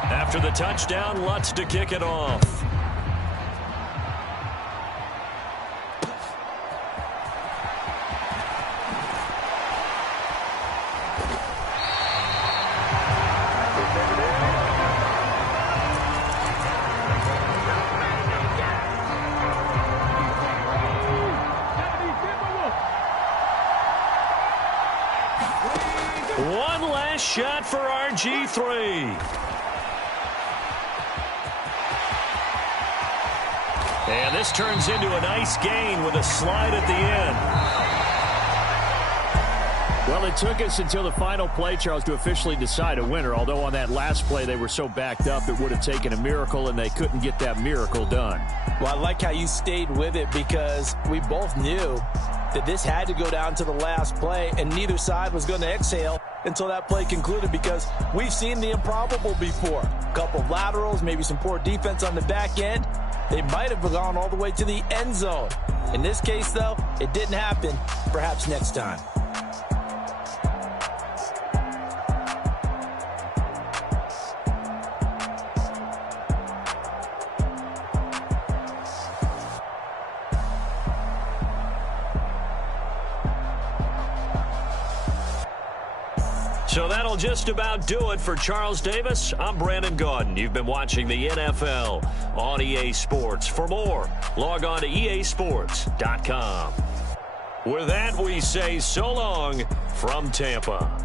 After the touchdown, Lutz to kick it off. One last shot for RG3. And this turns into a nice gain with a slide at the end. Well, it took us until the final play, Charles, to officially decide a winner. Although on that last play they were so backed up, it would have taken a miracle, and they couldn't get that miracle done. Well, I like how you stayed with it because we both knew that this had to go down to the last play, and neither side was going to exhale until that play concluded because we've seen the improbable before. A couple of laterals, maybe some poor defense on the back end. They might have gone all the way to the end zone. In this case, though, it didn't happen. Perhaps next time. So that'll just about do it for Charles Davis. I'm Brandon Gaudin. You've been watching the NFL on EA Sports. For more, log on to easports.com. With that, we say so long from Tampa.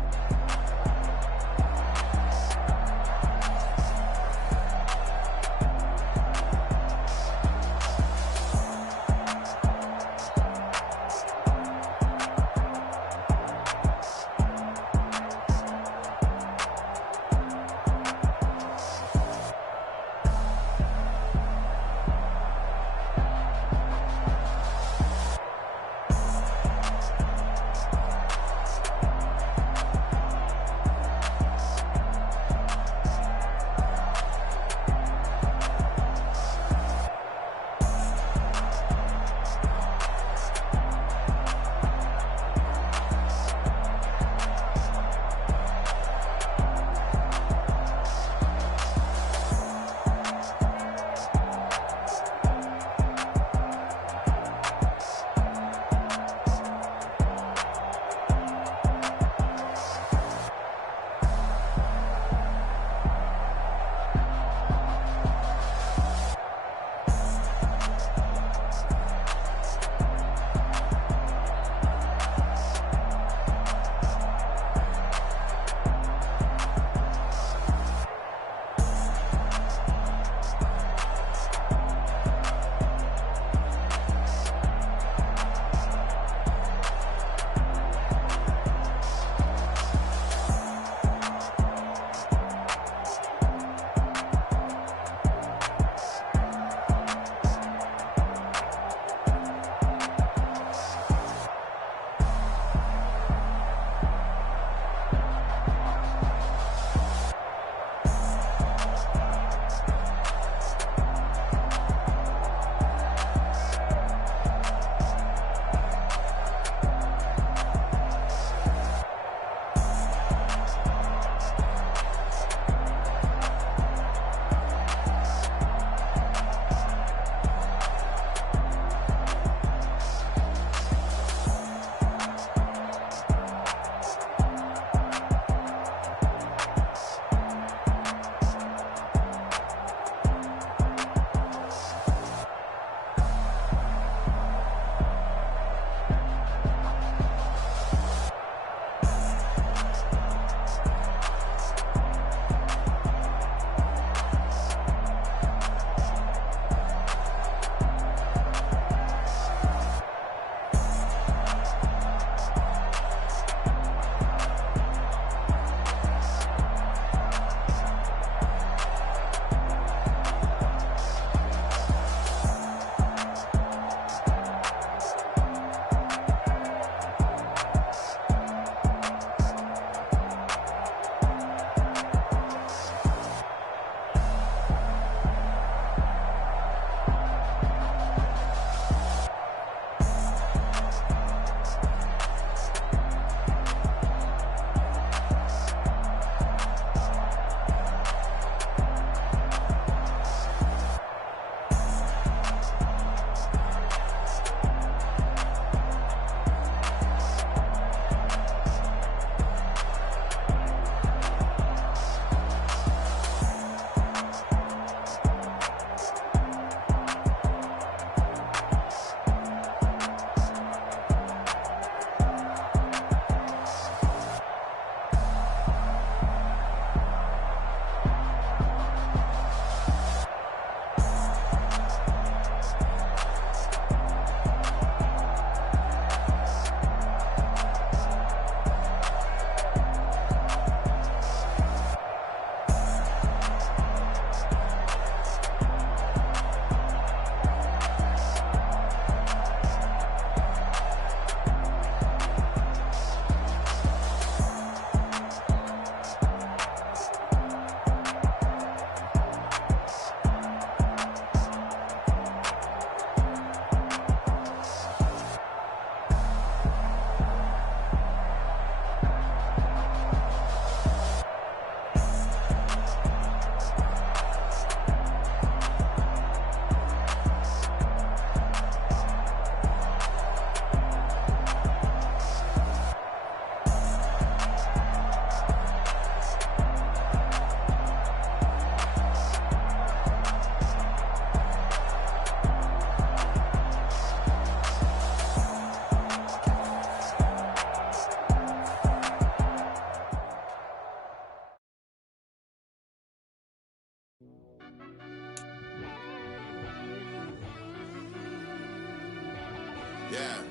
Yeah.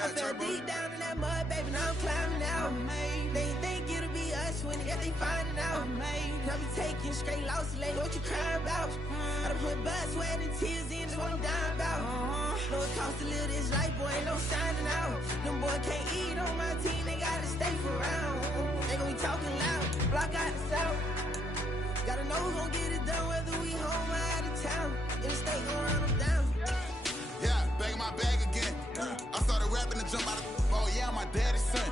I fell deep down in that mud, baby, now I'm climbing out. They think it'll be us when they finding out. I be taking straight losses, lady, what you crying about? I done put blood, sweat, and tears in, that's what I'm dying about. Know it costs to live this life, boy, ain't no signing out. Them boy can't eat on my team, they gotta stay for round. They gon' be talking loud, block out the south. Gotta know who gon' get it done, whether we home or out of town. In the state gon' run them down. Yeah, back in my bag again. I started rapping and jump out of, oh yeah, my daddy's son.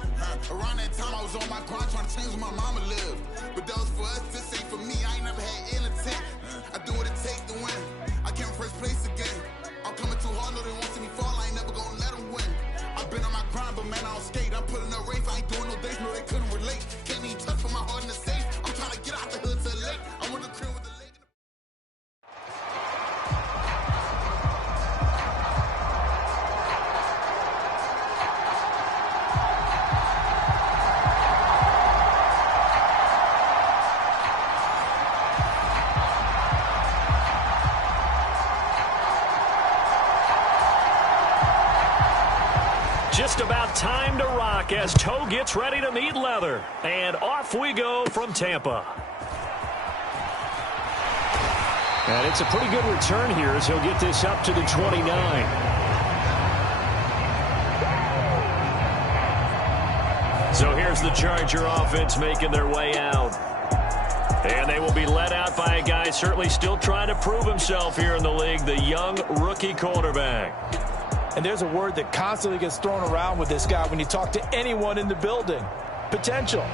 Around that time I was on my grind trying to change where my mama lived. But that was for us, this ain't for me, I ain't never had ill intent. I do what it takes to win. I came first place again. I'm coming too hard, no they won't see me fall, I ain't never gonna let them win. I've been on my grind, but man I don't skate. I'm putting up race, I ain't doing no days, no they couldn't relate. Can't even touch for my heart in the safe. I'm trying to get out the hood to the lake. I want the crib with the lake. Just about time to rock as Toe gets ready to meet leather. And off we go from Tampa. And it's a pretty good return here as he'll get this up to the 29. So here's the Charger offense making their way out. And they will be led out by a guy certainly still trying to prove himself here in the league, the young rookie quarterback. And there's a word that constantly gets thrown around with this guy when you talk to anyone in the building. Potential.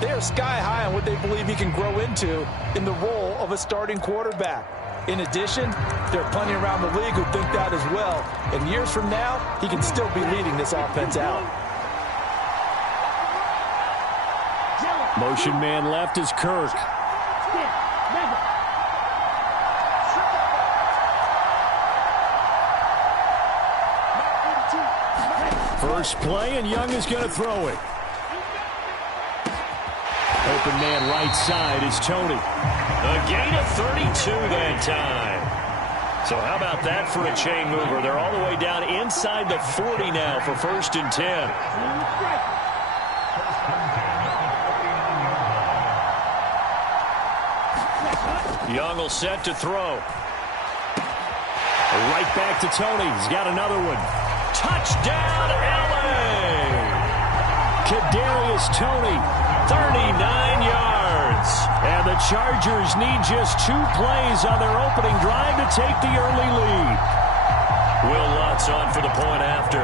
They are sky high on what they believe he can grow into in the role of a starting quarterback. In addition, there are plenty around the league who think that as well. And years from now, he can still be leading this offense out. Motion man left is Kirk. First play, and Young is going to throw it. Open man right side is Tony. A gain of 32 that time. So how about that for a chain mover? They're all the way down inside the 40 now for 1st and 10. Young will set to throw. Right back to Tony. He's got another one. Touchdown, LA! Kadarius Toney, 39 yards. And the Chargers need just 2 plays on their opening drive to take the early lead. Will Lutz on for the point after.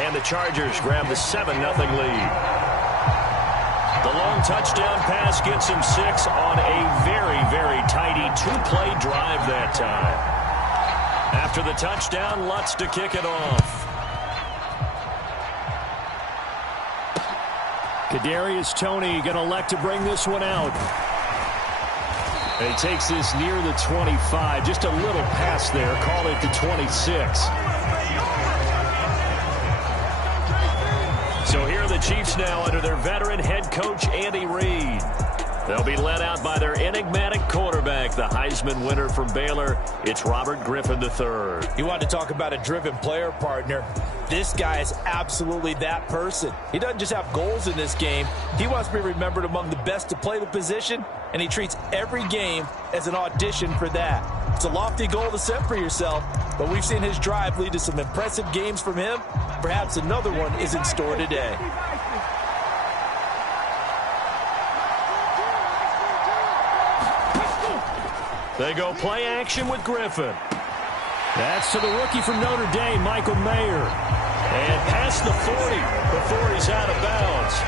And the Chargers grab the 7-0 lead. The long touchdown pass gets him 6 on a very, very tidy 2-play drive that time. After the touchdown, Lutz to kick it off. Kadarius Toney going to elect to bring this one out. And he takes this near the 25. Just a little pass there. Call it the 26. So here are the Chiefs now under their veteran head coach, Andy Reid. They'll be led out by their enigmatic quarterback, the Heisman winner from Baylor. It's Robert Griffin III. You want to talk about a driven player, partner. This guy is absolutely that person. He doesn't just have goals in this game. He wants to be remembered among the best to play the position, and he treats every game as an audition for that. It's a lofty goal to set for yourself, but we've seen his drive lead to some impressive games from him. Perhaps another one is in store today. They go play action with Griffin. That's to the rookie from Notre Dame, Michael Mayer. And past the 40 before he's out of bounds.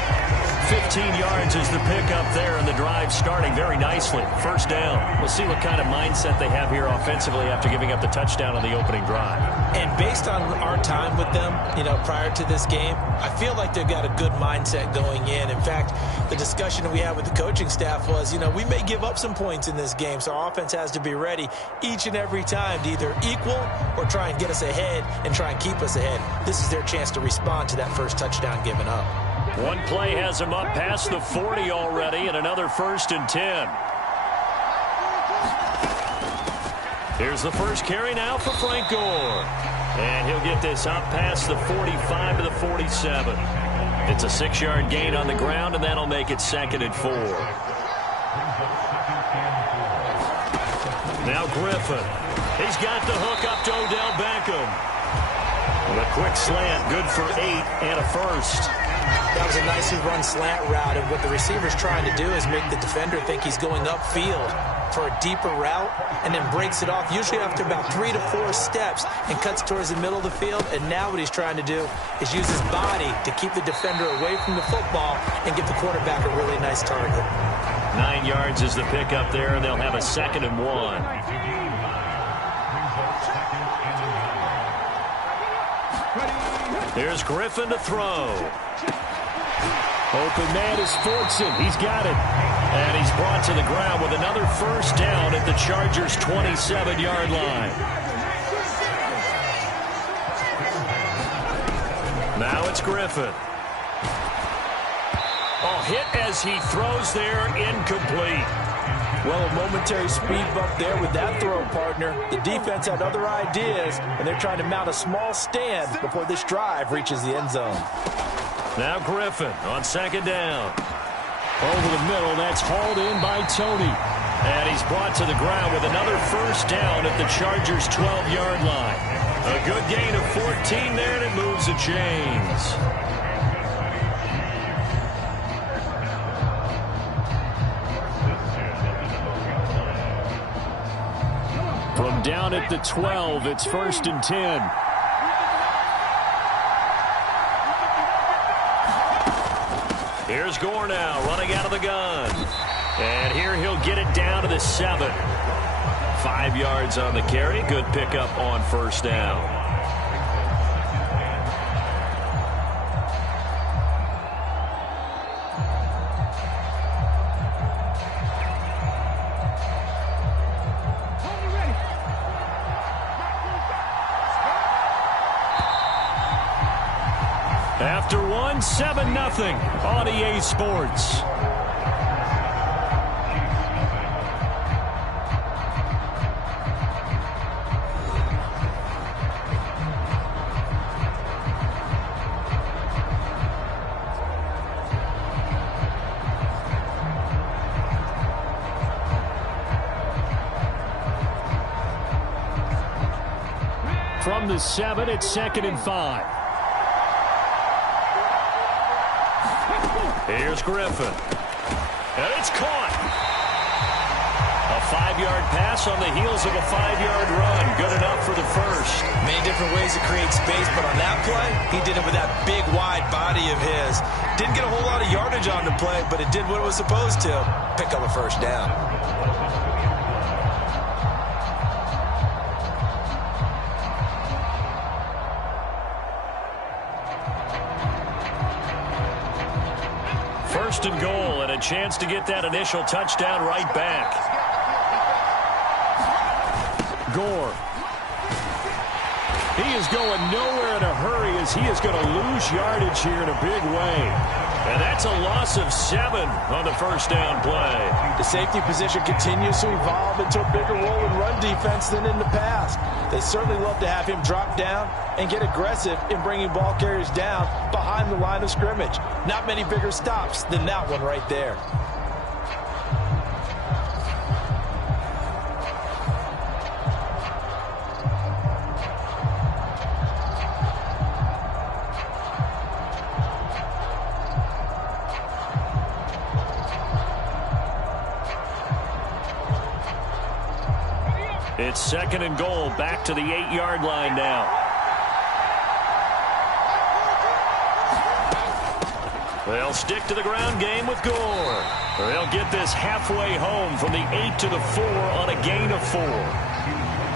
15 yards is the pickup there, and the drive starting very nicely. First down. We'll see what kind of mindset they have here offensively after giving up the touchdown on the opening drive. And based on our time with them, prior to this game, I feel like they've got a good mindset going in. In fact, the discussion that we had with the coaching staff was, we may give up some points in this game, so our offense has to be ready each and every time to either equal or try and get us ahead and try and keep us ahead. This is their chance to respond to that first touchdown given up. One play has him up past the 40 already, and another 1st and 10. Here's the first carry now for Frank Gore. And he'll get this up past the 45 to the 47. It's a 6-yard gain on the ground, and that'll make it 2nd and 4. Now Griffin. He's got the hook up to Odell Beckham. And a quick slant, good for 8 and a 1st. That was a nicely run slant route, and what the receiver's trying to do is make the defender think he's going upfield for a deeper route, and then breaks it off, usually after about 3 to 4 steps, and cuts towards the middle of the field. And now what he's trying to do is use his body to keep the defender away from the football and give the quarterback a really nice target. 9 yards is the pickup there, and they'll have a 2nd and 1. Here's Griffin to throw. Open man is Fortson. He's got it. And he's brought to the ground with another 1st down at the Chargers' 27-yard line. Now it's Griffin. Oh, hit as he throws there, incomplete. Well, a momentary speed bump there with that throw, partner. The defense had other ideas, and they're trying to mount a small stand before this drive reaches the end zone. Now Griffin on 2nd down. Over the middle, that's hauled in by Tony. And he's brought to the ground with another 1st down at the Chargers' 12-yard line. A good gain of 14 there, and it moves the chains. From down at the 12, it's 1st and 10. Here's Gore now, running out of the gun. And here he'll get it down to the 7. 5 yards on the carry. Good pickup on 1st down. After 1, 7-0 on EA Sports. From the 7, it's 2nd and 5. Here's Griffin. And it's caught. A 5-yard pass on the heels of a 5-yard run. Good enough for the 1st. Many different ways to create space, but on that play, he did it with that big, wide body of his. Didn't get a whole lot of yardage on the play, but it did what it was supposed to. Pick up a 1st down. First and goal, and a chance to get that initial touchdown right back. Gore. He is going nowhere in a hurry as he is going to lose yardage here in a big way. And that's a loss of 7 on the 1st down play. The safety position continues to evolve into a bigger role in run defense than in the past. They certainly love to have him drop down and get aggressive in bringing ball carriers down behind the line of scrimmage. Not many bigger stops than that one right there. It's 2nd and goal, back to the 8-yard line now. They'll stick to the ground game with Gore. They'll get this halfway home from the 8 to the 4 on a gain of 4.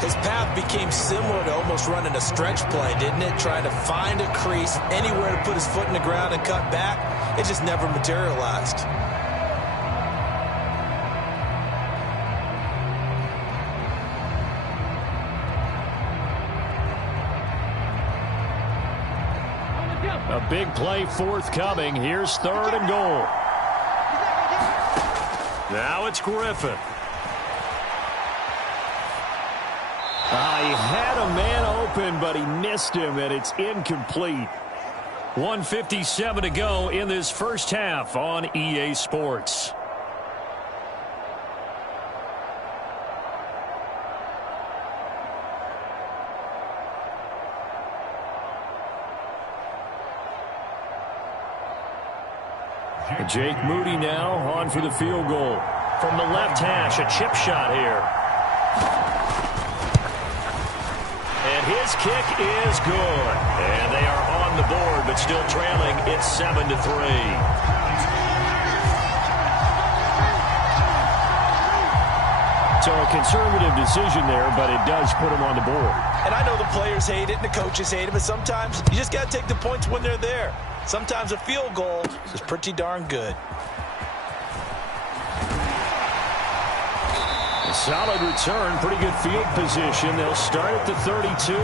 His path became similar to almost running a stretch play, didn't it? Trying to find a crease, anywhere to put his foot in the ground and cut back. It just never materialized. A big play forthcoming. Here's 3rd and goal. Now it's Griffin. He had a man open, but he missed him, and it's incomplete. 1:57 to go in this first half on EA Sports. Jake Moody now on for the field goal. From the left hash, a chip shot here. And his kick is good. And they are on the board, but still trailing. It's 7-3. So a conservative decision there, but it does put him on the board. And I know the players hate it and the coaches hate it, but sometimes you just got to take the points when they're there. Sometimes a field goal is pretty darn good. A solid return, pretty good field position. They'll start at the 32.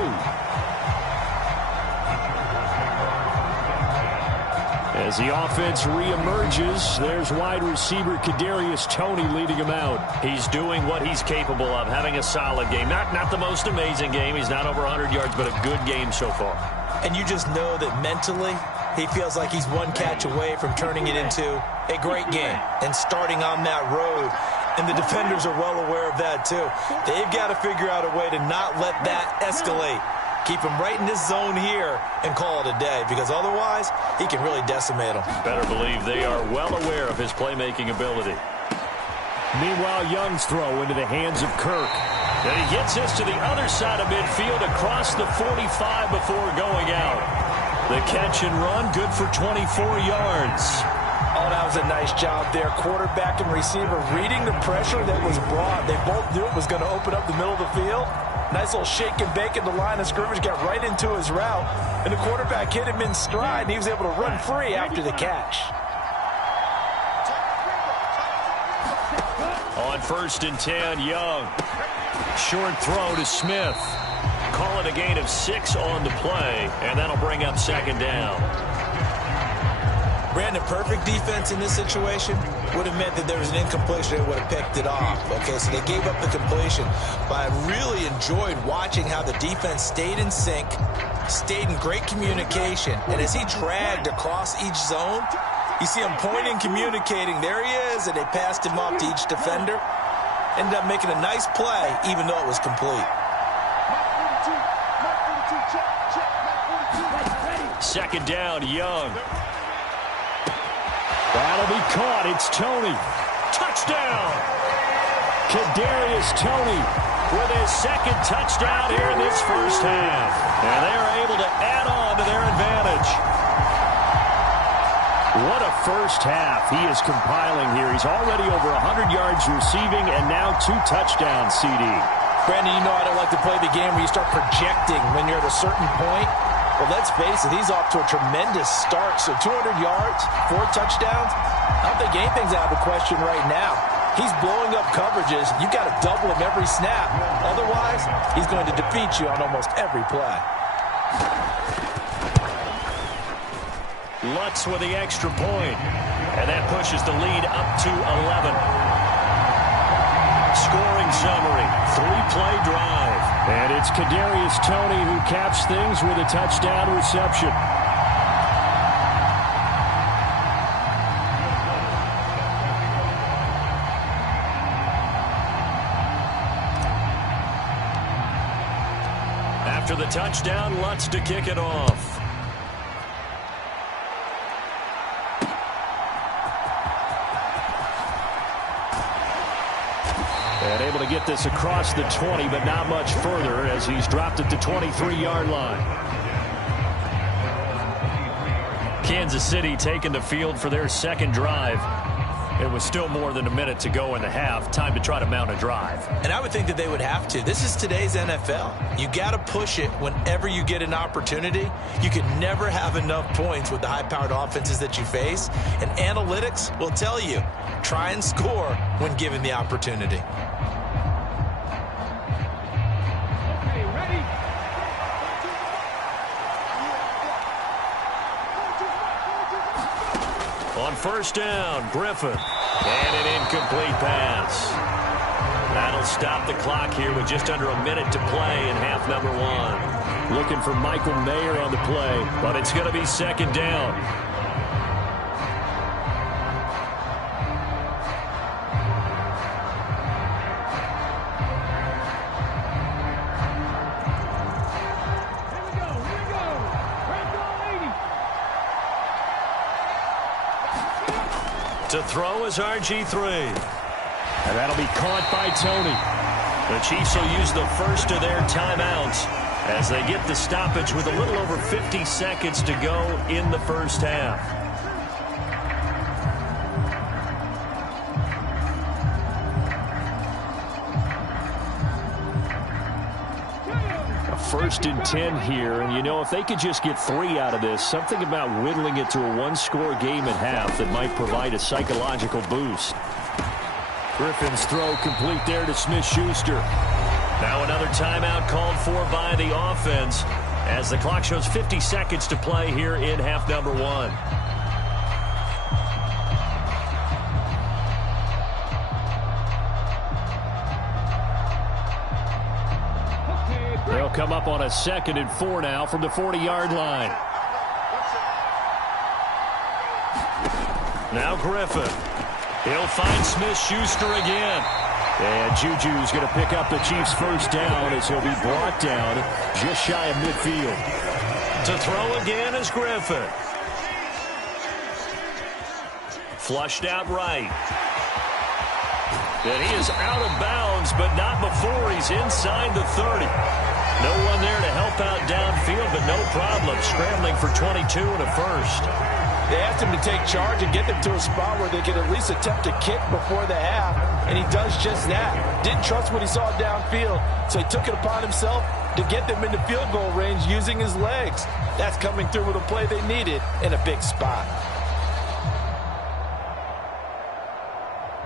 As the offense reemerges, there's wide receiver Kadarius Toney leading him out. He's doing what he's capable of, having a solid game. Not the most amazing game. He's not over 100 yards, but a good game so far. And you just know that mentally, he feels like he's one catch away from turning it into a great game and starting on that road. And the defenders are well aware of that, too. They've got to figure out a way to not let that escalate. Keep him right in this zone here and call it a day, because otherwise he can really decimate them. Better believe they are well aware of his playmaking ability. Meanwhile, Young's throw into the hands of Kirk. And he gets this to the other side of midfield across the 45 before going out. The catch and run, good for 24 yards. Oh, that was a nice job there. Quarterback and receiver reading the pressure that was brought. They both knew it was going to open up the middle of the field. Nice little shake and bake at the line of scrimmage, got right into his route. And the quarterback hit him in stride, and he was able to run free after the catch. On 1st and 10, Young. Short throw to Smith. Call it a gain of 6 on the play, and that'll bring up 2nd down. Brandon, perfect defense in this situation would have meant that there was an incompletion. They would have picked it off. Okay, so they gave up the completion. But I really enjoyed watching how the defense stayed in sync, stayed in great communication. And as he dragged across each zone, you see him pointing, communicating. There he is, and they passed him off to each defender. Ended up making a nice play, even though it was complete. 2nd down, Young. That'll be caught. It's Toney. Touchdown! Kadarius Toney with his 2nd touchdown here in this first half. And they are able to add on to their advantage. What a first half he is compiling here. He's already over 100 yards receiving and now 2 touchdowns, CD. Brandon, you know I don't like to play the game where you start projecting when you're at a certain point. Well, let's face it, he's off to a tremendous start. So 200 yards, 4 touchdowns. I don't think anything's out of the question right now. He's blowing up coverages. You got to double him every snap. Otherwise, he's going to defeat you on almost every play. Lutz with the extra point. And that pushes the lead up to 11. Scoring summary, 3-play drive. And it's Kadarius Toney who caps things with a touchdown reception. After the touchdown, Lutz to kick it off. And able to get this across the 20, but not much further as he's dropped at the 23-yard line. Kansas City taking the field for their 2nd drive. It was still more than a minute to go in the half. Time to try to mount a drive. And I would think that they would have to. This is today's NFL. You got to push it whenever you get an opportunity. You can never have enough points with the high-powered offenses that you face. And analytics will tell you, try and score when given the opportunity. On first down, Griffin. And an incomplete pass. That'll stop the clock here with just under a minute to play in half number 1. Looking for Michael Mayer on the play. But it's going to be second down. To throw is RG3. And that'll be caught by Tony. The Chiefs will use the first of their timeouts as they get the stoppage with a little over 50 seconds to go in the first half. First and 10 here, and you know, if they could just get 3 out of this, something about whittling it to a one-score game at half that might provide a psychological boost. Griffin's throw complete there to Smith-Schuster. Now another timeout called for by the offense as the clock shows 50 seconds to play here in half number 1. They'll come up on a 2nd and 4 now from the 40-yard line. Now Griffin. He'll find Smith-Schuster again. And Juju's going to pick up the Chiefs' first down as he'll be brought down just shy of midfield. To throw again is Griffin. Flushed out right. And he is out of bounds, but not before he's inside the 30. No one there to help out downfield, but no problem. Scrambling for 22 and a first. They asked him to take charge and get them to a spot where they could at least attempt a kick before the half, and he does just that. Didn't trust what he saw downfield, so he took it upon himself to get them into field goal range using his legs. That's coming through with a play they needed in a big spot.